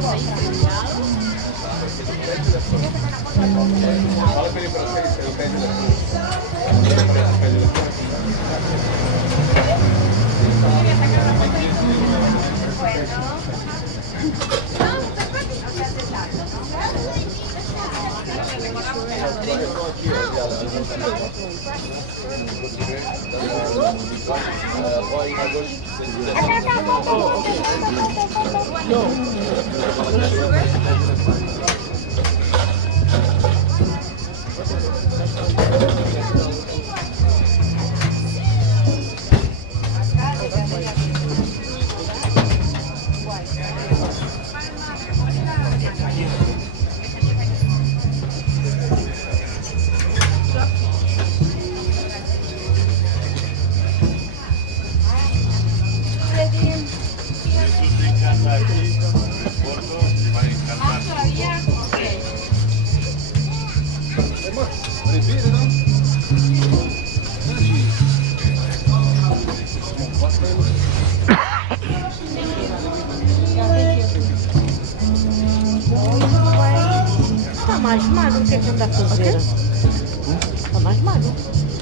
Está mais magro, o que é que anda a fazer? Está mais magro?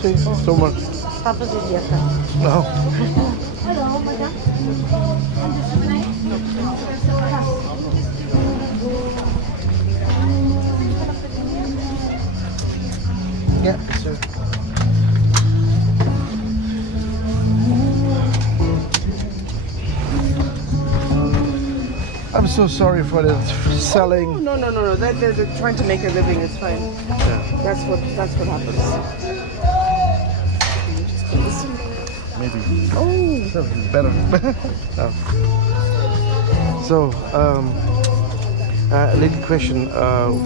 Sim, estou mal. Está a fazer dieta? Não. Hello, madam. Yeah, sure. I'm so sorry for the selling. No. They're trying to make a living. It's fine. Yeah. That's what happens. Maybe. Oh. So, better. No. So, a little question.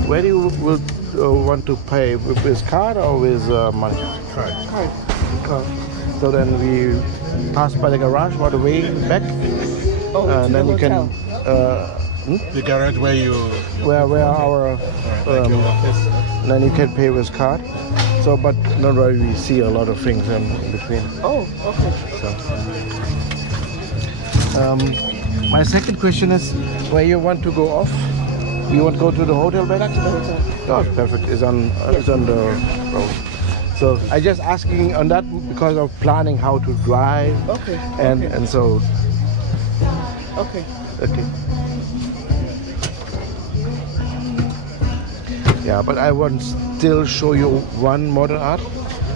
Where do you want to pay? With card or with money? Card. Card. So then we pass by the garage all the way back. Oh, and then you can. The garage where our then you can pay with card. So, but not really we see a lot of things in between. Oh, okay. So, my second question is where you want to go off. You want to go to the hotel back? Back to the hotel. Oh, it's perfect. It's on the road. So I just asking on that because of planning how to drive. Okay. And so. Okay. Okay. Yeah, but I want still show you one modern art.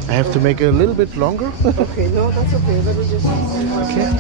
I have to make it a little bit longer. Okay, no, that's okay. Let me just. Okay.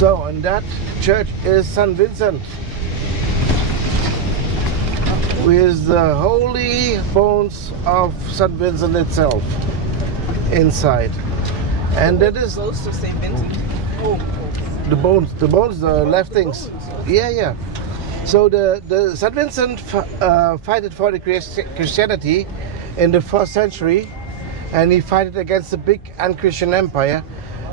So, and that church is St. Vincent, with the holy bones of St. Vincent itself inside. And that is Close to St. Vincent. Oh. the bones, the left things. Yeah. So the St. Vincent fighted for the Christianity in the 1st century, and he fought against the big unchristian empire,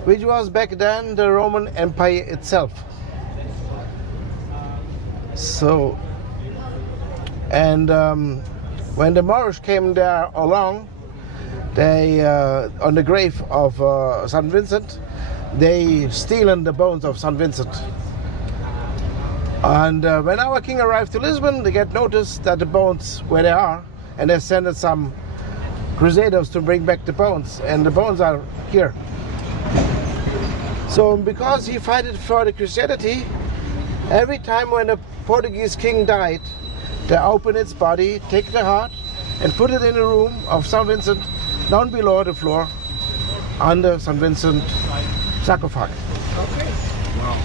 which was back then the Roman Empire itself. So, and when the Moorish came there along, they on the grave of St. Vincent, they stealing the bones of St. Vincent. And when our king arrived to Lisbon, they get noticed that the bones where they are, and they sent some crusaders to bring back the bones, and the bones are here. So because he fought for the Christianity, every time when a Portuguese king died, they open its body, take the heart, and put it in the room of St. Vincent, down below the floor, under St. Vincent sarcophagus. Okay. Wow.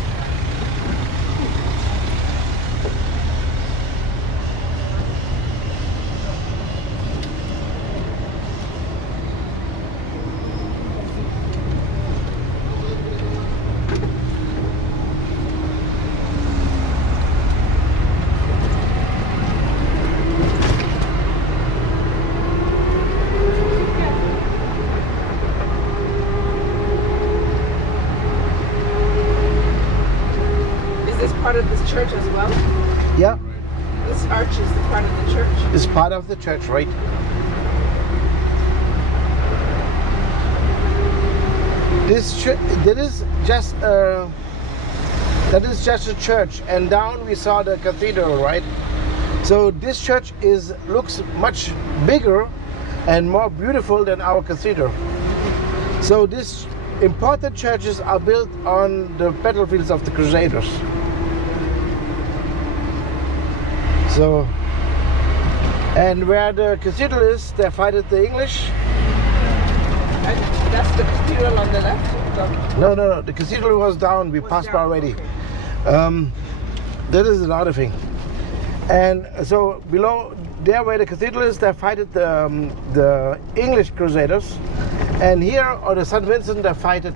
Part of this church as well? Yeah. This arch is the part of the church? It's part of the church, right? That is just a church, and down we saw the cathedral, right? So this church looks much bigger and more beautiful than our cathedral. So these important churches are built on the battlefields of the Crusaders. So, and where the cathedral is, they fight the English. And that's the cathedral on the left? No. The cathedral was down. We passed by already. That is another thing. And so below there, where the cathedral is, they fight the English Crusaders. And here on the St. Vincent, they fight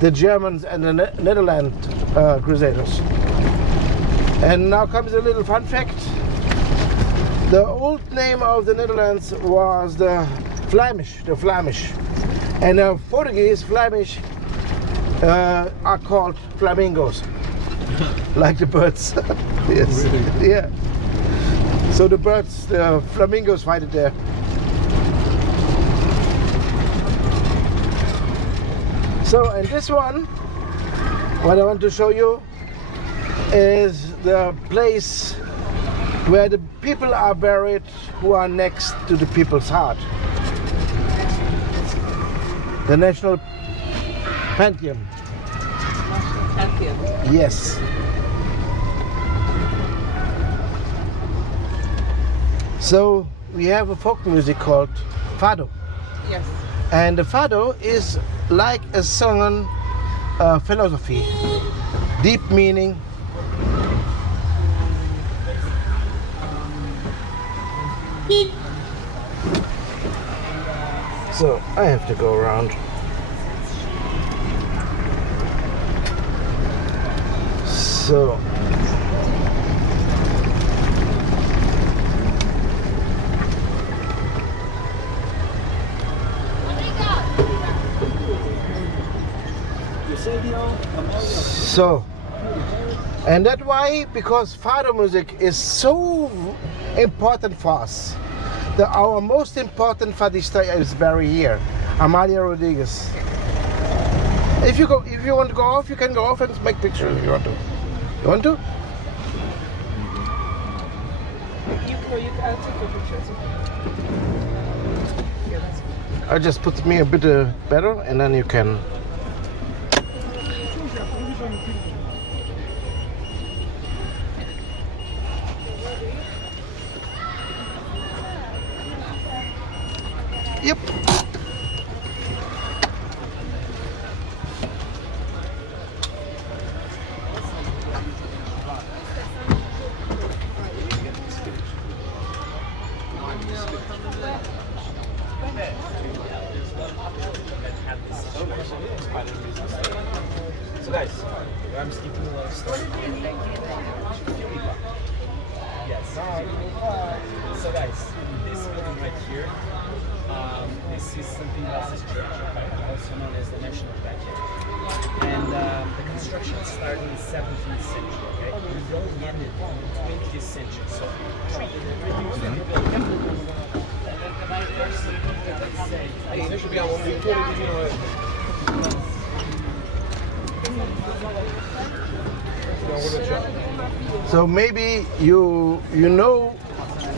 the Germans and the Netherlands Crusaders. And now comes a little fun fact. The old name of the Netherlands was the Flemish. And the Portuguese Flemish are called flamingos, like the birds. Yes. Really? Yeah. So the birds, the flamingos fight there. So, and this one, what I want to show you is the place where the people are buried who are next to the people's heart. The National Pantheon. Pantheon. Yes. So we have a folk music called fado. Yes. And the fado is like a song philosophy, deep meaning. So I have to go around. So and that's why, because fado music is so important for us. Our most important fadista is buried here, Amalia Rodriguez. If you want to go off, you can go off and make pictures if you want to. You want to? I'll take a picture. I just put me a bit better, and then you can. Yep. guys, I'm skipping a story. Yes. So guys, this building right here, this is something else is church, also known as the National Bank. And the construction started in the 17th century, okay? It was only ended in the 20th century. So, there should be a So maybe you know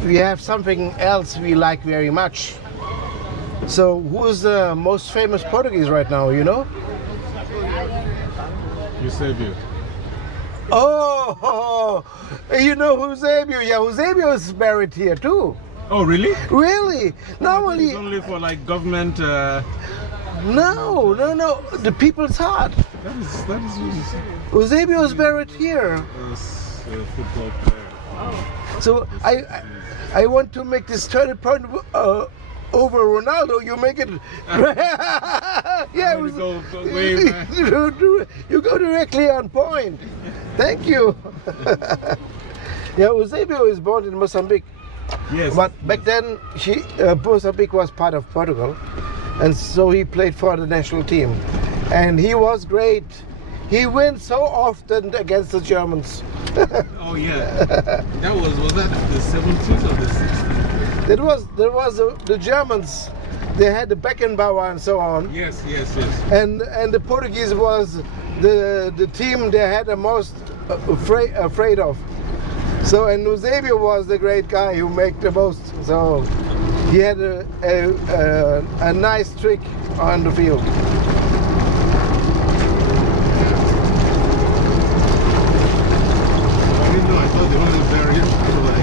we have something else we like very much. So who's the most famous Portuguese right now, you know? Eusébio. Oh, you know Eusébio? Yeah, Eusébio is buried here too. Oh, really? Really? Normally... It's only for like government... No, the people's heart. That is really... Eusébio is buried here. Football player. So I want to make this 30 point over Ronaldo. You make it. Yeah, go way back. You go directly on point. Thank you. Yeah, Eusébio is born in Mozambique. Yes. But back then, Mozambique was part of Portugal, and so he played for the national team, and he was great. He wins so often against the Germans. Oh yeah. Was that the 70s or the 60s? There was the Germans. They had the Beckenbauer and so on. Yes. And the Portuguese was the team they had the most afraid of. So, and Eusébio was the great guy who made the most. So he had a nice trick on the field. I thought the only variant was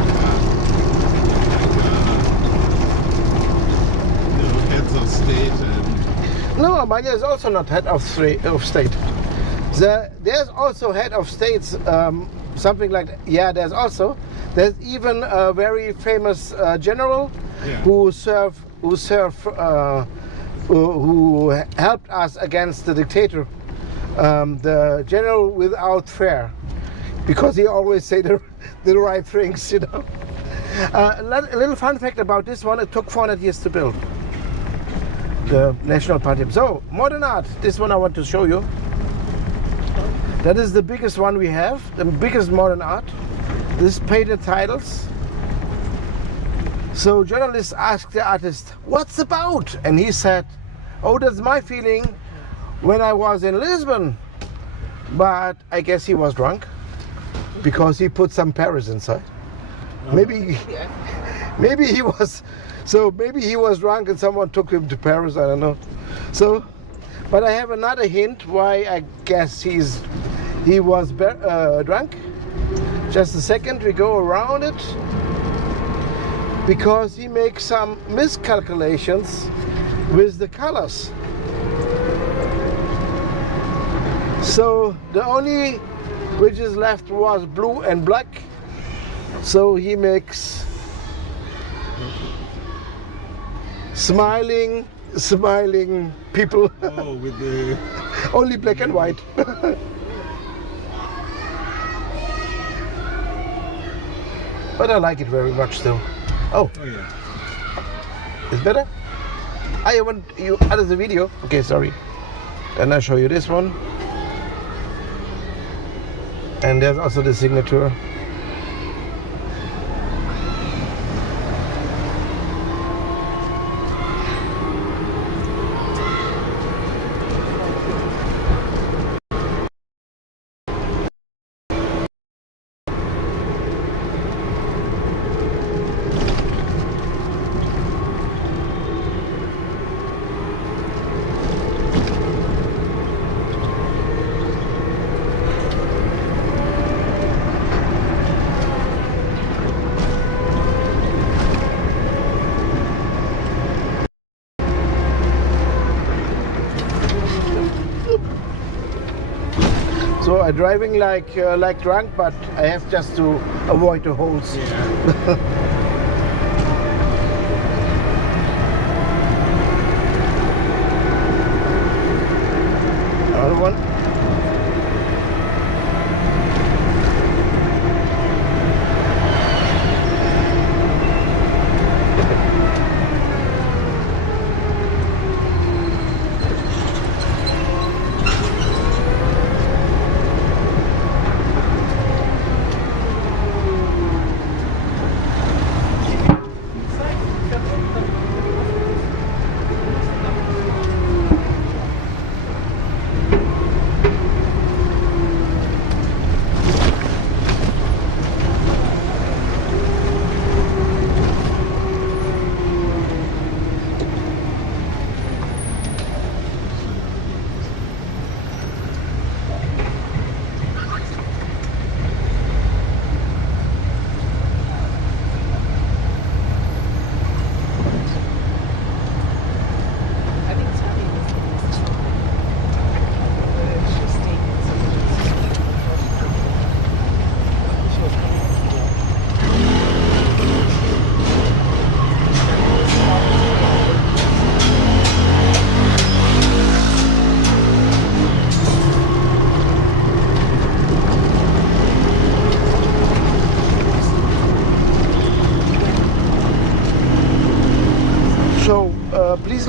heads of state and... No, Albania is also not head of state. There's also head of states, something like that. Yeah, there's even a very famous general who helped us against the dictator, the general without fear. Because he always say the right things, you know. A little fun fact about this one: it took 400 years to build the National Party. So modern art. This one I want to show you. That is the biggest one we have, the biggest modern art. This painted titles. So journalists asked the artist, "What's about?" And he said, "Oh, that's my feeling when I was in Lisbon." But I guess he was drunk, because he put some Paris inside. Maybe he was, so maybe he was drunk and someone took him to Paris, I don't know. So, but I have another hint why I guess he was drunk. Just a second, we go around it. Because he makes some miscalculations with the colors. So the only which is left was blue and black, so he makes smiling people. Oh, with the only black and white. But I like it very much still. Oh yeah, it's better. I want you out of the video. Okay, sorry. Then I show you this one. And there's also the signature. So I'm driving like drunk, but I have just to avoid the holes. Yeah. Another one.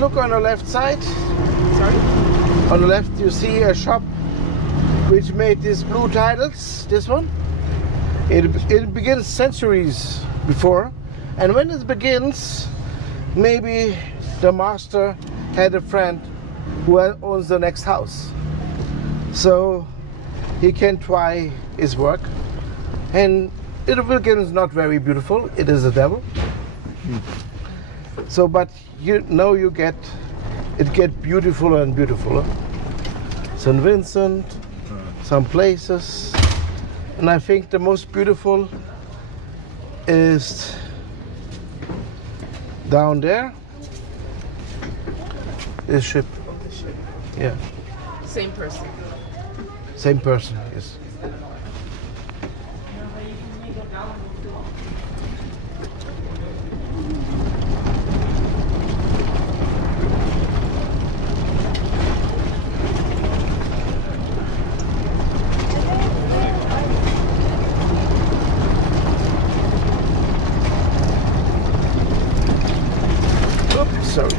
look on the left side. Sorry? On the left you see a shop which made these blue tiles, this one. It begins centuries before, and when it begins, maybe the master had a friend who owns the next house. So he can try his work, and it begins not very beautiful, it is a devil. So, but you get beautifuler and beautifuler. St. Vincent, some places, and I think the most beautiful is down there. This ship. Yeah. Same person. Same person, yes. Oops, sorry.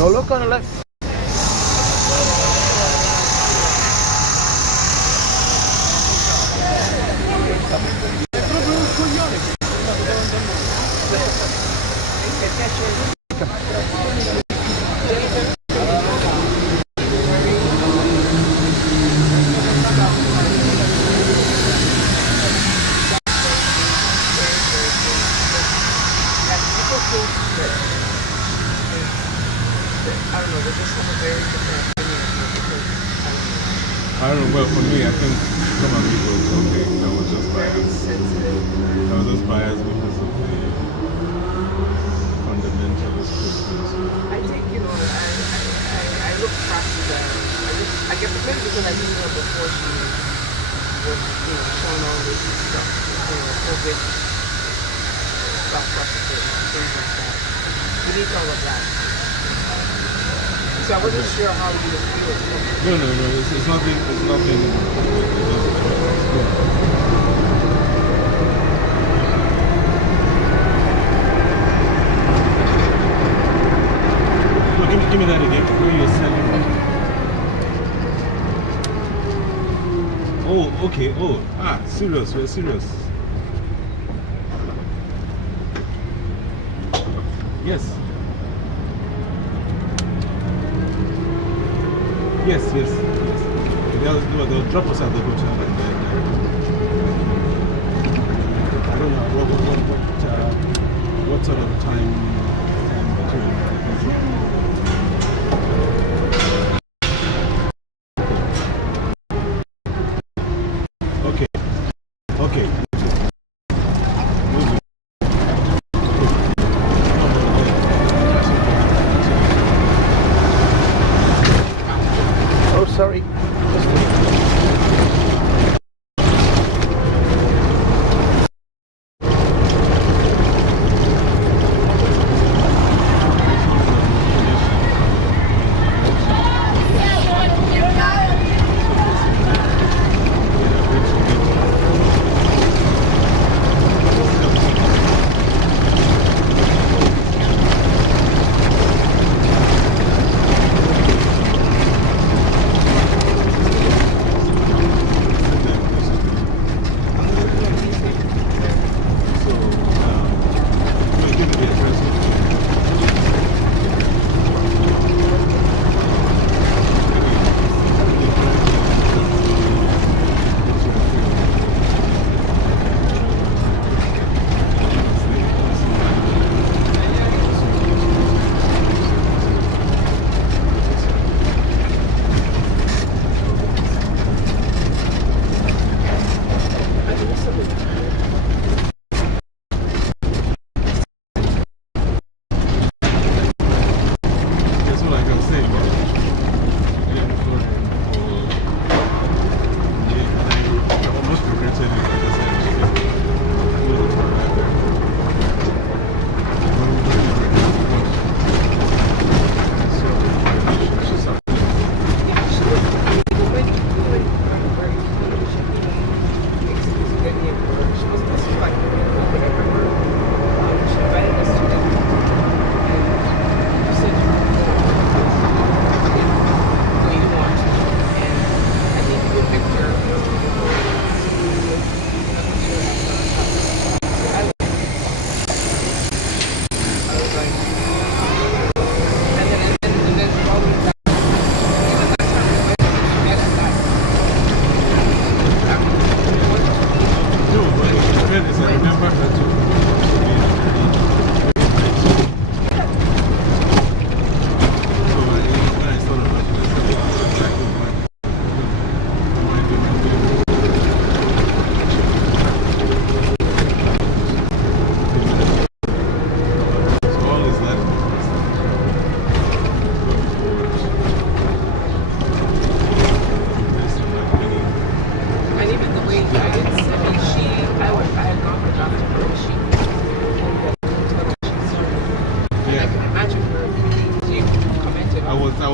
So look on the left. I don't know, well, for me, I think some of it was okay. That was just biased. That was just biased because of the fundamentalist Christians. I think, you know, I look past that. I get the maybe because I knew her before she was, you know, showing all this stuff, you know, COVID stuff, prostitution, things like that. We need all of that. So I wasn't sure how you would feel. No, it's nothing, it's nothing. No, give me that again. Where you're selling from? Oh, okay. Oh, serious. We're serious. Yes. Yes. They'll drop us at the hotel and then I don't know what sort of time between. Okay.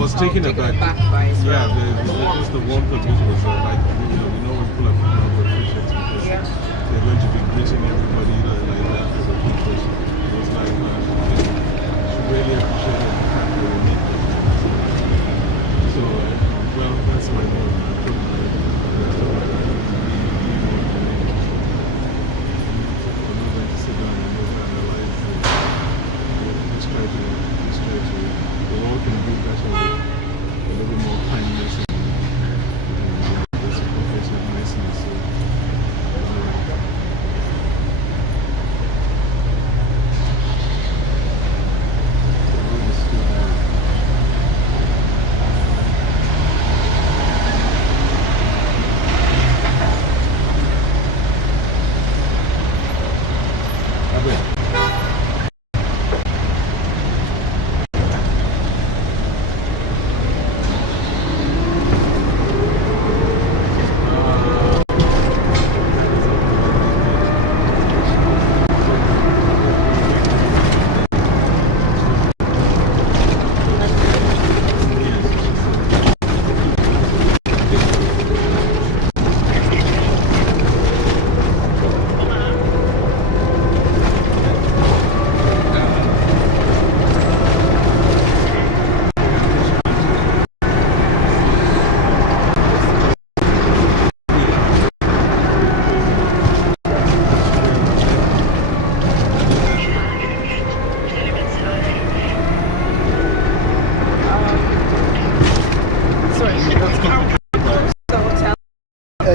was taken aback. By as well. Yeah, the warmth of it was like, we know when people are picking up the fishes because they're going to be greeting everybody like that for the pictures. It was like, she really appreciated the fact that we meet them. So, well, that's my goal.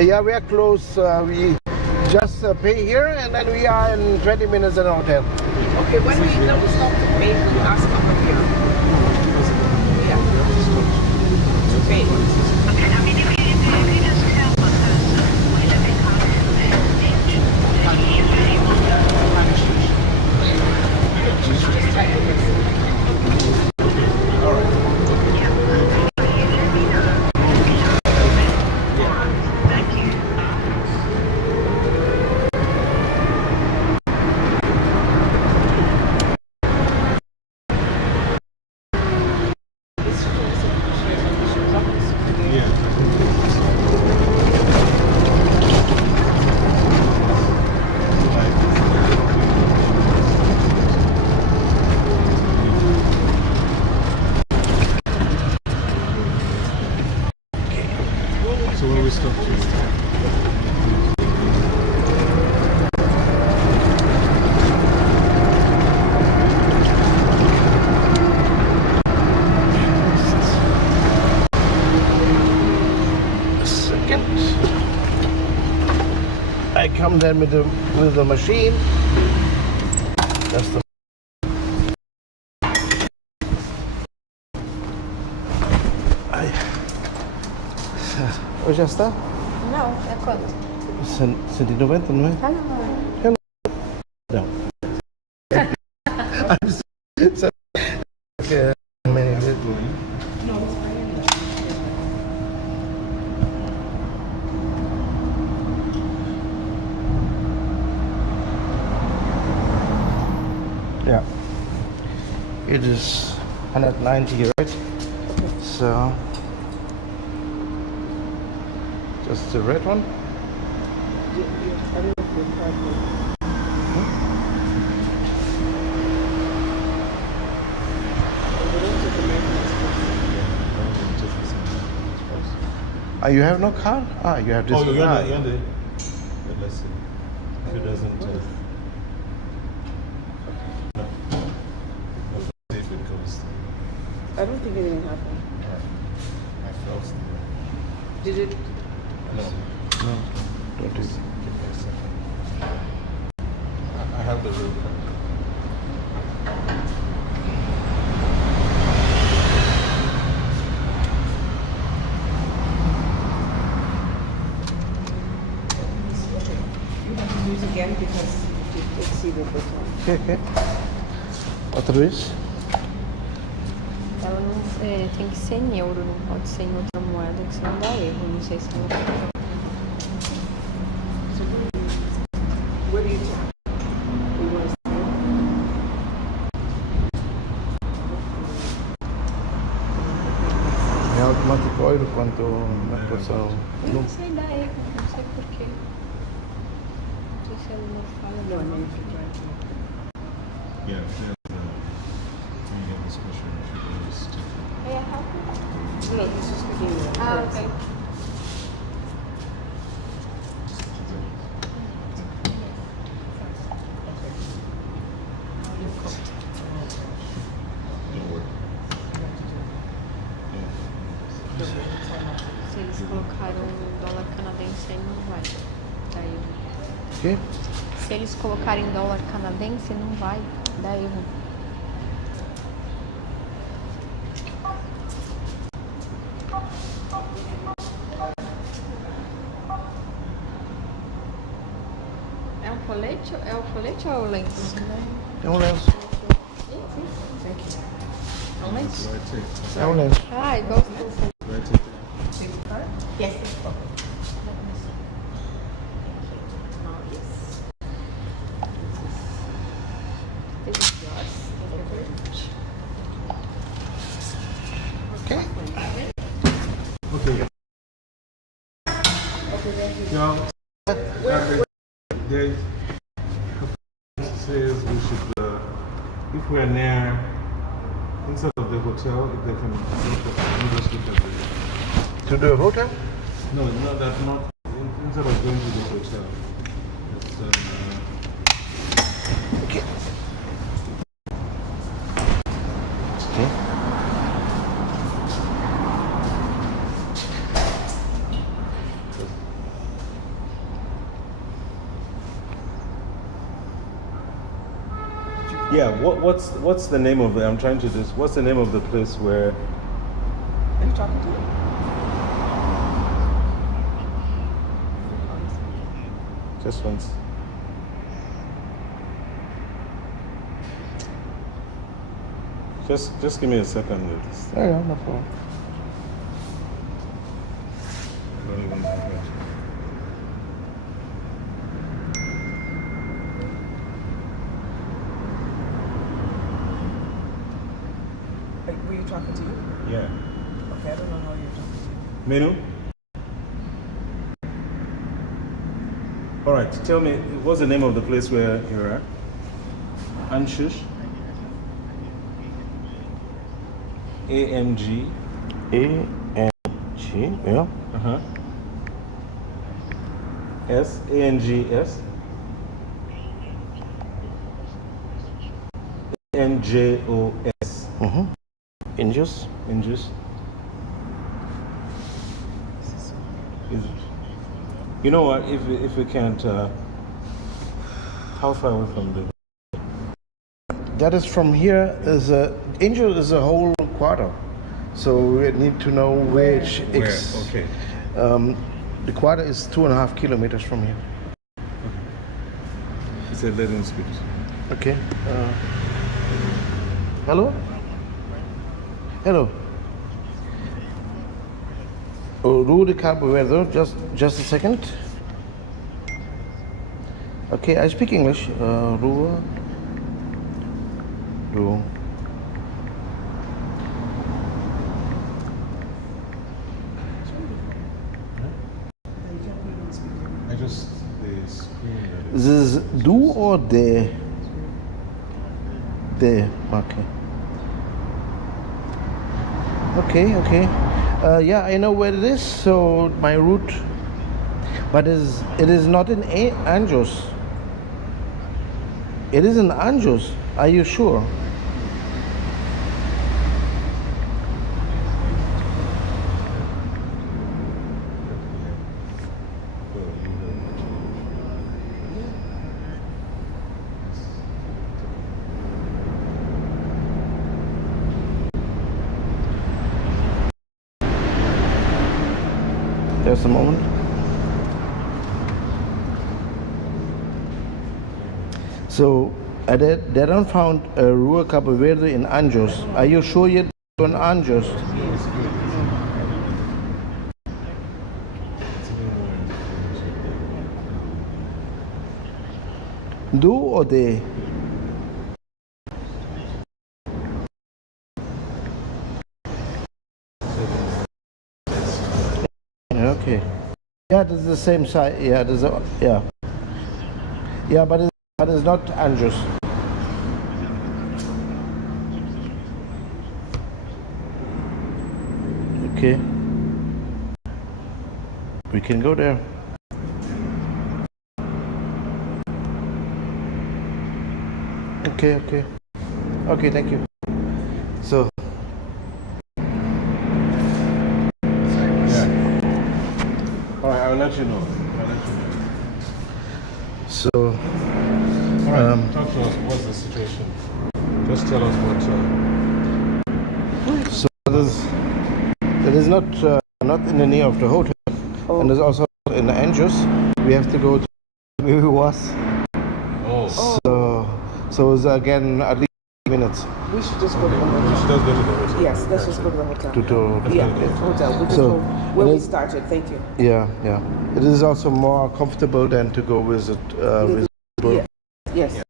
Yeah, we are close. We just pay here and then we are in 20 minutes in the hotel. Okay, when we stop to pay, we ask over here. Yeah. To pay. So where we stop to? I come then with the machine. That's the já está? Não, é quanto? 190, não é? Ah, não. Não. Yeah. It is 190, right? So just the red one? You have no card? You have this one. Let's see. If it doesn't. No. See if it goes. I don't think anything happened. I froze. Did it? No. No. Don't do it. Give me a second. I have the real card. Use again because it exceeded this one. Ok. Outra vez? Ela não tem que ser em euro, não pode ser em outra moeda, que senão dá erro. Não sei se ela. What do you código quanto na posição. Eu não sei dar erro, não sei porquê. Não sei se ele não fala não. Yeah, there's you have this question, it's different. É rápido. No, he's just speaking. Ah, ok. Se eles colocaram dólar canadense aí não vai. Daí O quê? se eles colocarem dólar canadense não vai dar erro. É um colete? É o colete ou é o lenço? É um lenço. É um lenço? É um lenço. Ah, igual o Yes. Okay. Okay. Now, there says we should, if we are near, inside of the hotel, if they can just look at the... To the hotel? No, no, that's not, instead of going to the hotel. It's, okay. Yeah, what's the name of it? I'm trying to just, what's the name of the place where... Are you talking to me? Just once. Just give me a second. Yeah, no problem. Don't even know. Were you talking to you? Yeah. Okay, I don't know how you're talking to. Menu? All right, tell me, what's the name of the place where you're at? Anshush? AMG? AMG, yeah. Uh-huh. S? ANGS? NJOS? Mm-hmm. Injus? Injus? You know what, if we can't, how far away from the... That is from here, Angel is a whole quarter. So we need to know which... Okay. The quarter is 2.5 kilometers from here. He said let him speak. Okay. Hello? Hello. Rue de Cabo Verde, just a second. Okay, I speak English. Rue. I just, the screen... This is do or de? De, okay. Yeah, I know where it is, so my route, but it is not in Anjos. It is in Anjos, are you sure? Just a moment. So, they don't found Rua Cabo Verde in Anjos. Are you sure you're in Anjos? Do or they? Okay. Yeah, this is the same size. Yeah, this is yeah. Yeah, but it's not Anjus. Okay. We can go there. Okay, okay. Okay, thank you. So Alright, I'll let you know. So Alright, talk to us. What's the situation? Just tell us what so that is not in the near of the hotel, and there's also not in the Anjus. We have to go to where we was. So it's again at least minutes. We should just go to the hotel. We should just go to the hotel. Yes, let's just go to the hotel. Hotel. We just So, go where we it- started. Thank you. Yeah, yeah. It is also more comfortable than to go visit. Yeah. Yes.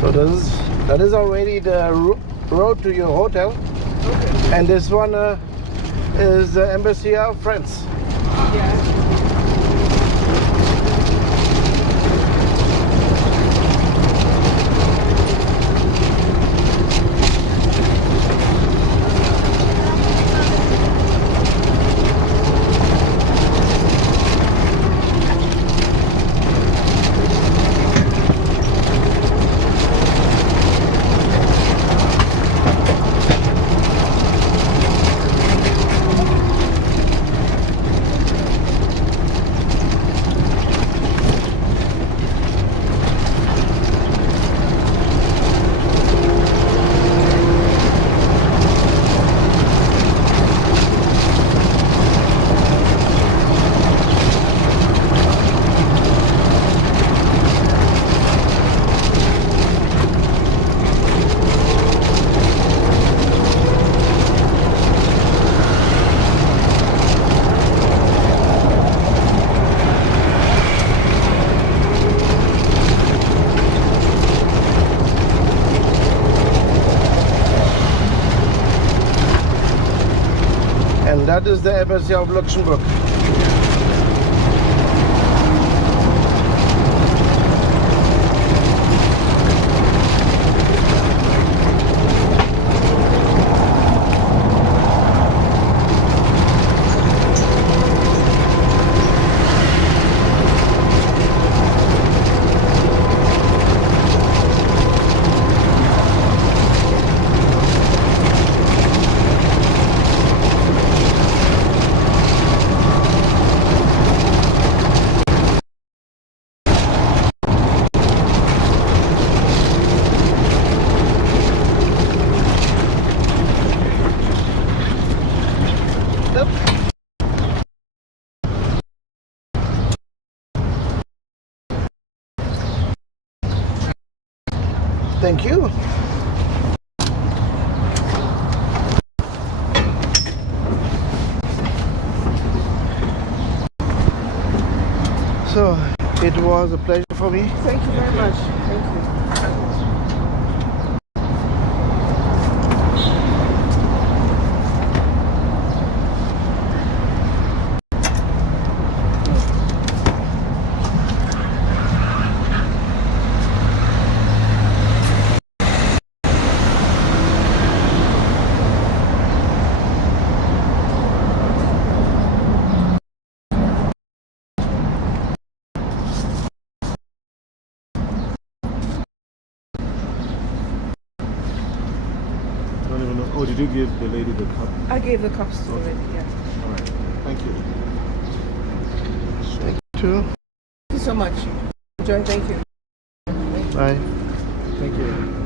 So that is already the road to your hotel, and this one is the embassy of France. that is the embassy of Luxembourg. Thank you. So it was a pleasure for me. Thank you very much. Thank you. Oh, did you give the lady the cup? I gave the cups to the lady, yeah. All right. Thank you. Thank you. Thank you so much. Enjoy. Thank you. Bye. Thank you.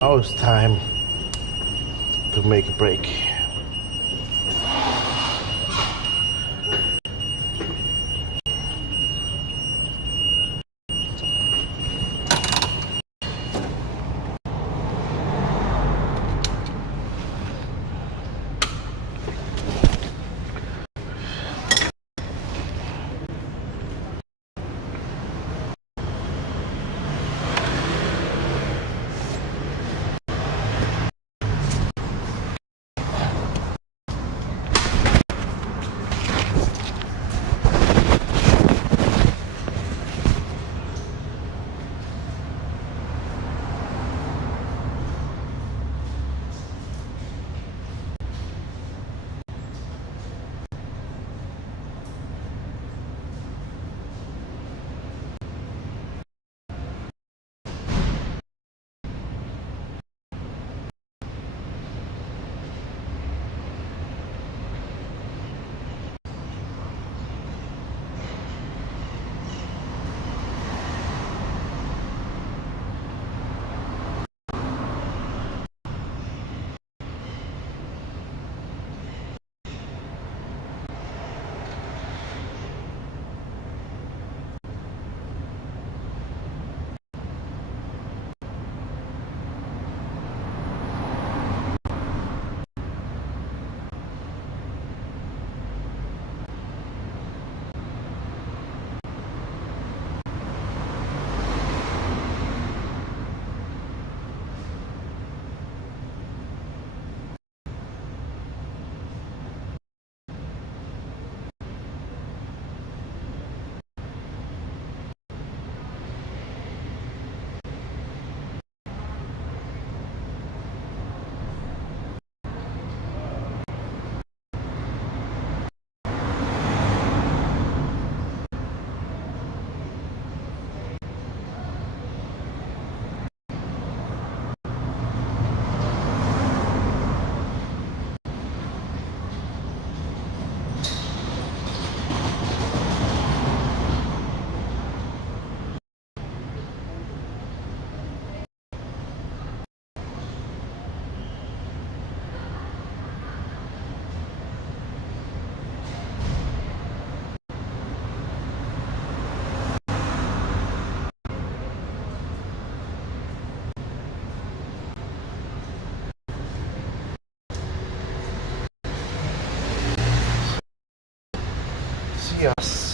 Now it's time to make a break. Yes.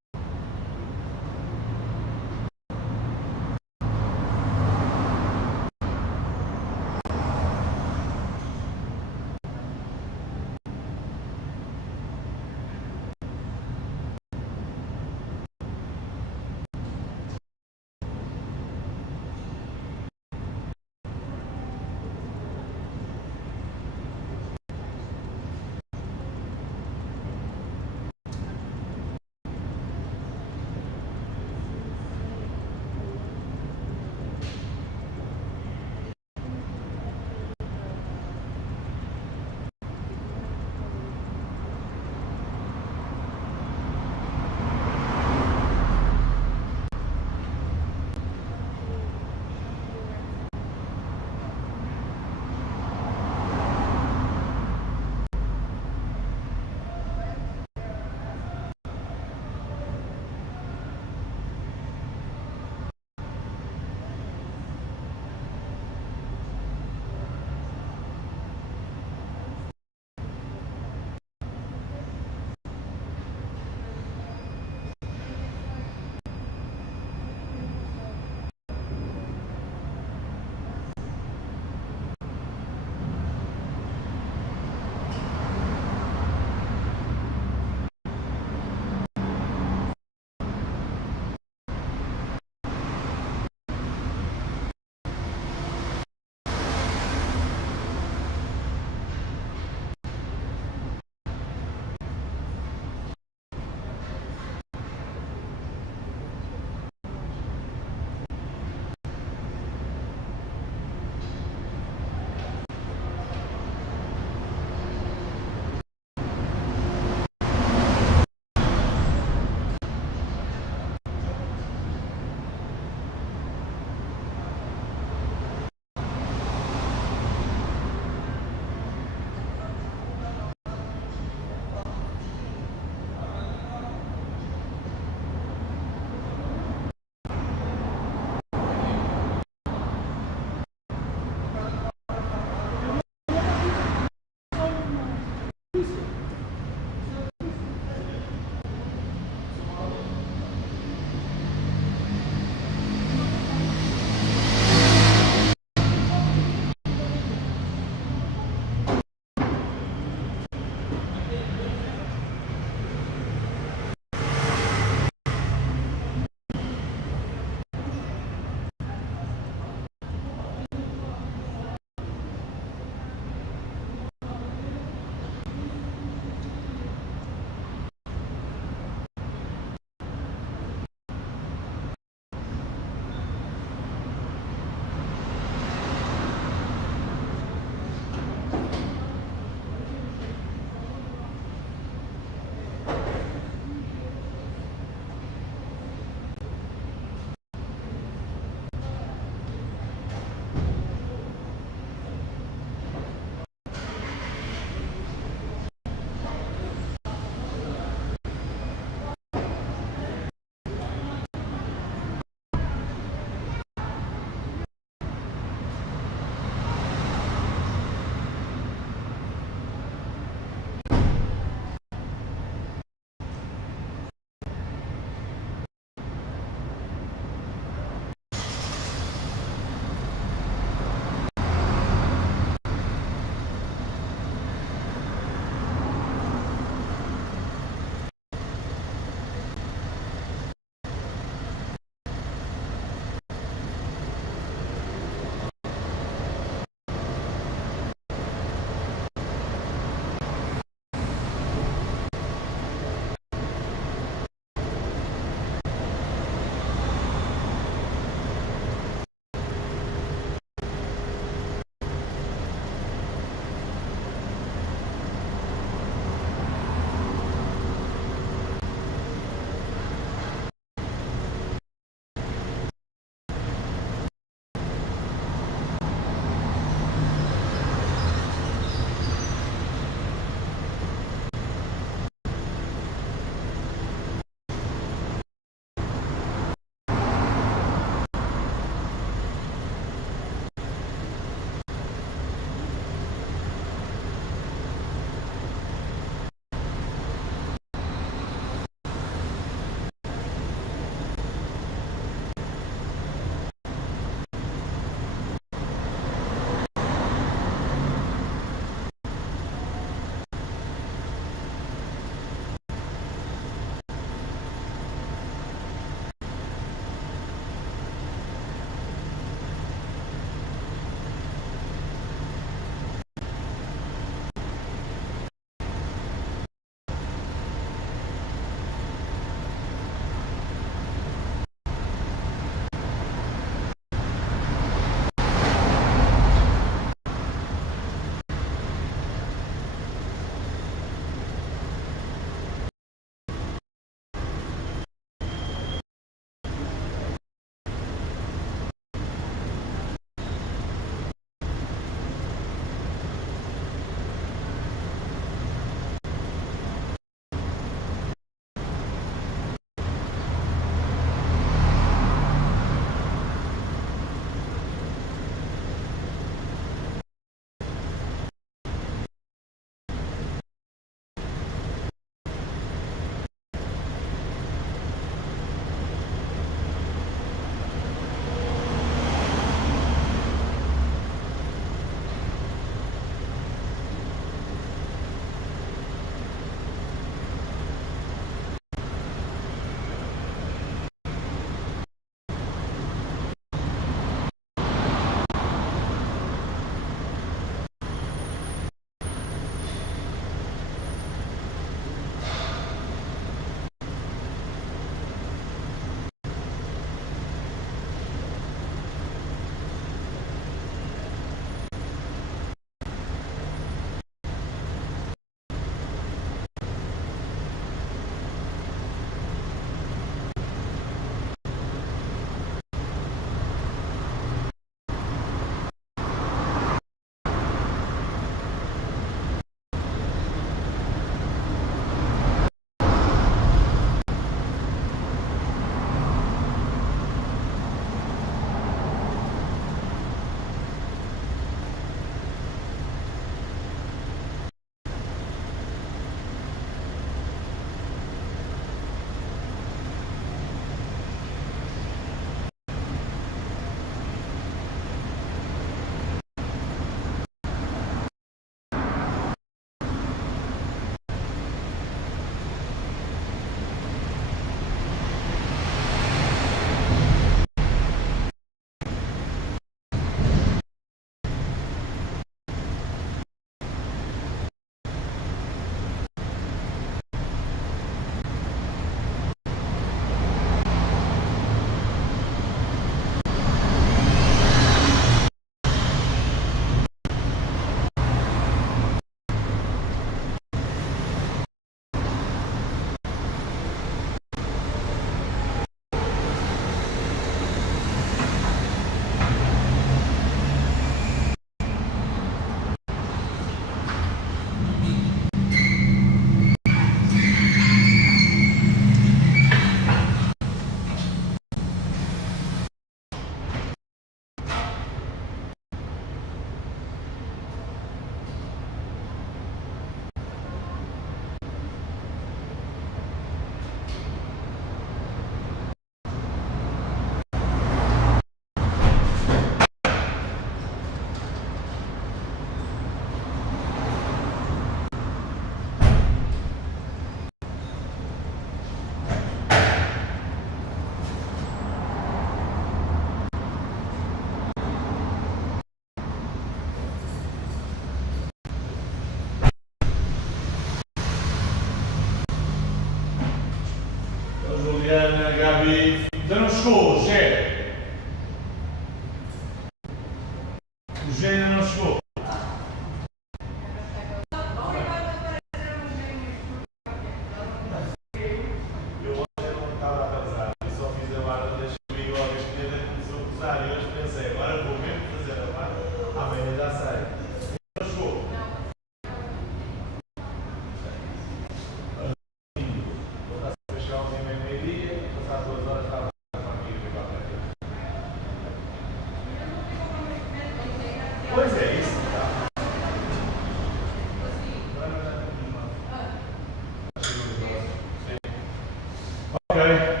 Ok.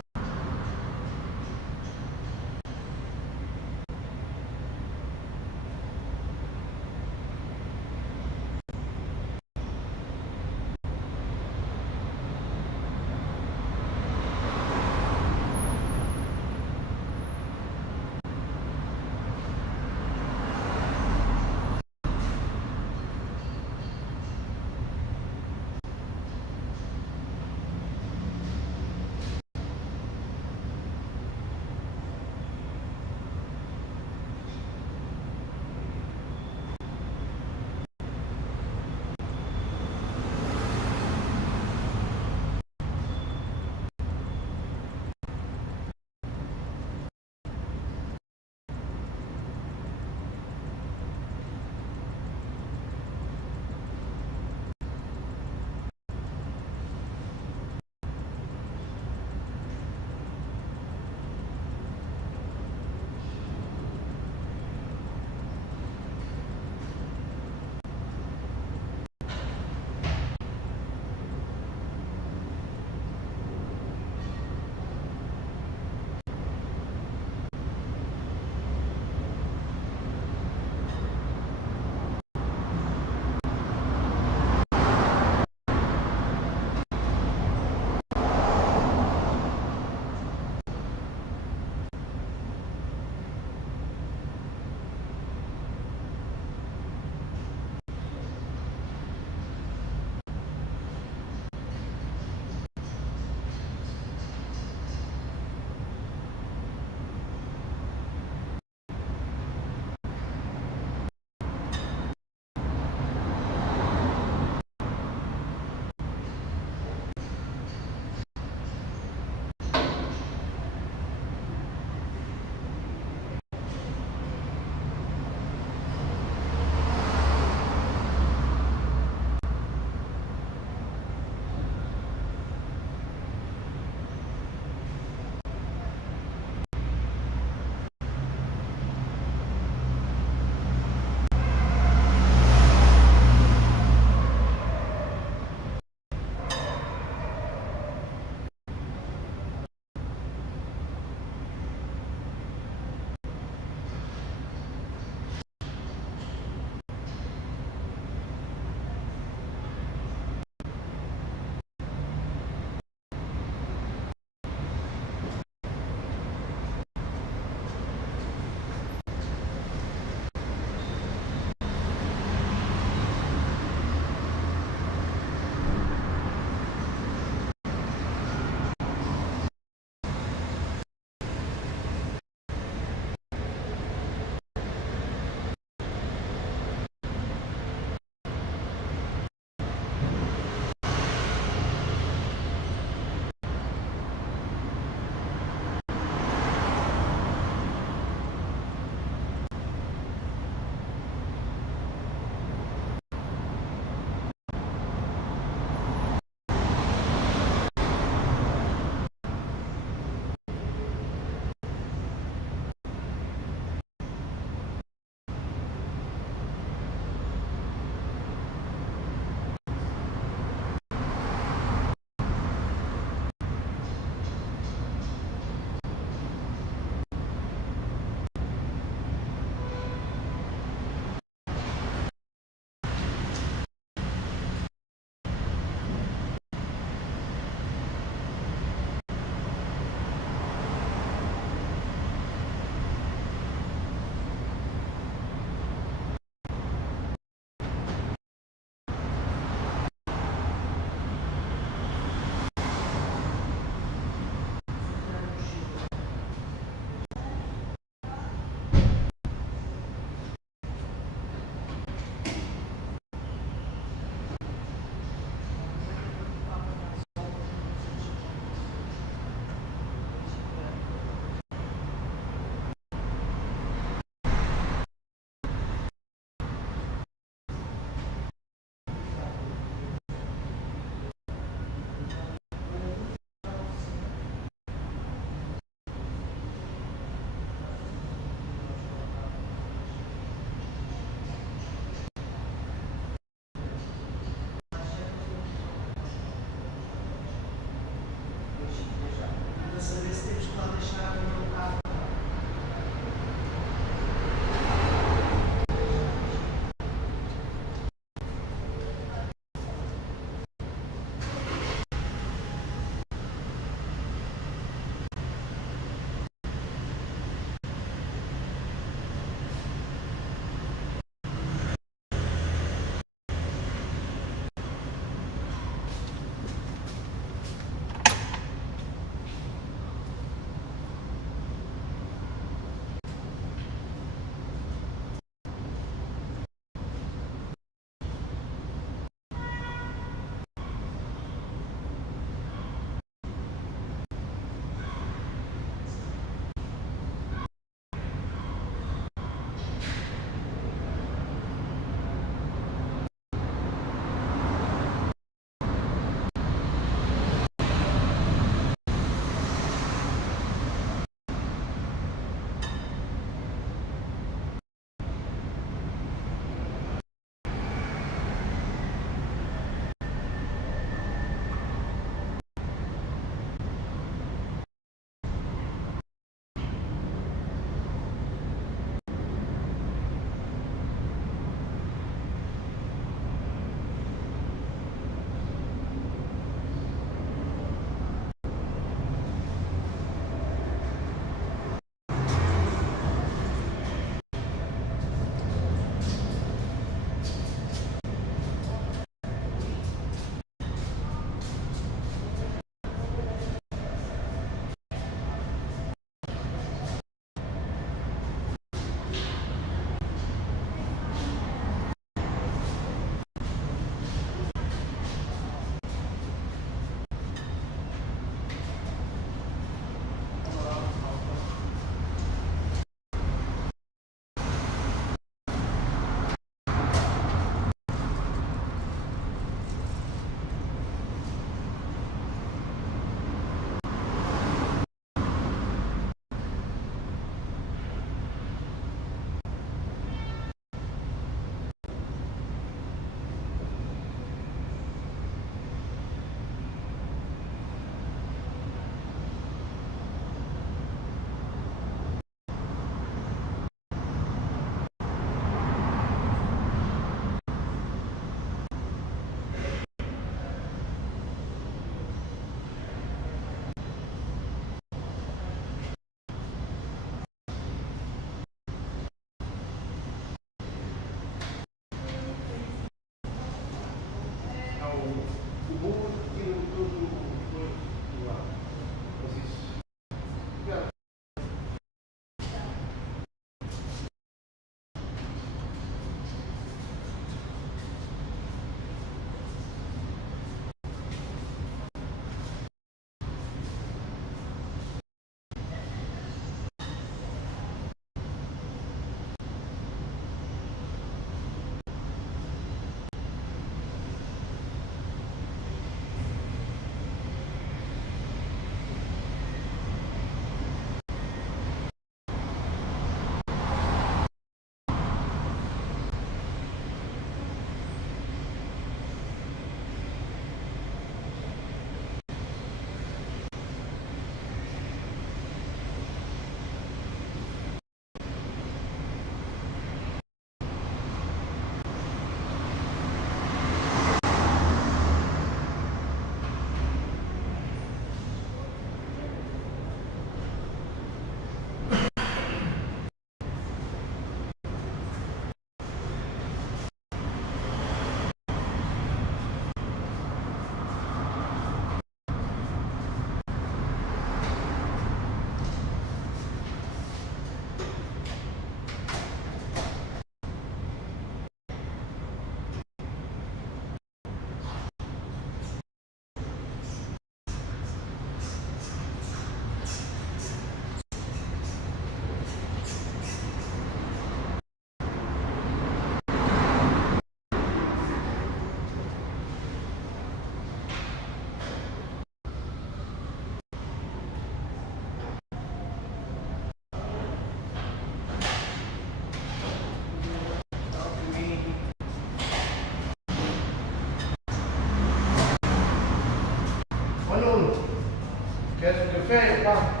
Feio, pá.